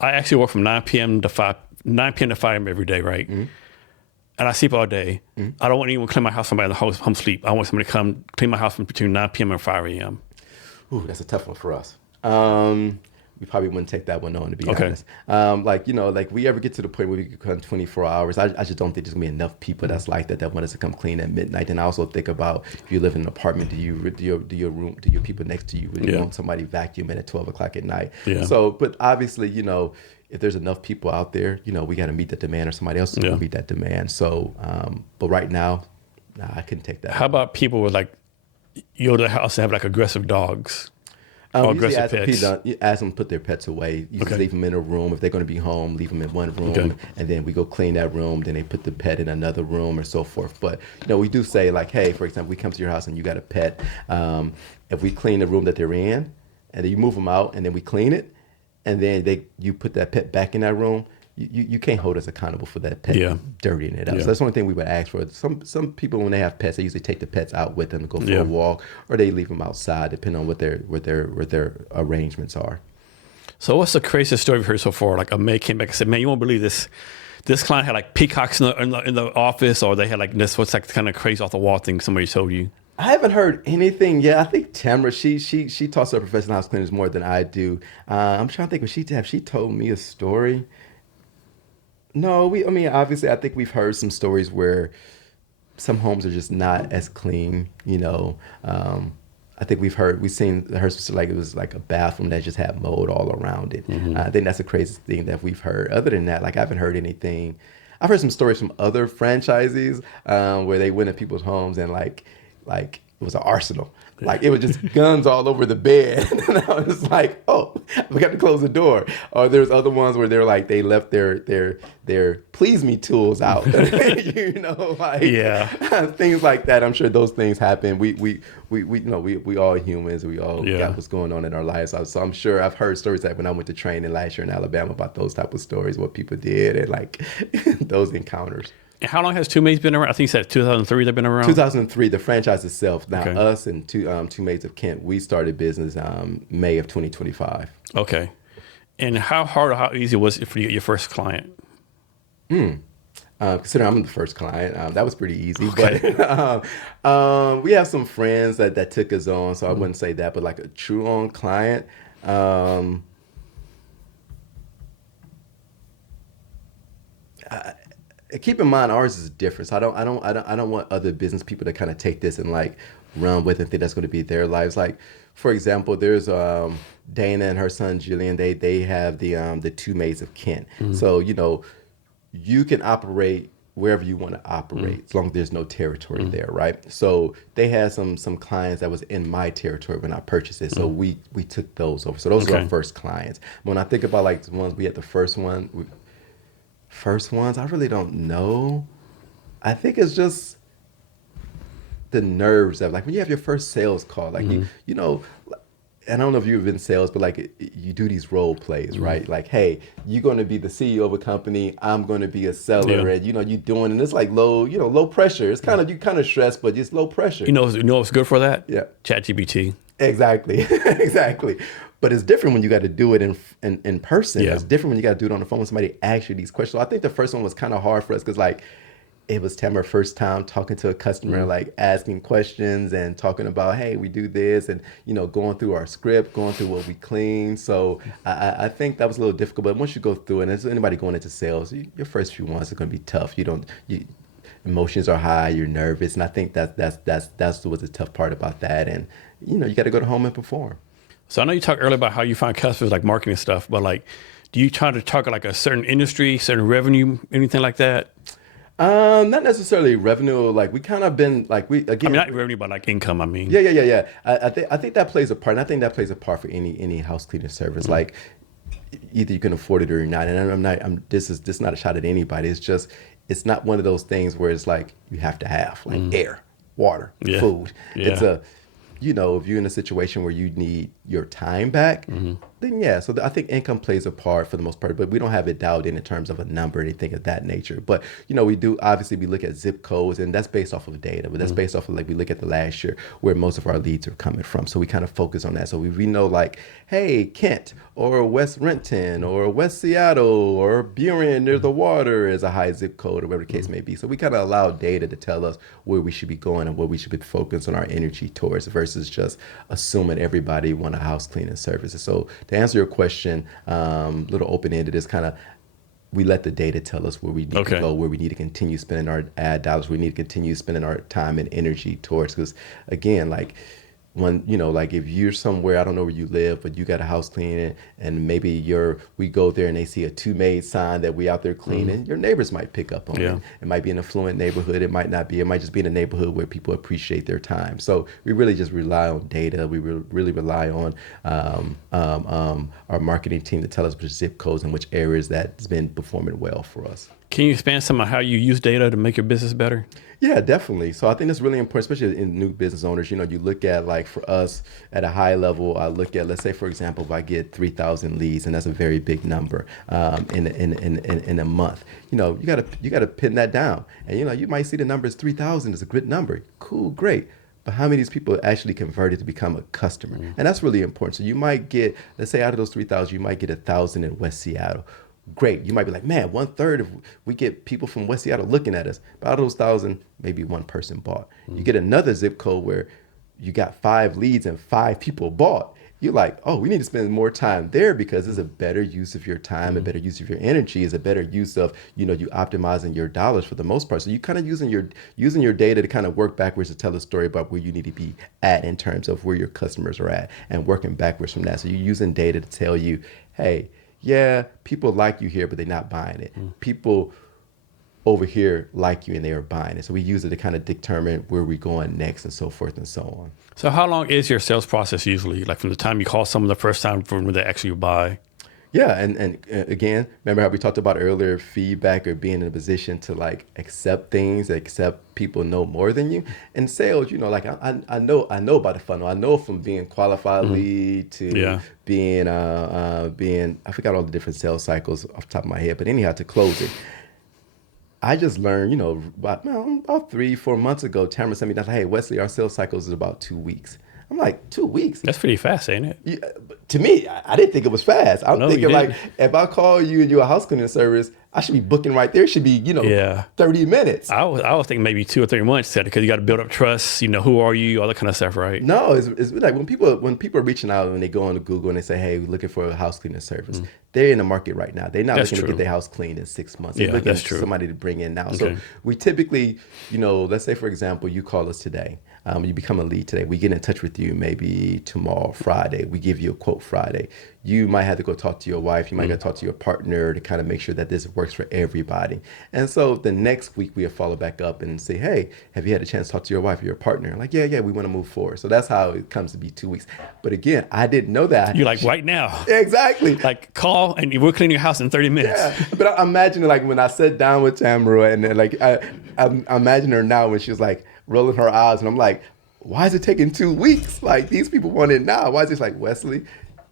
I actually work from 9 p.m. to 5 a.m. every day, right? And I sleep all day. I don't want anyone to clean my house, somebody in the home sleep. I want somebody to come clean my house from between 9 p.m. and 5 a.m. Ooh, that's a tough one for us. We probably wouldn't take that one on, to be honest. We ever get to the point where we could come 24 hours, I just don't think there's gonna be enough people that's like that want us to come clean at midnight. And I also think about, if you live in an apartment, do your people next to you, you want somebody vacuuming at 12 o'clock at night? Yeah. So, but obviously, if there's enough people out there, we got to meet that demand, or somebody else is going to meet that demand. So, but right now, I couldn't take that. How about people with you go to the house and have aggressive dogs or aggressive pets? Ask them to put their pets away. You just leave them in a room. If they're going to be home, leave them in one room, and then we go clean that room. Then they put the pet in another room, or so forth. But we do say, hey, for example, we come to your house and you got a pet. If we clean the room that they're in, and then you move them out, and then we clean it, and then you put that pet back in that room, you can't hold us accountable for that pet dirtying it up. So that's the only thing we would ask for. Some people, when they have pets, they usually take the pets out with them to go for a walk, or they leave them outside, depending on what their arrangements are. So what's the craziest story you've heard so far? A maid came back and said, man, you won't believe this. This client had peacocks in the office, or they had this, what's kind of crazy off the wall thing somebody told you? I haven't heard anything yet. I think Tamara, she talks to her professional house cleaners more than I do. I'm trying to think, she told me a story? No, obviously I think we've heard some stories where some homes are just not as clean, I think we've seen it was a bathroom that just had mold all around it. I think that's the craziest thing that we've heard. Other than that, I haven't heard anything. I've heard some stories from other franchisees where they went in people's homes and like it was an arsenal. It was just guns all over the bed. And I was like, oh, we got to close the door. Or there's other ones where they left their please me tools out. Things like that. I'm sure those things happen. We all humans. We all got what's going on in our lives. So I'm sure I've heard stories when I went to training last year in Alabama about those type of stories, what people did, and those encounters. How long has Two Maids been around? I think you said 2003 they've been around? 2003, the franchise itself. Now, us and Two Maids of Kent, we started business May of 2025. Okay. And how hard or how easy was it for you, your first client? Considering I'm the first client, that was pretty easy. Okay. But we have some friends that took us on, so I wouldn't say that. But a true on client, keep in mind, ours is different. So I don't want other business people to kind of take this and run with it and think that's going to be their lives. For example, there's Dana and her son Jillian. They have the Two Maids of Kent. So you can operate wherever you want to operate as long as there's no territory there, right? So they had some clients that was in my territory when I purchased it. So we took those over. So those are our first clients. When I think about the ones we had, the first ones, I really don't know. I think it's just the nerves of when you have your first sales call, I don't know if you've been in sales, but you do these role plays, right? Hey, you're going to be the CEO of a company. I'm going to be a seller, and you're doing, and it's low pressure. It's kind of you kind of stressed, but just low pressure. You know what's good for that? Yeah, ChatGPT. Exactly, exactly. But it's different when you got to do it in person. Yeah. It's different when you got to do it on the phone when somebody asks you these questions. So I think the first one was kind of hard for us because it was Tamara's first time talking to a customer, asking questions and talking about, hey, we do this, and going through our script, going through what we clean. So I think that was a little difficult. But once you go through it, and as anybody going into sales, your first few months are going to be tough. Emotions are high, you're nervous, and I think that's what's the tough part about that. And you got to go to home and perform. So I know you talked earlier about how you find customers marketing stuff, but do you try to target a certain industry, certain revenue, anything like that? Not necessarily revenue. We kind of been again. Not revenue, but income. Yeah. I think that plays a part, and I think that plays a part for any house cleaning service. Either you can afford it or you're not. And this is not a shot at anybody. It's not one of those things where it's you have to have air, water, food. Yeah. It's if you're in a situation where you need your time back, then yeah. So I think income plays a part for the most part, but we don't have it dialed in terms of a number or anything of that nature. But we do, obviously we look at zip codes, and that's based off of data, but that's based off of, like, we look at the last year where most of our leads are coming from. So we kind of focus on that. So we know, like, hey, Kent or West Renton or West Seattle or Buren near the water is a high zip code, or whatever the case may be. So we kind of allow data to tell us where we should be going and what we should be focusing our energy towards, versus just assuming everybody want a house cleaning services. So to answer your question, little open-ended, is kind of, we let the data tell us where we need to go, where we need to continue spending our ad dollars, we need to continue spending our time and energy towards. Because again, like, when, like, if you're somewhere, I don't know where you live, but you got a house cleaning, and maybe we go there and they see a Two Maids sign that we out there cleaning, your neighbors might pick up on it. It might be an affluent neighborhood, it might not be, it might just be in a neighborhood where people appreciate their time. So we really just rely on data. We really rely on our marketing team to tell us which zip codes and which areas that's been performing well for us. Can you expand some on how you use data to make your business better? Yeah, definitely. So I think that's really important, especially in new business owners. You look at, like, for us at a high level, I look at, let's say, for example, if I get 3,000 leads, and that's a very big number in a month. You gotta pin that down, and you might see the number is 3,000 is a good number. Cool, great. But how many of these people actually converted to become a customer? And that's really important. So you might get, let's say, out of those 3,000, you might get 1,000 in West Seattle. Great. You might be like, man, 1/3 if we get people from West Seattle looking at us. But out of those 1,000, maybe one person bought. You get another zip code where you got 5 leads and 5 people bought. You're like, oh, we need to spend more time there, because it's a better use of your time, a better use of your energy, is a better use of, you optimizing your dollars for the most part. So you kind of using your data to kind of work backwards to tell a story about where you need to be at in terms of where your customers are at, and working backwards from that. So you're using data to tell you, hey, yeah, people like you here, but they're not buying it. People over here like you and they are buying it. So we use it to kind of determine where we're going next, and so forth and so on. So how long is your sales process usually? Like, from the time you call someone the first time from when they actually buy? Yeah, and again, remember how we talked about earlier, feedback, or being in a position to, like, accept things, accept people know more than you. In sales, like, I know about the funnel. I know from being qualified lead to being I forgot all the different sales cycles off the top of my head, but anyhow, to close it. I just learned, about 3-4 months ago, Tamara sent me down, like, hey, Wesley, our sales cycles is about 2 weeks. I'm like, 2 weeks? That's pretty fast, ain't it? Yeah, to me, I didn't think it was fast. I'm thinking, like, if I call you and you're a house cleaning service, I should be booking right there. It should be, 30 minutes. I was thinking maybe 2 or 3 months, because you got to build up trust, who are you, all that kind of stuff, right? No, it's like when people are reaching out and they go on to Google and they say, hey, we're looking for a house cleaning service. They're in the market right now. They're not looking to get their house cleaned in 6 months. They're looking for somebody to bring in now. Okay. So we typically, let's say, for example, you call us today. You become a lead today. We get in touch with you maybe tomorrow, Friday. We give you a quote Friday. You might have to go talk to your wife. You might have to talk to your partner to kind of make sure that this works for everybody. And so the next week we'll follow back up and say, hey, have you had a chance to talk to your wife or your partner? Like, yeah, we want to move forward. So that's how it comes to be 2 weeks. But again, I didn't know that. You're like, right now. Exactly. Like, call and we'll clean your house in 30 minutes. Yeah. But I imagine, like, when I sat down with Tamara, and like, I imagine her now when she was like rolling her eyes, and I'm like, why is it taking 2 weeks? Like, these people want it now. Why is it like, Wesley?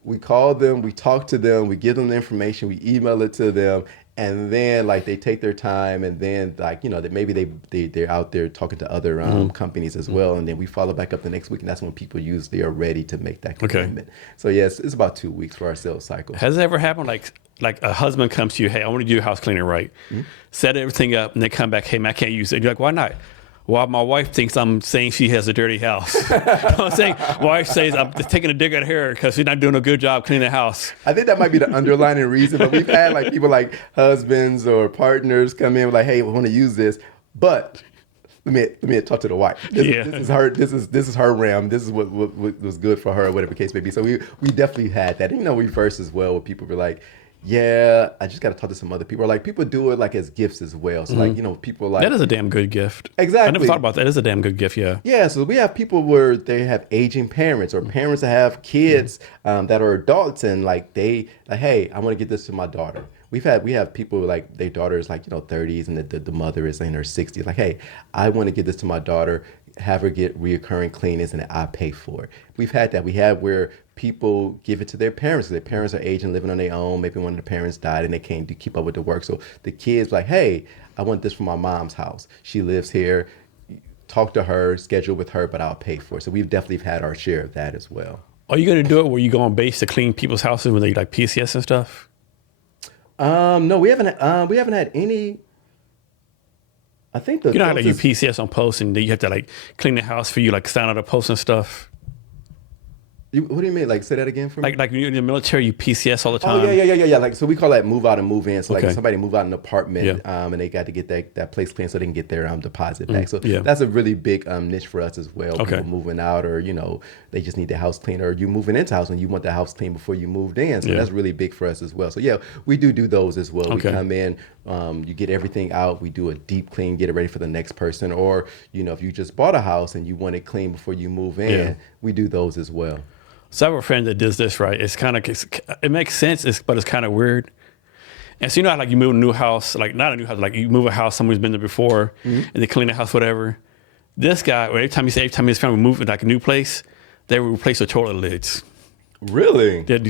We call them, we talk to them, we give them the information, we email it to them, and then, like, they take their time, and then, like, that maybe they're out there talking to other companies as well, and then we follow back up the next week, and that's when people usually are ready to make that commitment. So yes, it's about 2 weeks for our sales cycle. Has it ever happened, like a husband comes to you, hey, I want to do your house cleaning, right? Set everything up, and they come back, hey, man, I can't use it. And you're like, why not? Well, my wife thinks I'm saying she has a dirty house. I'm saying, my wife says I'm just taking a dig at her because she's not doing a good job cleaning the house. I think that might be the underlying reason, but we've had, like, people, like husbands or partners come in like, hey, we want to use this, but let me talk to the wife. This is her. This is her realm. This is what was good for her, whatever the case may be. So we definitely had that. And, reverse as well, where people were like, yeah, I just got to talk to some other people. Or, like, people do it, like, as gifts as well. So, like, people are like... That is a damn good gift. Exactly. I never thought about that. It's a damn good gift, yeah. Yeah, so we have people where they have aging parents, or parents that have kids that are adults, and, like, they, like, hey, I want to get this to my daughter. We have people, like, their daughter is, like, 30s, and the mother is in her 60s. Like, hey, I want to give this to my daughter. have her get reoccurring cleanings and I pay for it. We've had that. We had where people give it to their parents. Their parents are aging, living on their own. Maybe one of the parents died and they can't keep up with the work. So the kids like, hey, I want this for my mom's house. She lives here. Talk to her, schedule with her, but I'll pay for it. So we've definitely had our share of that as well. Are you going to do it where you go on base to clean people's houses when they like PCS and stuff? No, we haven't had any. I think the you know how like you PCS on post and you have to like clean the house for you, like stand out a post and stuff. What do you mean? Like, say that again for me? Like you're in the military, you PCS all the time. Oh, yeah. Like, so we call that move out and move in. So like Okay. somebody move out an apartment, and they got to get that place clean so they can get their deposit back. So that's a really big niche for us as well. Okay. People moving out, or they just need their house clean, or you moving into house and you want the house clean before you moved in. So that's really big for us as well. So yeah, we do those as well. Okay. We come in, you get everything out. We do a deep clean, get it ready for the next person. Or if you just bought a house and you want it clean before you move in, we do those as well. So I have a friend that does this, right? It makes sense, but it's kind of weird. And so how like you move a new house, like not a new house, like you move a house, someone's been there before, and they clean the house, whatever. This guy, every time his family moved to like a new place, they would replace the toilet lids. Really? They'd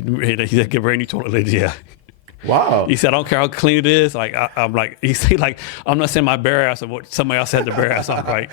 get brand new toilet lids, yeah. Wow. He said, I don't care how clean it is. Like I'm like, he said, like, I'm not saying my bare ass or what somebody else had the bare ass on, right?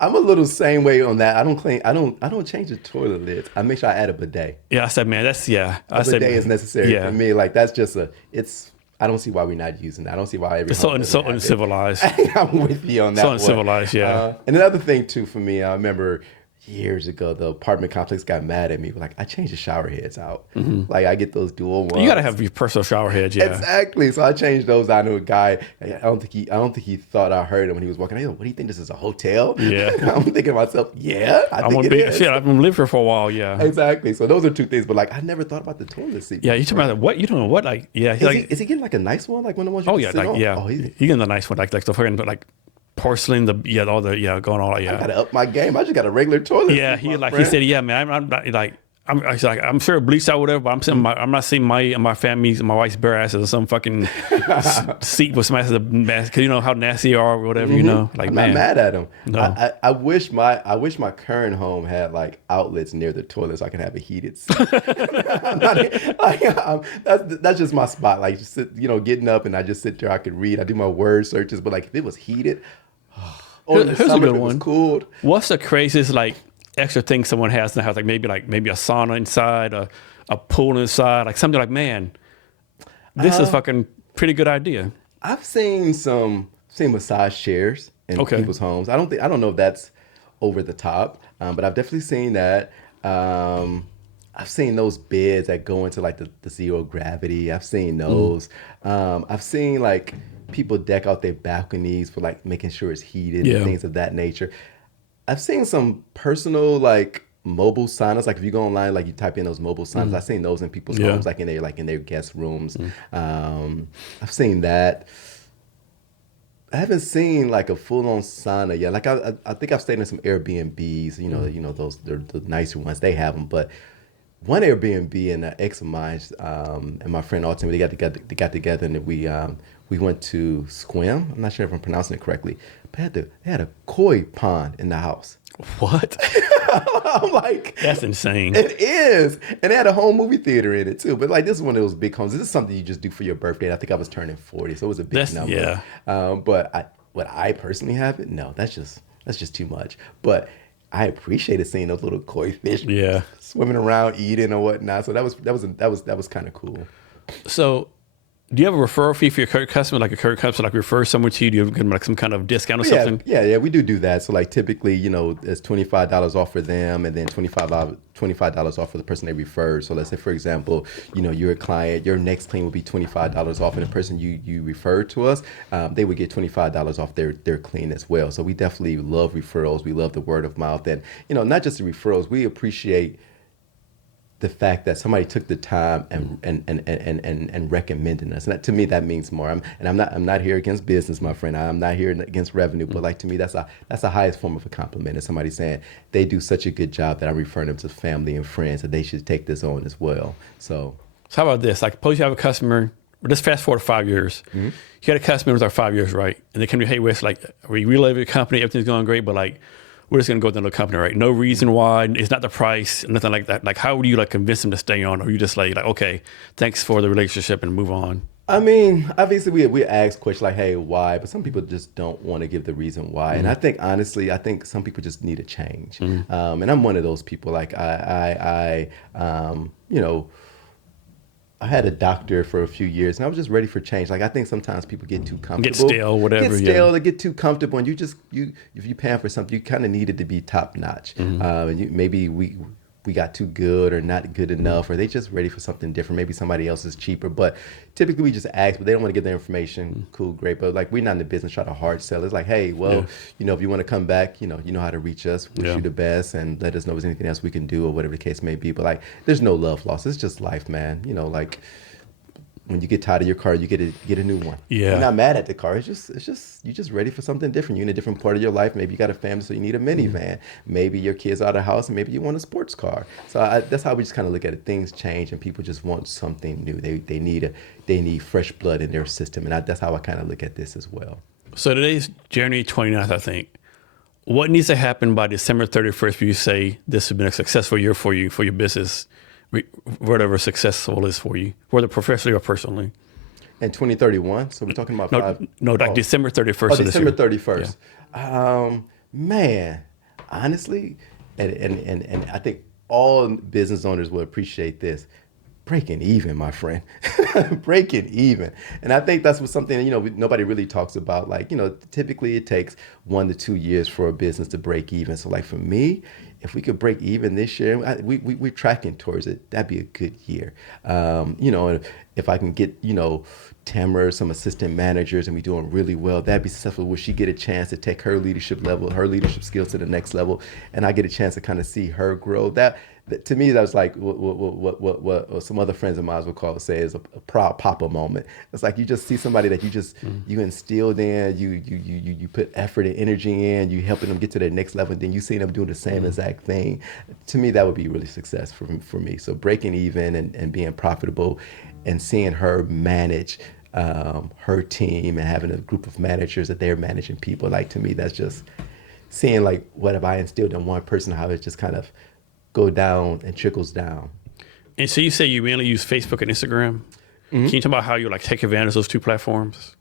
I'm a little same way on that. I don't change the toilet lids. I make sure I add a bidet. Yeah, I said, man, that's A bidet is necessary for me. Like that's just I don't see why we're not using that. I don't see why it's so uncivilized. I'm with you on that. So uncivilized, yeah. And another thing too for me, I remember years ago, the apartment complex got mad at me. Like, I changed the shower heads out. Like, I get those dual ones. You got to have your personal shower heads, yeah. Exactly. So I changed those. I knew a guy. I don't think he thought I heard him when he was walking. I go, what do you think? This is a hotel? Yeah. I'm thinking to myself, yeah, I think it is. Shit, I've been living here for a while, yeah. Exactly. So those are two things. But like, I never thought about the toilet seat. Yeah, you talking about what? You don't know what? Like, yeah. Is he getting like a nice one? Like one of the ones you oh can yeah, sit like on? yeah. Oh, He getting the nice one, like the fucking like porcelain, going all yeah. I gotta up my game. I just got a regular toilet. Yeah, he said, yeah, man, I'm not like. I'm sure bleached out whatever, but I'm not seeing my family's, my wife's bare asses or some fucking seat with some asses, because you know how nasty they are or whatever, you know. Like, I'm man, not mad at him. No. I wish my current home had like outlets near the toilet so I can have a heated seat. That's just my spot. Like, just sit, getting up and I just sit there. I could read. I do my word searches, but like if it was heated, or in the Here's a summer good if it was one. cooled. What's the craziest like extra thing someone has in the house? Like maybe a sauna inside, a pool inside, like something like, man, this is fucking pretty good idea. I've seen massage chairs in people's homes. I don't know if that's over the top, but I've definitely seen that. I've seen those beds that go into like the zero gravity. I've seen those. I've seen like people deck out their balconies for like making sure it's heated and things of that nature. I've seen some personal like mobile saunas. Like if you go online, like you type in those mobile saunas, I've seen those in people's homes, like in their guest rooms. I've seen that. I haven't seen like a full-on sauna yet. Like I think I've stayed in some Airbnbs. You know those they're the nicer ones. They have them, but one Airbnb and an ex of mine and my friend ultimately they got together and we went to Squim. I'm not sure if I'm pronouncing it correctly, but they had a koi pond in the house. What? I'm like, that's insane. It is. And they had a home movie theater in it too. But like this is one of those big homes. This is something you just do for your birthday. And I think I was turning 40, so it was a big number. Yeah. But would I personally have it? No, that's just too much. But I appreciated seeing those little koi fish swimming around, eating or whatnot. So that was kind of cool. So do you have a referral fee for your current customer? Like a current customer, like refer someone to you? Do you give them like some kind of discount or something? Yeah, we do that. So like typically, it's $25 off for them and then $25 off for the person they referred. So let's say, for example, you're a client, your next clean would be $25 off and the person you referred to us, they would get $25 off their clean as well. So we definitely love referrals. We love the word of mouth and, not just the referrals, we appreciate the fact that somebody took the time and recommending us, and that, to me that means more. I'm not here against business, my friend. I'm not here against revenue, but like to me that's the highest form of a compliment. Is somebody saying they do such a good job that I'm referring them to family and friends that they should take this on as well. So how about this? Like, suppose you have a customer. Just fast forward 5 years. You had a customer who was like 5 years, right? And they come to you, hey, Wes, like we love your company, everything's going great, but like we're just going to go with another company, right? No reason why. It's not the price, nothing like that. Like, how would you like convince them to stay on? Or you just like, okay, thanks for the relationship and move on? I mean, obviously we ask questions like, "Hey, why?" But some people just don't want to give the reason why. And I think honestly, I think some people just need a change. And I'm one of those people. Like you know, I had a doctor for a few years, and I was just ready for change. Like I think sometimes people get too comfortable, Get stale, whatever. get stale, they get too comfortable, and if you paying for something, you kind of need it to be top notch. And maybe we got too good or not good enough, or they just ready for something different. Maybe somebody else is cheaper, but typically we just ask, but they don't want to give the information. Cool, great, but like we're not in the business trying to hard sell. It's like, hey, well, if you want to come back, you know how to reach us. Wish you the best, and let us know if there's anything else we can do or whatever the case may be. But like, there's no love lost. It's just life, man. Like when you get tired of your car, you get a new one. Yeah. You're not mad at the car. It's just you're just ready for something different. You're in a different part of your life. Maybe you got a family, so you need a minivan. Maybe your kids are out of the house, and maybe you want a sports car. So that's how we just kind of look at it. Things change, and people just want something new. They need fresh blood in their system, and that's how I kind of look at this as well. So today's January 29th, I think. What needs to happen by December 31st for you to say this has been a successful year for you, for your business, whatever successful is for you, whether professionally or personally? In 2031, so we're talking about December 31st. Oh, December 31st. Yeah. Man, honestly, and I think all business owners will appreciate this. Breaking even, my friend. Breaking even. And I think that's something, nobody really talks about. Like, typically it takes 1 to 2 years for a business to break even. So like for me, if we could break even this year, we're tracking towards it. That'd be a good year. If I can get, Tamara, some assistant managers, and we doing really well, that'd be successful. Will she get a chance to take her leadership skills to the next level, and I get a chance to kind of see her grow? That to me, that was like what some other friends of mine would say is a proud papa moment. It's like you just see somebody that you instilled in, you put effort and energy in, you helping them get to their next level, and then you see them doing the same exact thing. To me, that would be really success for me. So breaking even and being profitable, and seeing her manage her team and having a group of managers that they're managing people. Like to me, that's just seeing like what have I instilled in one person, how it just kind of go down and trickles down. And so you say you mainly use Facebook and Instagram. Can you talk about how you like take advantage of those two platforms?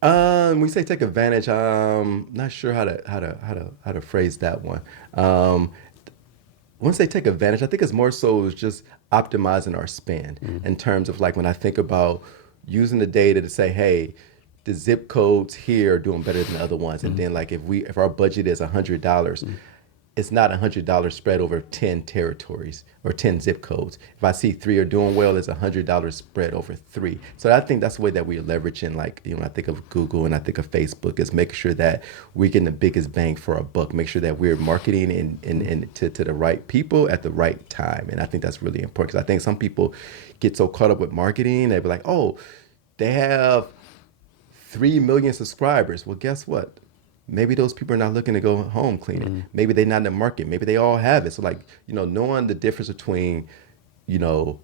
When we say take advantage, not sure how to phrase that one. Once they take advantage, I think it's more so just optimizing our spend in terms of like when I think about using the data to say, hey, the zip codes here are doing better than the other ones. And then like if our budget is $100, it's not $100 spread over 10 territories or 10 zip codes. If I see 3 are doing well, it's $100 spread over 3. So I think that's the way that we're leveraging, like, I think of Google and I think of Facebook, is making sure that we're getting the biggest bang for our buck, make sure that we're marketing to the right people at the right time. And I think that's really important, because I think some people get so caught up with marketing, they be like, oh, they have 3 million subscribers. Well, guess what? Maybe those people are not looking to go home cleaning. Maybe they're not in the market. Maybe they all have it. So like, knowing the difference between, the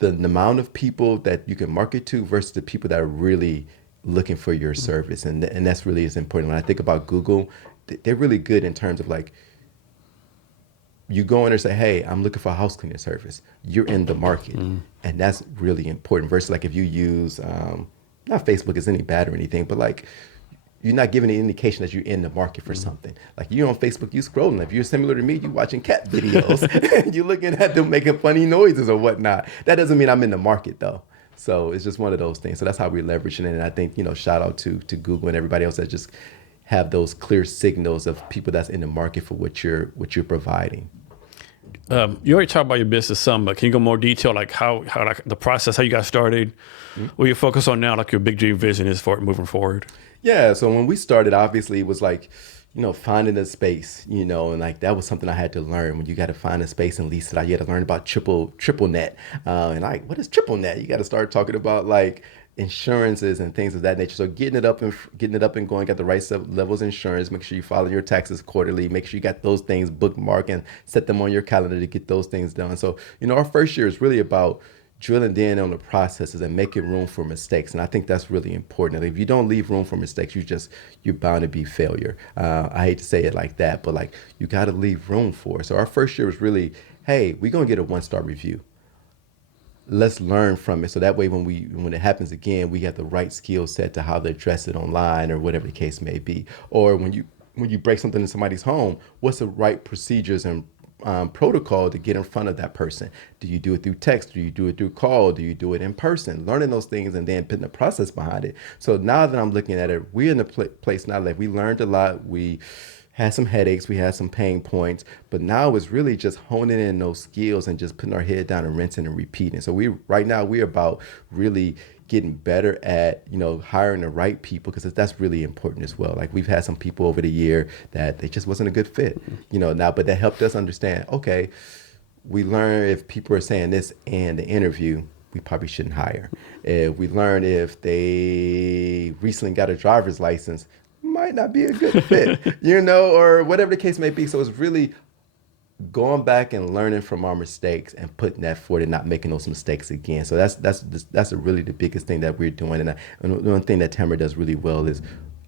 amount of people that you can market to versus the people that are really looking for your service. And that's really is important. When I think about Google, they're really good in terms of like, you go in there and say, hey, I'm looking for a house cleaning service. You're in the market. And that's really important versus like if you use, not Facebook is any bad or anything, but like, you're not giving any indication that you're in the market for something. Like you're on Facebook, you scrolling. If you're similar to me, you watching cat videos and you're looking at them making funny noises or whatnot. That doesn't mean I'm in the market though. So it's just one of those things. So that's how we're leveraging it. And I think, shout out to Google and everybody else that just have those clear signals of people that's in the market for what you're providing. You already talked about your business some, but can you go more detail, like how like the process, how you got started, what you focus on now, like your big dream vision is for it moving forward? Yeah, so when we started, obviously it was like, finding a space, and like that was something I had to learn. When you got to find a space and lease it out, you had to learn about triple net. And like, what is triple net? You got to start talking about like insurances and things of that nature. So getting it up and going, got the right levels of insurance, make sure you file your taxes quarterly, make sure you got those things bookmarked and set them on your calendar to get those things done. So, our first year is really about drilling in on the processes and making room for mistakes. And I think that's really important. If you don't leave room for mistakes, you're bound to be failure. I hate to say it like that, but like you got to leave room for it. So our first year was really, hey, we're going to get a 1-star review. Let's learn from it. So that way, when it happens again, we have the right skill set to how to address it online or whatever the case may be. Or when you break something in somebody's home, what's the right procedures and protocol to get in front of that person? Do you do it through text? Do you do it through call? Do you do it in person? Learning those things and then putting the process behind it. So now that I'm looking at it, we're in the place now that we learned a lot. We had some headaches, we had some pain points, but now it's really just honing in those skills and just putting our head down and rinsing and repeating. So right now we're about really getting better at, hiring the right people, because that's really important as well. Like we've had some people over the year that they just wasn't a good fit, now, but that helped us understand, okay, we learn if people are saying this in the interview, we probably shouldn't hire. We learn if they recently got a driver's license, might not be a good fit, or whatever the case may be. So it's really going back and learning from our mistakes and putting that forward and not making those mistakes again. So that's really the biggest thing that we're doing. And the one thing that Tamara does really well is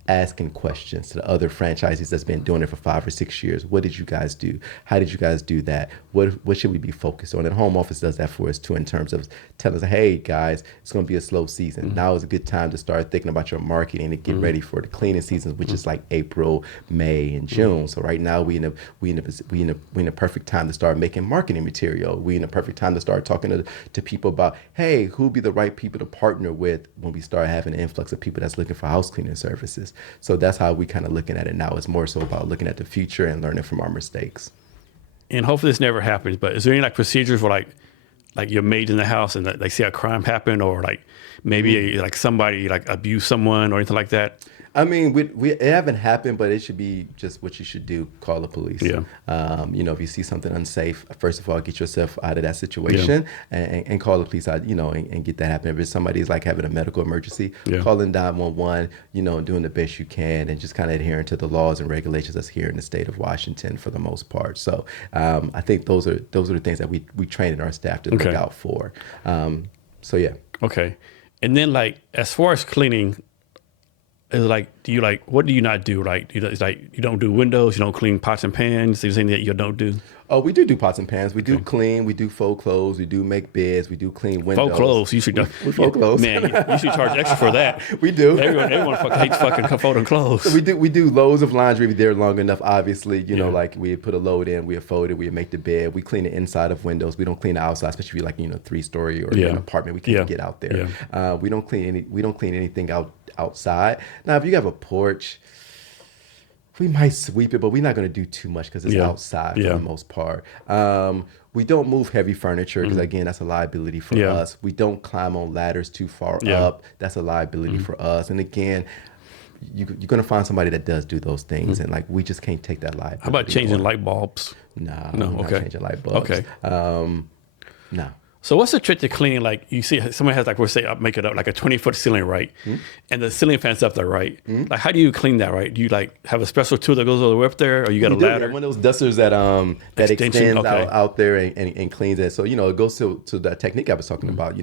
asking questions to the other franchisees that's been doing it for 5 or 6 years. What did you guys do? How did you guys do that? What should we be focused on? And home office does that for us too, in terms of telling us, hey guys, it's going to be a slow season. Mm-hmm. Now is a good time to start thinking about your marketing and get ready for the cleaning season, which is like April, May, and June. So right now we in a perfect time to start making marketing material. We in a perfect time to start talking to people about, hey, who'll be the right people to partner with when we start having an influx of people that's looking for house cleaning services. So that's how we kind of looking at it now. It's more so about looking at the future and learning from our mistakes. And hopefully this never happens, but is there any procedures where like your maid in the house and they see a crime happen, or like maybe like somebody abuse someone or anything like that? I mean, it haven't happened, but it should be just what you should do. Call the police. Yeah. If you see something unsafe, first of all, get yourself out of that situation and call the police out, and get that happen. If it's somebody's like having a medical emergency, calling 911, and doing the best you can and just kind of adhering to the laws and regulations that's here in the state of Washington for the most part. So I think those are the things that we train in our staff to look out for. So yeah. Okay. And then as far as cleaning, is what do you not do? It's you don't do windows, you don't clean pots and pans. Is there anything that you don't do? Oh, we do pots and pans. We do clean. We do fold clothes. We do make beds. We do clean windows. Fold clothes. You should do. We fold clothes. Man, you should charge extra for that. We do. Everyone hates fucking folding clothes. So we do loads of laundry. If they're long enough, obviously. We put a load in. We fold it. We make the bed. We clean the inside of windows. We don't clean the outside, especially if you're 3-story or an apartment. We can't get out there. Yeah. We don't clean anything outside. Now, if you have a porch, we might sweep it, but we're not going to do too much because it's outside for the most part. We don't move heavy furniture because, again, that's a liability for us. We don't climb on ladders too far up. That's a liability for us. And again, you're going to find somebody that does do those things, and we just can't take that liability. How about changing light bulbs? No, not changing light bulbs. Okay. No. So what's the trick to cleaning? You see somebody has we'll say make it up a 20-foot ceiling, right? And the ceiling fan's up there, right? How do you clean that, right? Do you have a special tool that goes all the way up there, or you got a ladder? One of those dusters that extends out there and cleans it. So it goes to the technique I was talking about.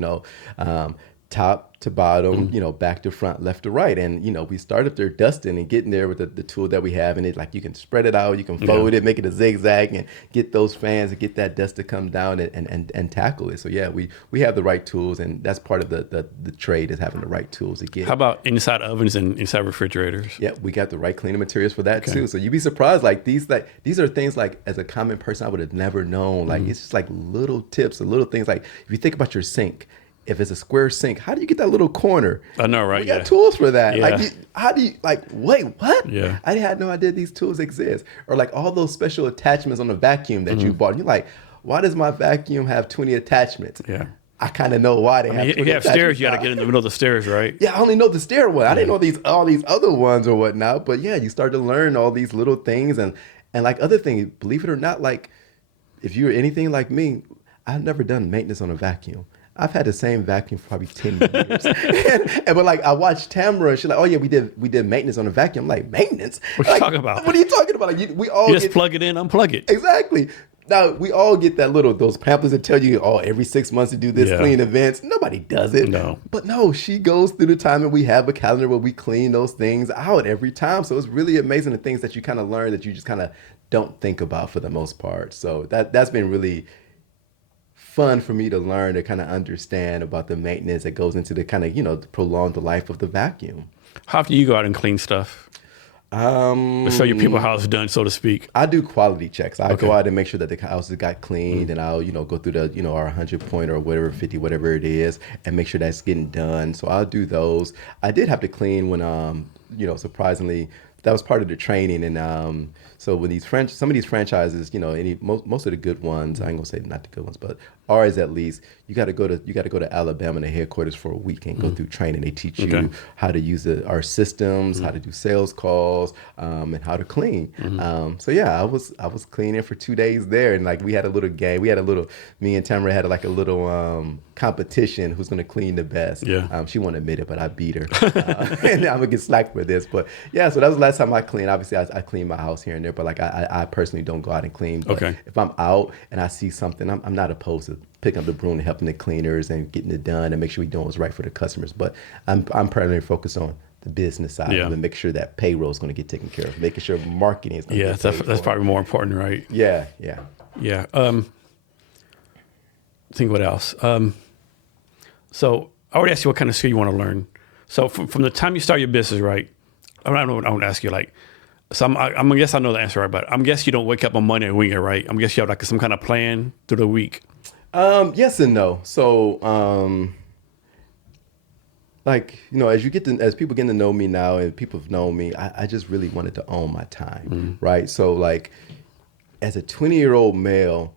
Top to bottom, back to front, left to right. And, we start up there dusting and getting there with the tool that we have. And you can spread it out, you can fold it, make it a zigzag and get those fans and get that dust to come down and tackle it. So yeah, we have the right tools, and that's part of the trade, is having the right tools to get. How about inside ovens and inside refrigerators? Yeah, we got the right cleaning materials for that too. So you'd be surprised, these are things as a common person, I would have never known. It's just little tips, little things. If you think about your sink, if it's a square sink, how do you get that little corner? I know, right? We got tools for that. Yeah. How do you, wait, what? Yeah. I had no idea these tools exist. Or all those special attachments on the vacuum that you bought. And you're why does my vacuum have 20 attachments? Yeah. I kind of know why they have 20 if you have stairs, you got to get in the middle of the stairs, right? Yeah, I only know the stair one. I didn't know all these other ones or whatnot. But yeah, you start to learn all these little things. And other things, believe it or not, if you're anything like me, I've never done maintenance on a vacuum. I've had the same vacuum for probably 10 years. But I watched Tamara, and she's like, oh yeah, we did maintenance on a vacuum. I'm like, maintenance? What are you talking about? What are you talking about? We all you just plug it in, unplug it. Exactly. Now, we all get those pamphlets that tell you, oh, every 6 months to do this, Yeah. clean events. Nobody does it. No. But no, she goes through the time and we have a calendar where we clean those things out every time. So it's really amazing the things that you kind of learn that you just kind of don't think about for the most part. So that's been really fun for me to learn, to kind of understand about the maintenance that goes into the kind of, to prolong the life of the vacuum. How often do you go out and clean stuff? So your people house is done, so to speak. I do quality checks. I Okay. go out and make sure that the house has got cleaned, and I'll, go through the, our 100 point or whatever, 50, whatever it is, and make sure that's getting done. So I'll do those. I did have to clean when, surprisingly, that was part of the training. And so when some of these franchises, most of the good ones, I ain't gonna say not the good ones, but ours at least, you got to go to Alabama, the headquarters, for a week and go through training. They teach you how to use our systems, how to do sales calls, and how to clean. So yeah, I was cleaning for 2 days there, and like we had a little game. Me and Tamara had like a little competition who's gonna clean the best. Yeah. She won't admit it, but I beat her, and I'm gonna get slack for this. But yeah, so that was the last time I cleaned. Obviously, I clean my house here and there, but like I personally don't go out and clean. But Okay. if I'm out and I see something, I'm not opposed to picking up the broom and helping the cleaners and getting it done and make sure we're doing what's right for the customers. But I'm primarily focused on the business side and make sure that payroll is going to get taken care of, making sure marketing is going to Yeah, get paid that's for. probably more important, right? Yeah. Yeah. Think what else? So I already asked you what kind of skill you want to learn. So from the time you start your business, right? I don't know what I want to ask you. Like, so I'm gonna guess I know the answer, right? But I'm guessing you don't wake up on Monday and wing it, right? I'm guessing you have like some kind of plan through the week. Yes and no. So, as people get to know me now and people have known me, I just really wanted to own my time, right? So like, as a 20-year-old male,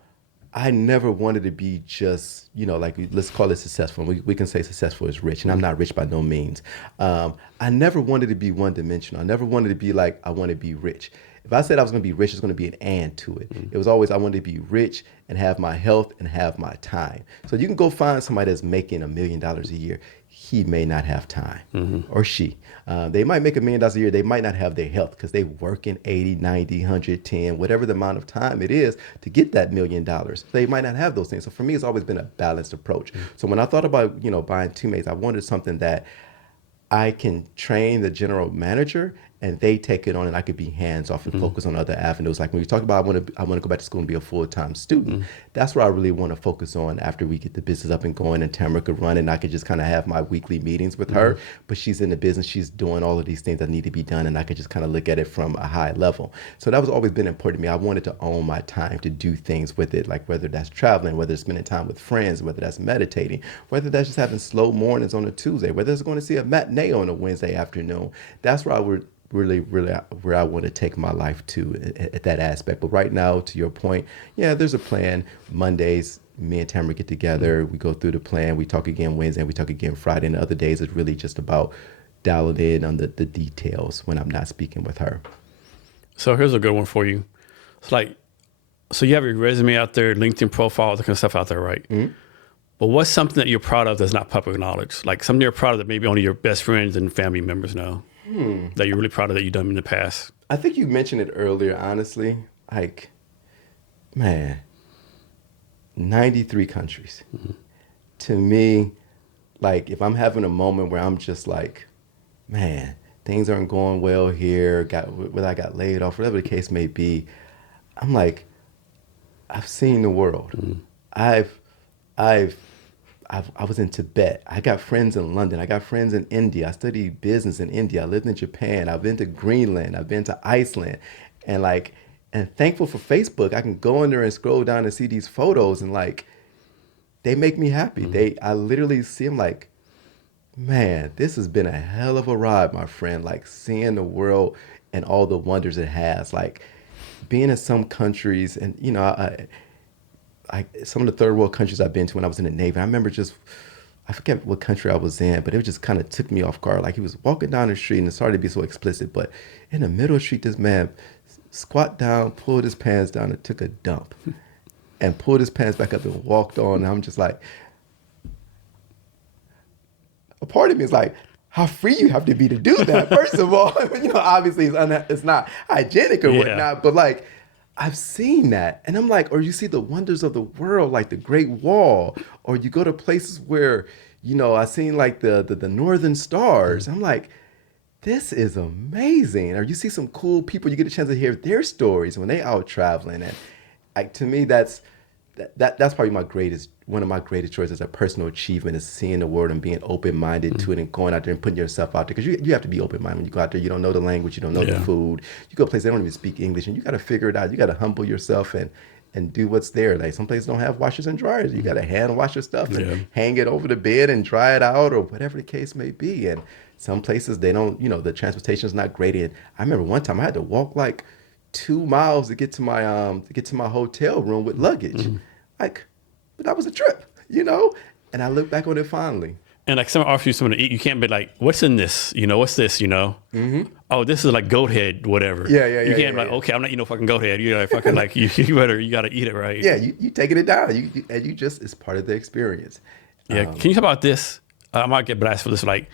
I never wanted to be just, let's call it successful. We can say successful is rich, and I'm not rich by no means. I never wanted to be one-dimensional. I never wanted to be like, I want to be rich. If I said I was going to be rich, it's going to be an and to it. It was always, I wanted to be rich and have my health and have my time. So you can go find somebody that's making $1 million a year. He may not have time, or she. They might make $1 million a year. They might not have their health because they work in 80, 90, 110, whatever the amount of time it is to get that $1 million. They might not have those things. So for me, it's always been a balanced approach. So when I thought about, buying Two Maids, I wanted something that I can train the general manager and they take it on, and I could be hands off and focus on other avenues. Like when you talk about, I want to go back to school and be a full-time student. That's what I really want to focus on after we get the business up and going, and Tamara could run, and I could just kind of have my weekly meetings with her. But she's in the business, she's doing all of these things that need to be done, and I could just kind of look at it from a high level. So that was always been important to me. I wanted to own my time to do things with it, like whether that's traveling, whether it's spending time with friends, whether that's meditating, whether that's just having slow mornings on a Tuesday, whether it's going to see a matinee on a Wednesday afternoon. That's where I would really where I want to take my life to at that aspect. But right now, to your point, yeah, there's a plan. Mondays, me and Tamara get together, we go through the plan, we talk again Wednesday, we talk again Friday, and the other days it's really just about dialing in on the details when I'm not speaking with her. So here's a good one for you. It's like, so you have your resume out there, LinkedIn profile, all that kind of stuff out there, right? But what's something that you're proud of that's not public knowledge? Like something you're proud of that maybe only your best friends and family members know? That you're really proud of that you've done in the past? I think you mentioned it earlier, honestly. Like, man, 93 countries. To me, like, if I'm having a moment where I'm just like, man, things aren't going well here, whether I got laid off, whatever the case may be, I'm like, I've seen the world. I was in Tibet. I got friends in London. I got friends in India. I studied business in India. I lived in Japan. I've been to Greenland. I've been to Iceland. And thankful for Facebook, I can go in there and scroll down and see these photos, and like, they make me happy. I literally see them like, man, this has been a hell of a ride, my friend. Like, seeing the world and all the wonders it has. Like, being in some countries, and some of the third world countries I've been to when I was in the Navy, I remember I forget what country I was in, but it just kind of took me off guard. Like, he was walking down the street, and sorry to be so explicit, but in the middle of the street, this man squat down, pulled his pants down, and took a dump, and pulled his pants back up and walked on. And I'm just like, a part of me is like, how free you have to be to do that, first of all. Obviously it's not hygienic or whatnot, but like, I've seen that. And I'm like, or you see the wonders of the world, like the Great Wall, or you go to places where, I've seen like the Northern Stars. I'm like, this is amazing. Or you see some cool people, you get a chance to hear their stories when they out traveling. And like to me, that's probably one of my greatest joys as a personal achievement is seeing the world and being open-minded to it and going out there and putting yourself out there. Because you have to be open-minded when you go out there. You don't know the language, you don't know the food. You go places they don't even speak English, and you got to figure it out. You got to humble yourself and do what's there. Like some places don't have washers and dryers. You got to hand wash your stuff and hang it over the bed and dry it out or whatever the case may be. And some places they don't, the transportation is not great. And I remember one time I had to walk like 2 miles to get to my hotel room with luggage. Like, but that was a trip, And I look back on it fondly. And like someone offers you something to eat, you can't be like, "What's in this? What's this? Oh, this is like goat head, whatever." Yeah. You can't be like, "Okay, I'm not eating no fucking goat head." You're like, "Fucking like you gotta eat it, right?" Yeah, you taking it down. You just it's part of the experience. Yeah. Can you talk about this? I might get blasted for this. Like,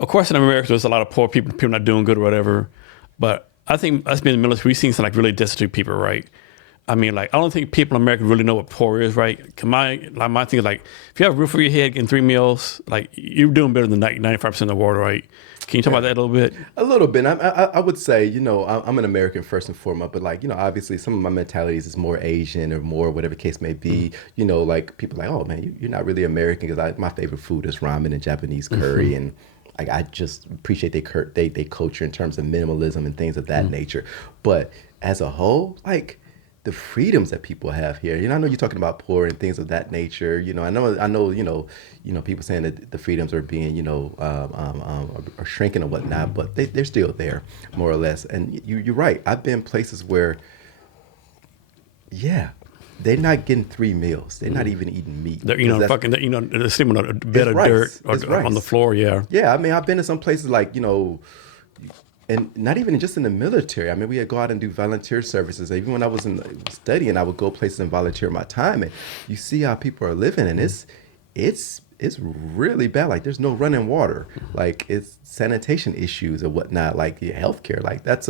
of course, in America, there's a lot of poor people not doing good or whatever. But I think us being in the military, we've seen some like really destitute people, right? I mean, like, I don't think people in America really know what poor is, right? My thing is like, if you have a roof over your head, getting 3 meals, like, you're doing better than 95% of the world, right? Can you talk about that a little bit? A little bit. I would say, I'm an American first and foremost, but like, obviously some of my mentalities is more Asian or more whatever case may be. Like people like, oh man, you're not really American because my favorite food is ramen and Japanese curry and like I just appreciate they culture in terms of minimalism and things of that nature. But as a whole, like the freedoms that people have here. I know you're talking about poor and things of that nature. I know, people saying that the freedoms are being, are shrinking and whatnot, but they're still there, more or less. And you're right. I've been places where, they're not getting 3 meals. They're not even eating meat. They're sleeping on a bed of dirt or on the floor. Yeah. Yeah. I mean, I've been in some places like, and not even just in the military. I mean, we would go out and do volunteer services. Even when I was studying, I would go places and volunteer my time. And you see how people are living, and it's really bad. Like there's no running water. Like it's sanitation issues or whatnot. Like the healthcare. Like that's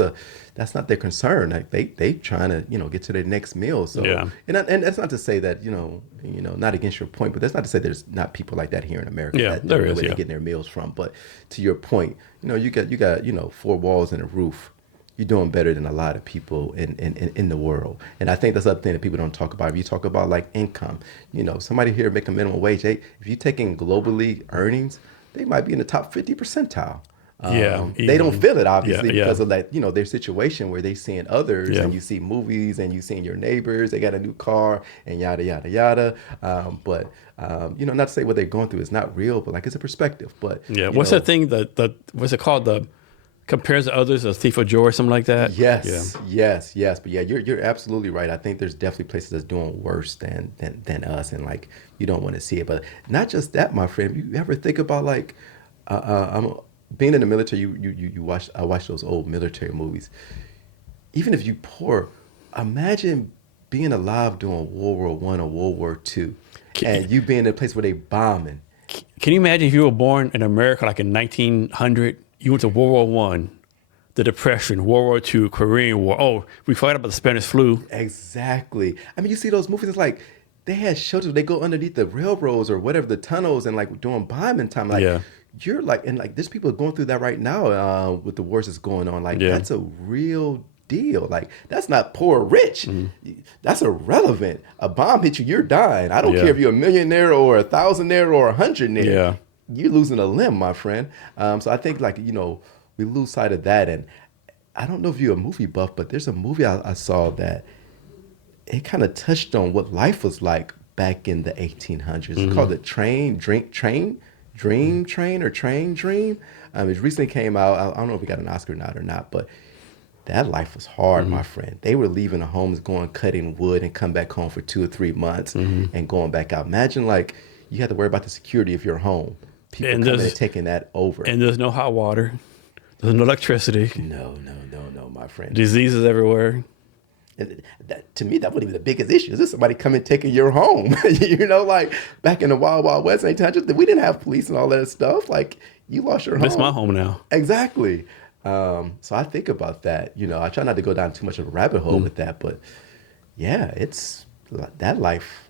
not their concern. Like they trying to get to their next meal. So and that's not to say that not against your point, but that's not to say there's not people like that here in America. Yeah, that there is. Where they're getting their meals from. But to your point, you got 4 walls and a roof. You're doing better than a lot of people in the world. And I think that's the other thing that people don't talk about. If you talk about like income, somebody here making minimum wage, if you're taking globally earnings, they might be in the top 50 percentile. They don't feel it obviously because of that, their situation where they seeing others and you see movies and you seeing your neighbors, they got a new car and yada, yada, yada. But not to say what they're going through is not real, but like it's a perspective. But what's that thing that what's it called? The compares to others, a thief of joy or something like that? Yes. But you're absolutely right. I think there's definitely places that's doing worse than us, and like you don't want to see it. But not just that, my friend. You ever think about like, I'm being in the military? I watch those old military movies. Even if you poor, imagine being alive during World War I or World War II, and you being in a place where they bombing. Can you imagine if you were born in America like in 1900? You went to World War I, the Depression, World War II, Korean War. Oh, we forgot about the Spanish flu. Exactly. I mean, you see those movies, it's like they had shelters. They go underneath the railroads or whatever, the tunnels, and like doing bombing time. Like you're like, and like there's people going through that right now with the wars that's going on. Like that's a real deal. Like that's not poor or rich. That's irrelevant. A bomb hit you, you're dying. I don't care if you're a millionaire or a thousandaire or 100naire. Yeah. You're losing a limb, my friend. So I think like, we lose sight of that. And I don't know if you're a movie buff, but there's a movie I saw that it kind of touched on what life was like back in the 1800s. It's called the Train Dream. It recently came out. I don't know if it got an Oscar or not, but that life was hard, my friend. They were leaving the homes, going cutting wood and come back home for 2 or 3 months and going back out. Imagine like you had to worry about the security of your home. People coming and taking that over. And there's no hot water. There's no electricity. No, my friend. Diseases everywhere. And that, to me, that wasn't even the biggest issue. Is this somebody coming taking your home? Like back in the Wild Wild West, 1800s, we didn't have police and all that stuff. Like you lost your home. It's my home now. Exactly. So I think about that. I try not to go down too much of a rabbit hole with that, but yeah, it's that life.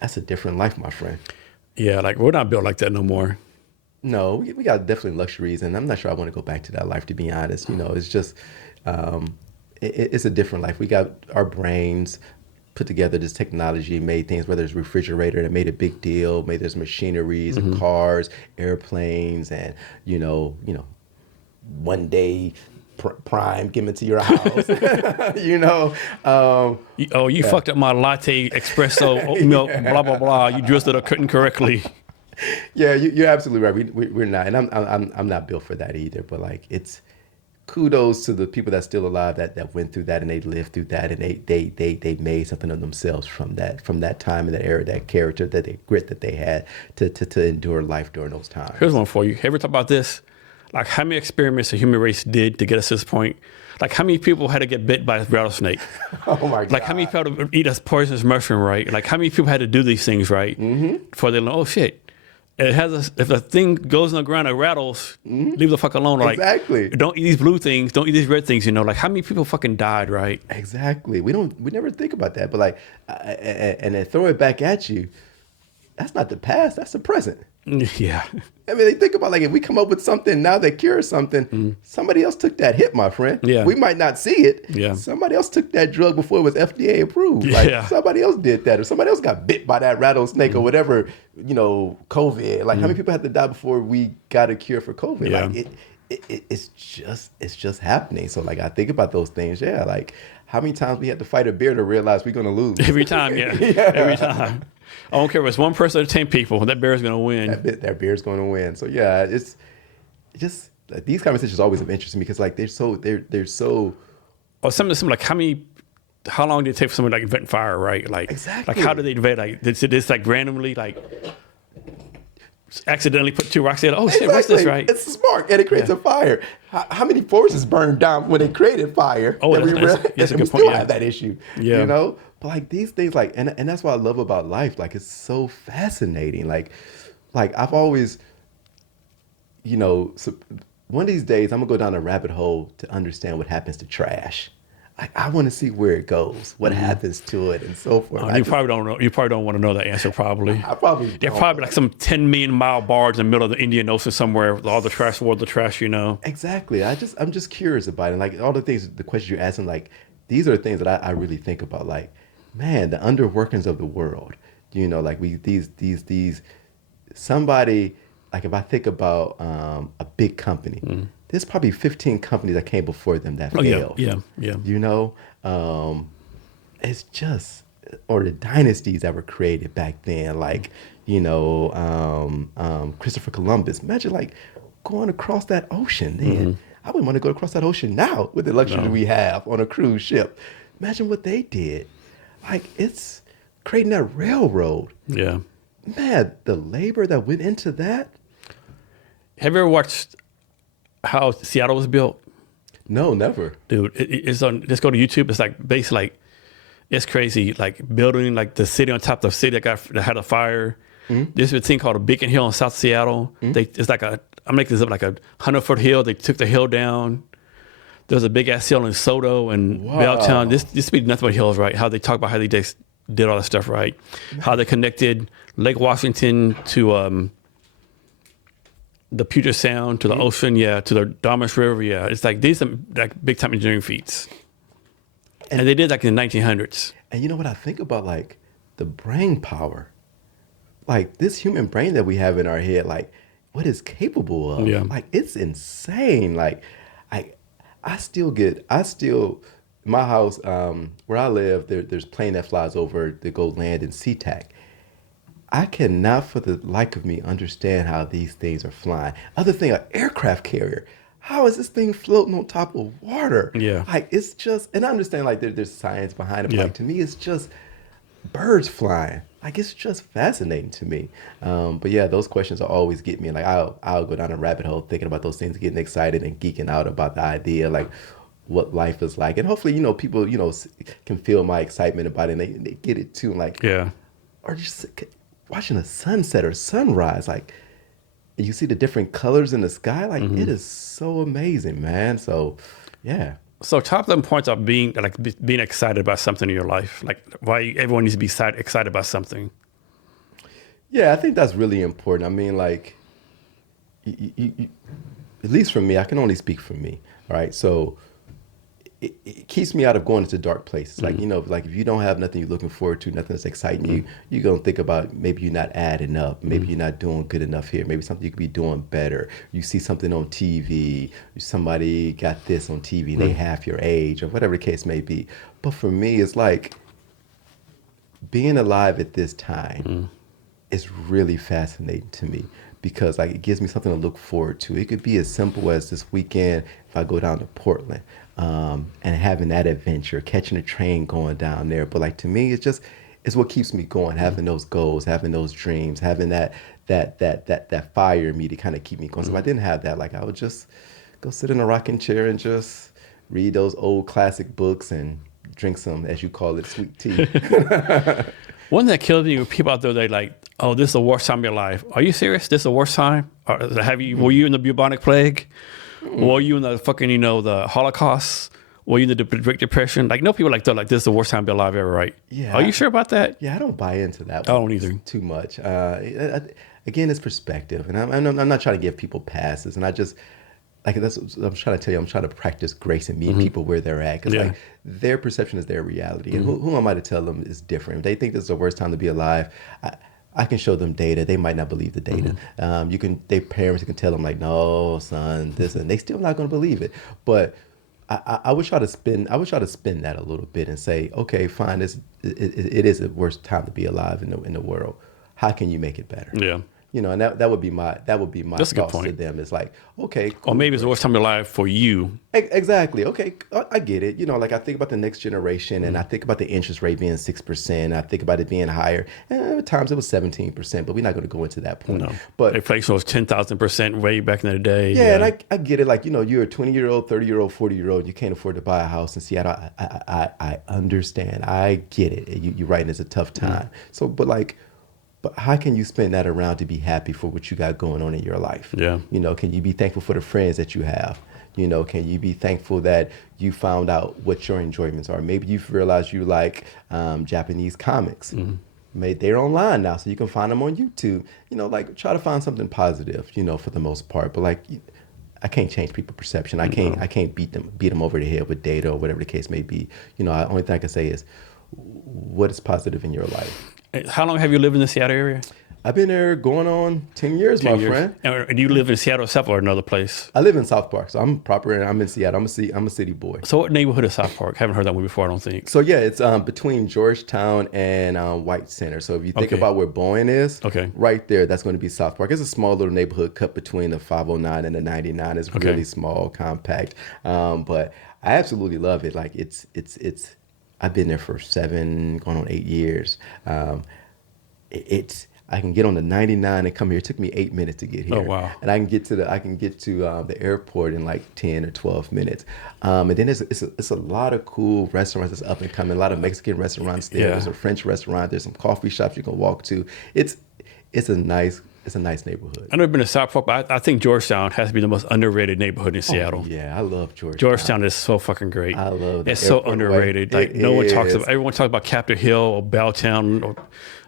That's a different life, my friend. Yeah, like we're not built like that no more. No, we got definitely luxuries, and I'm not sure I want to go back to that life, to be honest. It's just, it's a different life. We got our brains put together, this technology made things, whether it's refrigerator that made a big deal, made there's machineries and cars, airplanes, and, one day Prime give it to your house. You fucked up my latte, espresso, oat milk, blah blah blah. You dressed it incorrectly. Yeah, you're absolutely right. We're not, and I'm not built for that either. But like, it's kudos to the people that's still alive that went through that and they lived through that and they made something of themselves from that time and that era, that character, that they grit that they had to endure life during those times. Here's one for you. Have you ever thought about this? Like how many experiments the human race did to get us to this point? Like how many people had to get bit by a rattlesnake? Oh my God. Like how many people eat a poisonous mushroom, right? Like how many people had to do these things, right? Before they learn, oh shit. If the thing goes on the ground and rattles, leave the fuck alone. Like, exactly. Don't eat these blue things. Don't eat these red things. Like how many people fucking died, right? Exactly. We never think about that. But like, and then throw it back at you. That's not the past. That's the present. Yeah. I mean, they think about like if we come up with something now that cures something, somebody else took that hit, my friend. Yeah. We might not see it. Yeah. Somebody else took that drug before it was FDA approved. Like somebody else did that, or somebody else got bit by that rattlesnake or whatever. COVID. Like how many people had to die before we got a cure for COVID? Yeah. Like it's just happening. So like I think about those things. Yeah. Like how many times we had to fight a bear to realize we're gonna lose. Every time. Yeah. Every time. I don't care if it's one person or 10 people. That bear's gonna win. That bear's gonna win. So yeah, it's just like, these conversations always have interested me because like they're so. Or something like how long did it take for someone to like invent fire, right? Like exactly. Like how did they invent like this like randomly like accidentally put two rocks in? Oh shit, what's this, right? It's a spark and it creates a fire. How many forests burned down when they created fire? Oh, that's a good point. Still have that issue. Yeah. But like these things, like and that's what I love about life. Like it's so fascinating. Like I've always, so one of these days I'm gonna go down a rabbit hole to understand what happens to trash. I want to see where it goes, what happens to it, and so forth. Probably don't know. You probably don't want to know that answer. Probably. I probably. They're probably like some 10 million mile barge in the middle of the Indian Ocean somewhere with all the trash, world of trash. Exactly. I'm just curious about it. Like all the things, the questions you're asking, like these are the things that I really think about. Like, man, the underworkings of the world. Like these somebody. Like if I think about a big company. There's probably 15 companies that came before them that failed. Yeah. It's just, or the dynasties that were created back then, like, Christopher Columbus. Imagine like going across that ocean then. I wouldn't want to go across that ocean now with the luxury we have on a cruise ship. Imagine what they did. Like it's creating that railroad. Yeah. Man, the labor that went into that. Have you ever watched how Seattle was built? No, never. Dude, it's on. Just go to YouTube. It's like basically like it's crazy. Like building like the city on top of the city that had a fire. There's a thing called a Beacon Hill in South Seattle. It's like I'm making this up, like a 100-foot hill. They took the hill down. There's a big ass hill in Soto and Belltown. This used to be nothing but hills, right? How they talk about how they just did all that stuff, right? How they connected Lake Washington to the Puget Sound, to the ocean, to the Dartmouth River, It's like these are like big time engineering feats. And they did like in the 1900s. And you know what I think about, like the brain power, like this human brain that we have in our head, like what it's capable of. Yeah. Like it's insane. Like I still my house, where I live, there's a plane that flies over to go land in SeaTac. I cannot for the like of me understand how these things are flying. Other thing, an aircraft carrier. How is this thing floating on top of water? Yeah. Like it's just, and I understand like there's science behind it, but Yeah. like to me it's just birds flying. Like it's just fascinating to me. But yeah, those questions will always get me. Like I'll go down a rabbit hole thinking about those things, getting excited and geeking out about the idea, like what life is like. And hopefully, people, can feel my excitement about it and they get it too. Like, Yeah. or just watching a sunset or sunrise, like you see the different colors in the sky. Like it is so amazing, man. So, yeah. So top them points of being being excited about something in your life, like why everyone needs to be excited about something. Yeah, I think that's really important. I mean, like, at least for me, I can only speak for me, right? So it keeps me out of going into dark places. Like, like if you don't have nothing you're looking forward to, nothing that's exciting you, you're going to think about maybe you're not adding up. Maybe you're not doing good enough here. Maybe something you could be doing better. You see something on TV, somebody got this on TV and they half your age or whatever the case may be. But for me, it's like being alive at this time is really fascinating to me because like it gives me something to look forward to. It could be as simple as this weekend if I go down to Portland and having that adventure, catching a train going down there. But like to me, it's what keeps me going, having those goals, having those dreams, having that fire in me to kind of keep me going. So if I didn't have that, like I would just go sit in a rocking chair and just read those old classic books and drink some, as you call it, sweet tea. One that kills me with people out there, they like, oh, this is the worst time of your life. Are you serious? This is the worst time? Or were you in the bubonic plague? Were you in the fucking, the Holocaust? Were you in the Great Depression? Like, no people like that, like, this is the worst time of your life ever, right? Yeah. Are you sure about that? Yeah, I don't buy into that. I don't either. Too much. Again, it's perspective. And I'm not trying to give people passes. And I just, like, that's what I'm trying to tell you. I'm trying to practice grace and meet people where they're at. Because, like, their perception is their reality. And who am I to tell them is different? If they think this is the worst time to be alive, I can show them data. They might not believe the data. Their parents can tell them like, no, son, this, and they still not going to believe it. But I would try to spin that a little bit and say, okay, fine, it is the worst time to be alive in the world. How can you make it better? Yeah. And that would be my thoughts to them. It's like, okay, cool, or maybe it's the worst time of your life for you. Exactly. Okay, I get it. Like I think about the next generation, and I think about the interest rate being 6%. I think about it being higher. And at times it was 17%, but we're not going to go into that point. No. But inflation was 10,000% way back in the day. Yeah, and I get it. Like you're a 20-year-old, 30-year-old, 40-year-old. You can't afford to buy a house in Seattle. I understand. I get it. You're right. And it's a tough time. So, but how can you spend that around to be happy for what you got going on in your life? Yeah. Can you be thankful for the friends that you have? Can you be thankful that you found out what your enjoyments are? Maybe you've realized you like Japanese comics. They're online now, so you can find them on YouTube. Like try to find something positive, for the most part. But like, I can't change people's perception. I can't beat them over the head with data or whatever the case may be. The only thing I can say is, what is positive in your life? How long have you lived in the Seattle area? I've been there going on 10 years, my friend. And do you live in Seattle itself or another place? I live in South Park, so I'm in Seattle. I'm a city boy. So what neighborhood is South Park? Haven't heard that one before, I don't think. So yeah, it's between Georgetown and White Center. So if you think about where Boeing is, right there, that's going to be South Park. It's a small little neighborhood cut between the 509 and the 99. It's really small, compact, but I absolutely love it. Like it's. I've been there for 7, going on 8 years. I can get on the 99 and come here. It took me 8 minutes to get here. Oh wow! And I can get to the airport in like 10 or 12 minutes. And then it's a lot of cool restaurants that's up and coming. A lot of Mexican restaurants there. Yeah. There's a French restaurant. There's some coffee shops you can walk to. It's a nice neighborhood. I've never been to South Park, but I think Georgetown has to be the most underrated neighborhood in Seattle. Yeah, I love Georgetown. Georgetown is so fucking great. I love it. It's so underrated. Like everyone talks about Capitol Hill or Belltown, or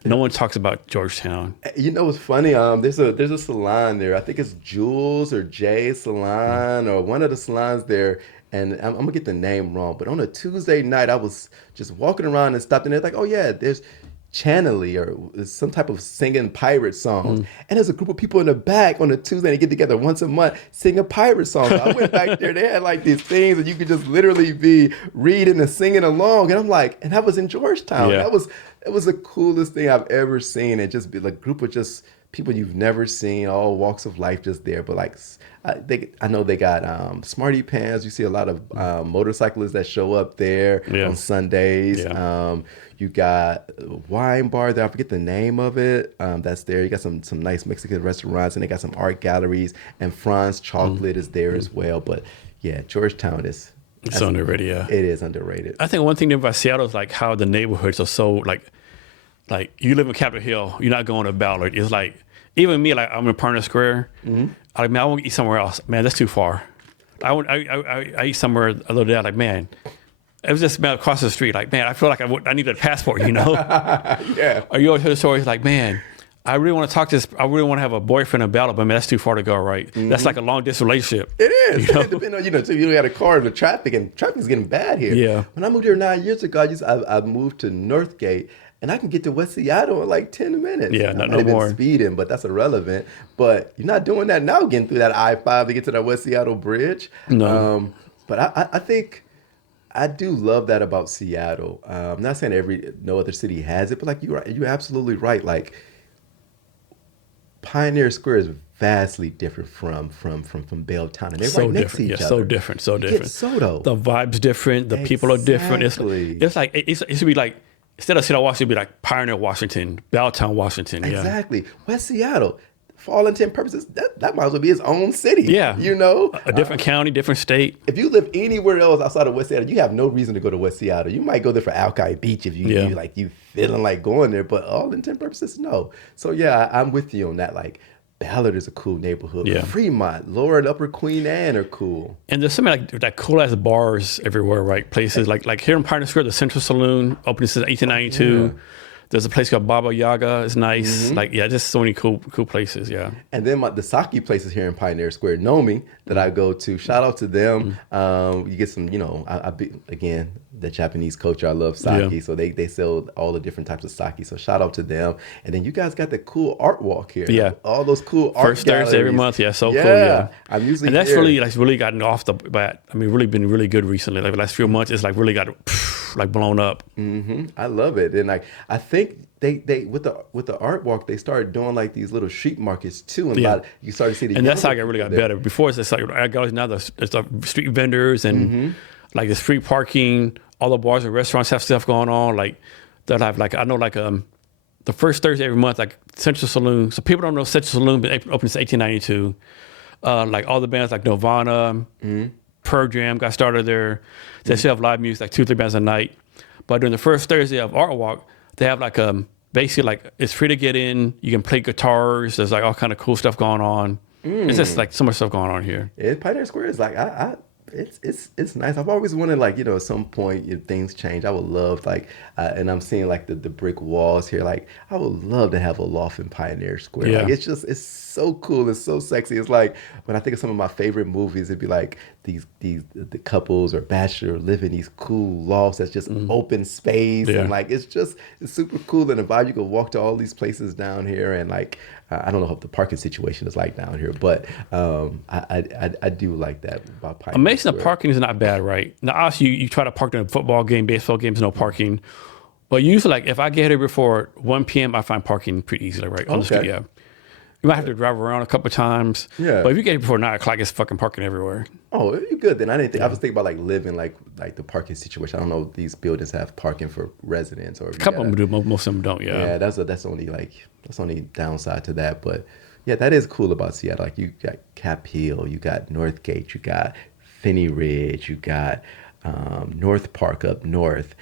no one talks about Georgetown. What's funny? There's a salon there. I think it's Jules or Jay Salon or one of the salons there. And I'm gonna get the name wrong, but on a Tuesday night, I was just walking around and stopped in there like, oh yeah, there's Channeling or some type of singing pirate songs. And there's a group of people in the back on a Tuesday, they get together once a month singing pirate songs. I went back there, they had like these things that you could just literally be reading and singing along. And I'm like, and that was in Georgetown. Yeah. It was the coolest thing I've ever seen. It just be like a group of just people you've never seen, all walks of life just there. But like, I know they got Smarty Pants. You see a lot of motorcyclists that show up there on Sundays. Yeah. You got a wine bar there. I forget the name of it. That's there. You got some nice Mexican restaurants, and they got some art galleries. And Franz Chocolate is there as well. But yeah, Georgetown is. It's underrated. Yeah, it is underrated. I think one thing about Seattle is like how the neighborhoods are so like you live in Capitol Hill, you're not going to Ballard. It's like even me, like I'm in Partner Square. I'm like, man, I want to eat somewhere else. Man, that's too far. I eat somewhere a little day. Like, man, it was just man across the street. Like, man, I feel like I need a passport, you know? Yeah. Or you always hear the stories like, man, I really want to talk to this. I really want to have a boyfriend in Bella, but man, that's too far to go, right? That's like a long distance relationship. It is. You know? It depends on, so you got a car and the traffic, and traffic's getting bad here. Yeah. When I moved here 9 years ago, I moved to Northgate, and I can get to West Seattle in like 10 minutes. Yeah, I no might have been more. speeding, but that's irrelevant. But you're not doing that now, getting through that I-5 to get to that West Seattle bridge. No. But I think I do love that about Seattle. I'm not saying no other city has it, but like you're absolutely right. Like Pioneer Square is vastly different from Belltown, and they're So right next to different. each Yeah, other. so different. So different. It's so though. The vibe's different. The people are different. Exactly. It's like it should be like instead of Seattle, Washington, it'd be like Pioneer, Washington, Belltown, Washington. Yeah. Exactly. West Seattle, for all intent and purposes, that might as well be its own city. Yeah. You know? A different county, different state. If you live anywhere else outside of West Seattle, you have no reason to go to West Seattle. You might go there for Alki Beach if you feeling like going there, but all intent and purposes, no. So yeah, I'm with you on that. Like Ballard is a cool neighborhood. Yeah. Fremont, Lower and Upper Queen Anne are cool. And there's so many like cool ass bars everywhere, right? Places like here in Pioneer Square, the Central Saloon opened since 1892. Yeah. There's a place called Baba Yaga. It's nice. Like, yeah, just so many cool places. Yeah. And then the sake places here in Pioneer Square, Nomi, that I go to. Shout out to them. You get some, again, the Japanese culture. I love sake, Yeah. so they sell all the different types of sake. So shout out to them. And then you guys got the cool art walk here. Yeah. All those cool art First Thursday every galleries. month. Yeah, so cool. Yeah. I'm usually And that's here. really gotten off the bat. I mean, really been really good recently. Like the last few months, it's like really got like blown up. I love it. And like I think they with the art walk, they started doing like these little street markets too. And you started to see the And that's how I younger really got people there. better. Before it's just like I go now there's the street vendors and like there's free parking. All the bars and restaurants have stuff going on. Like that have like I know like the first Thursday every month, like Central Saloon. So people don't know Central Saloon been open since 1892. Like all the bands like Nirvana, Pearl Jam got started there. They still have live music, like 2 or 3 bands a night. But during the first Thursday of Art Walk, they have like basically like it's free to get in. You can play guitars. There's like all kind of cool stuff going on. It's just like so much stuff going on here. Pioneer Square is like it's nice. I've always wanted like at some point if things change, I would love like and I'm seeing like the brick walls here. Like I would love to have a loft in Pioneer Square. Yeah. Like it's so cool. It's so sexy. It's like when I think of some of my favorite movies, it'd be like the couples or bachelor live in these cool lofts that's just open space and like it's super cool and the vibe. You can walk to all these places down here and like I don't know what the parking situation is like down here, but I do like that about Pioneer Amazing, Square. the parking is not bad, right? Now, obviously, you try to park during a football game, baseball games, no parking. But usually, like, if I get here before 1 p.m., I find parking pretty easily, right? On the street, yeah. You might have to drive around a couple of times. Yeah. But if you get here before 9 o'clock, it's fucking parking everywhere. Oh, you're good then. I didn't think. I was thinking about like living like the parking situation. I don't know if these buildings have parking for residents or. A couple of them do, most of them don't, Yeah, that's only downside to that. But yeah, that is cool about Seattle. Like you got Cap Hill, you got Northgate, you got Finney Ridge, you got North Park up north,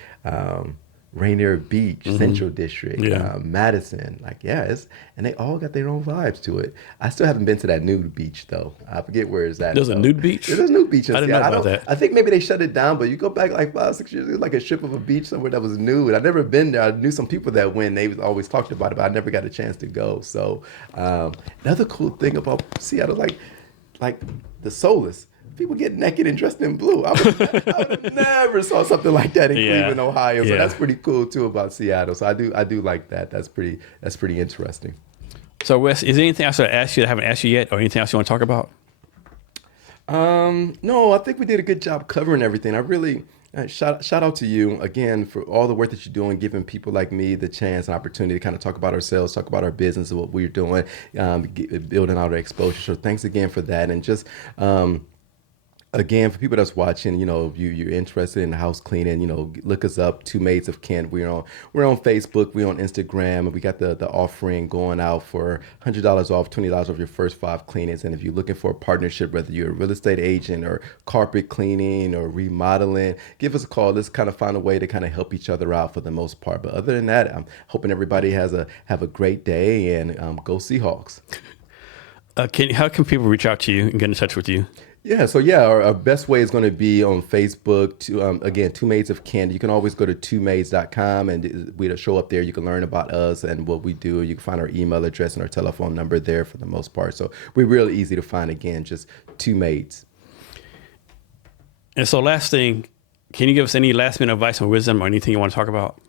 Rainier Beach, Central District, Madison. Like and they all got their own vibes to it. I still haven't been to that nude beach though. I forget where it's at. There's a nude beach? Yeah, there's a nude beach in I didn't know Seattle. about that. I think maybe they shut it down, but you go back like 5-6 years, it was like a strip of a beach somewhere that was nude. I've never been there. I knew some people that went. They always talked about it, but I never got a chance to go. So another cool thing about Seattle, like the Soulless. People get naked and dressed in blue. I would never saw something like that in Cleveland, Ohio. So that's pretty cool too about Seattle. So I do like that. That's pretty interesting. So Wes, is there anything else I asked you that I haven't asked you yet, or anything else you want to talk about? No, I think we did a good job covering everything. I really shout out to you again for all the work that you're doing, giving people like me the chance and opportunity to kind of talk about ourselves, talk about our business and what we're doing, building out our exposure. So thanks again for that. And just Again, for people that's watching, if you're interested in house cleaning, look us up, Two Maids of Kent. We're on Facebook, we're on Instagram, and we got the offering going out for $100 off, $20 off your first 5 cleanings. And if you're looking for a partnership, whether you're a real estate agent or carpet cleaning or remodeling, give us a call. Let's kind of find a way to kind of help each other out for the most part. But other than that, I'm hoping everybody have a great day, and go Seahawks. How can people reach out to you and get in touch with you? Our best way is going to be on Facebook. Again, Two Maids of Kent. You can always go to twomaids.com and we'll show up there. You can learn about us and what we do. You can find our email address and our telephone number there for the most part. So we're really easy to find. Again, just Two Maids. And so last thing, can you give us any last minute advice or wisdom or anything you want to talk about?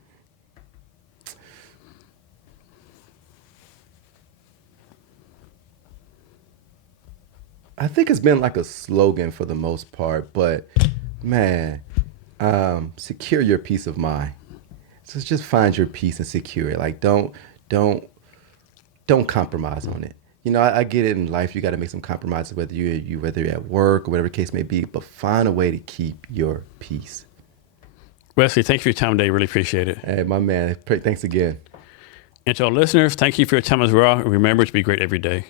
I think it's been like a slogan for the most part, but man, secure your peace of mind. So just find your peace and secure it. Like don't compromise on it. I get it in life. You got to make some compromises, whether you're at work or whatever the case may be, but find a way to keep your peace. Wesley, thank you for your time today. Really appreciate it. Hey, my man. Thanks again. And to our listeners, thank you for your time as well. Remember to be great every day.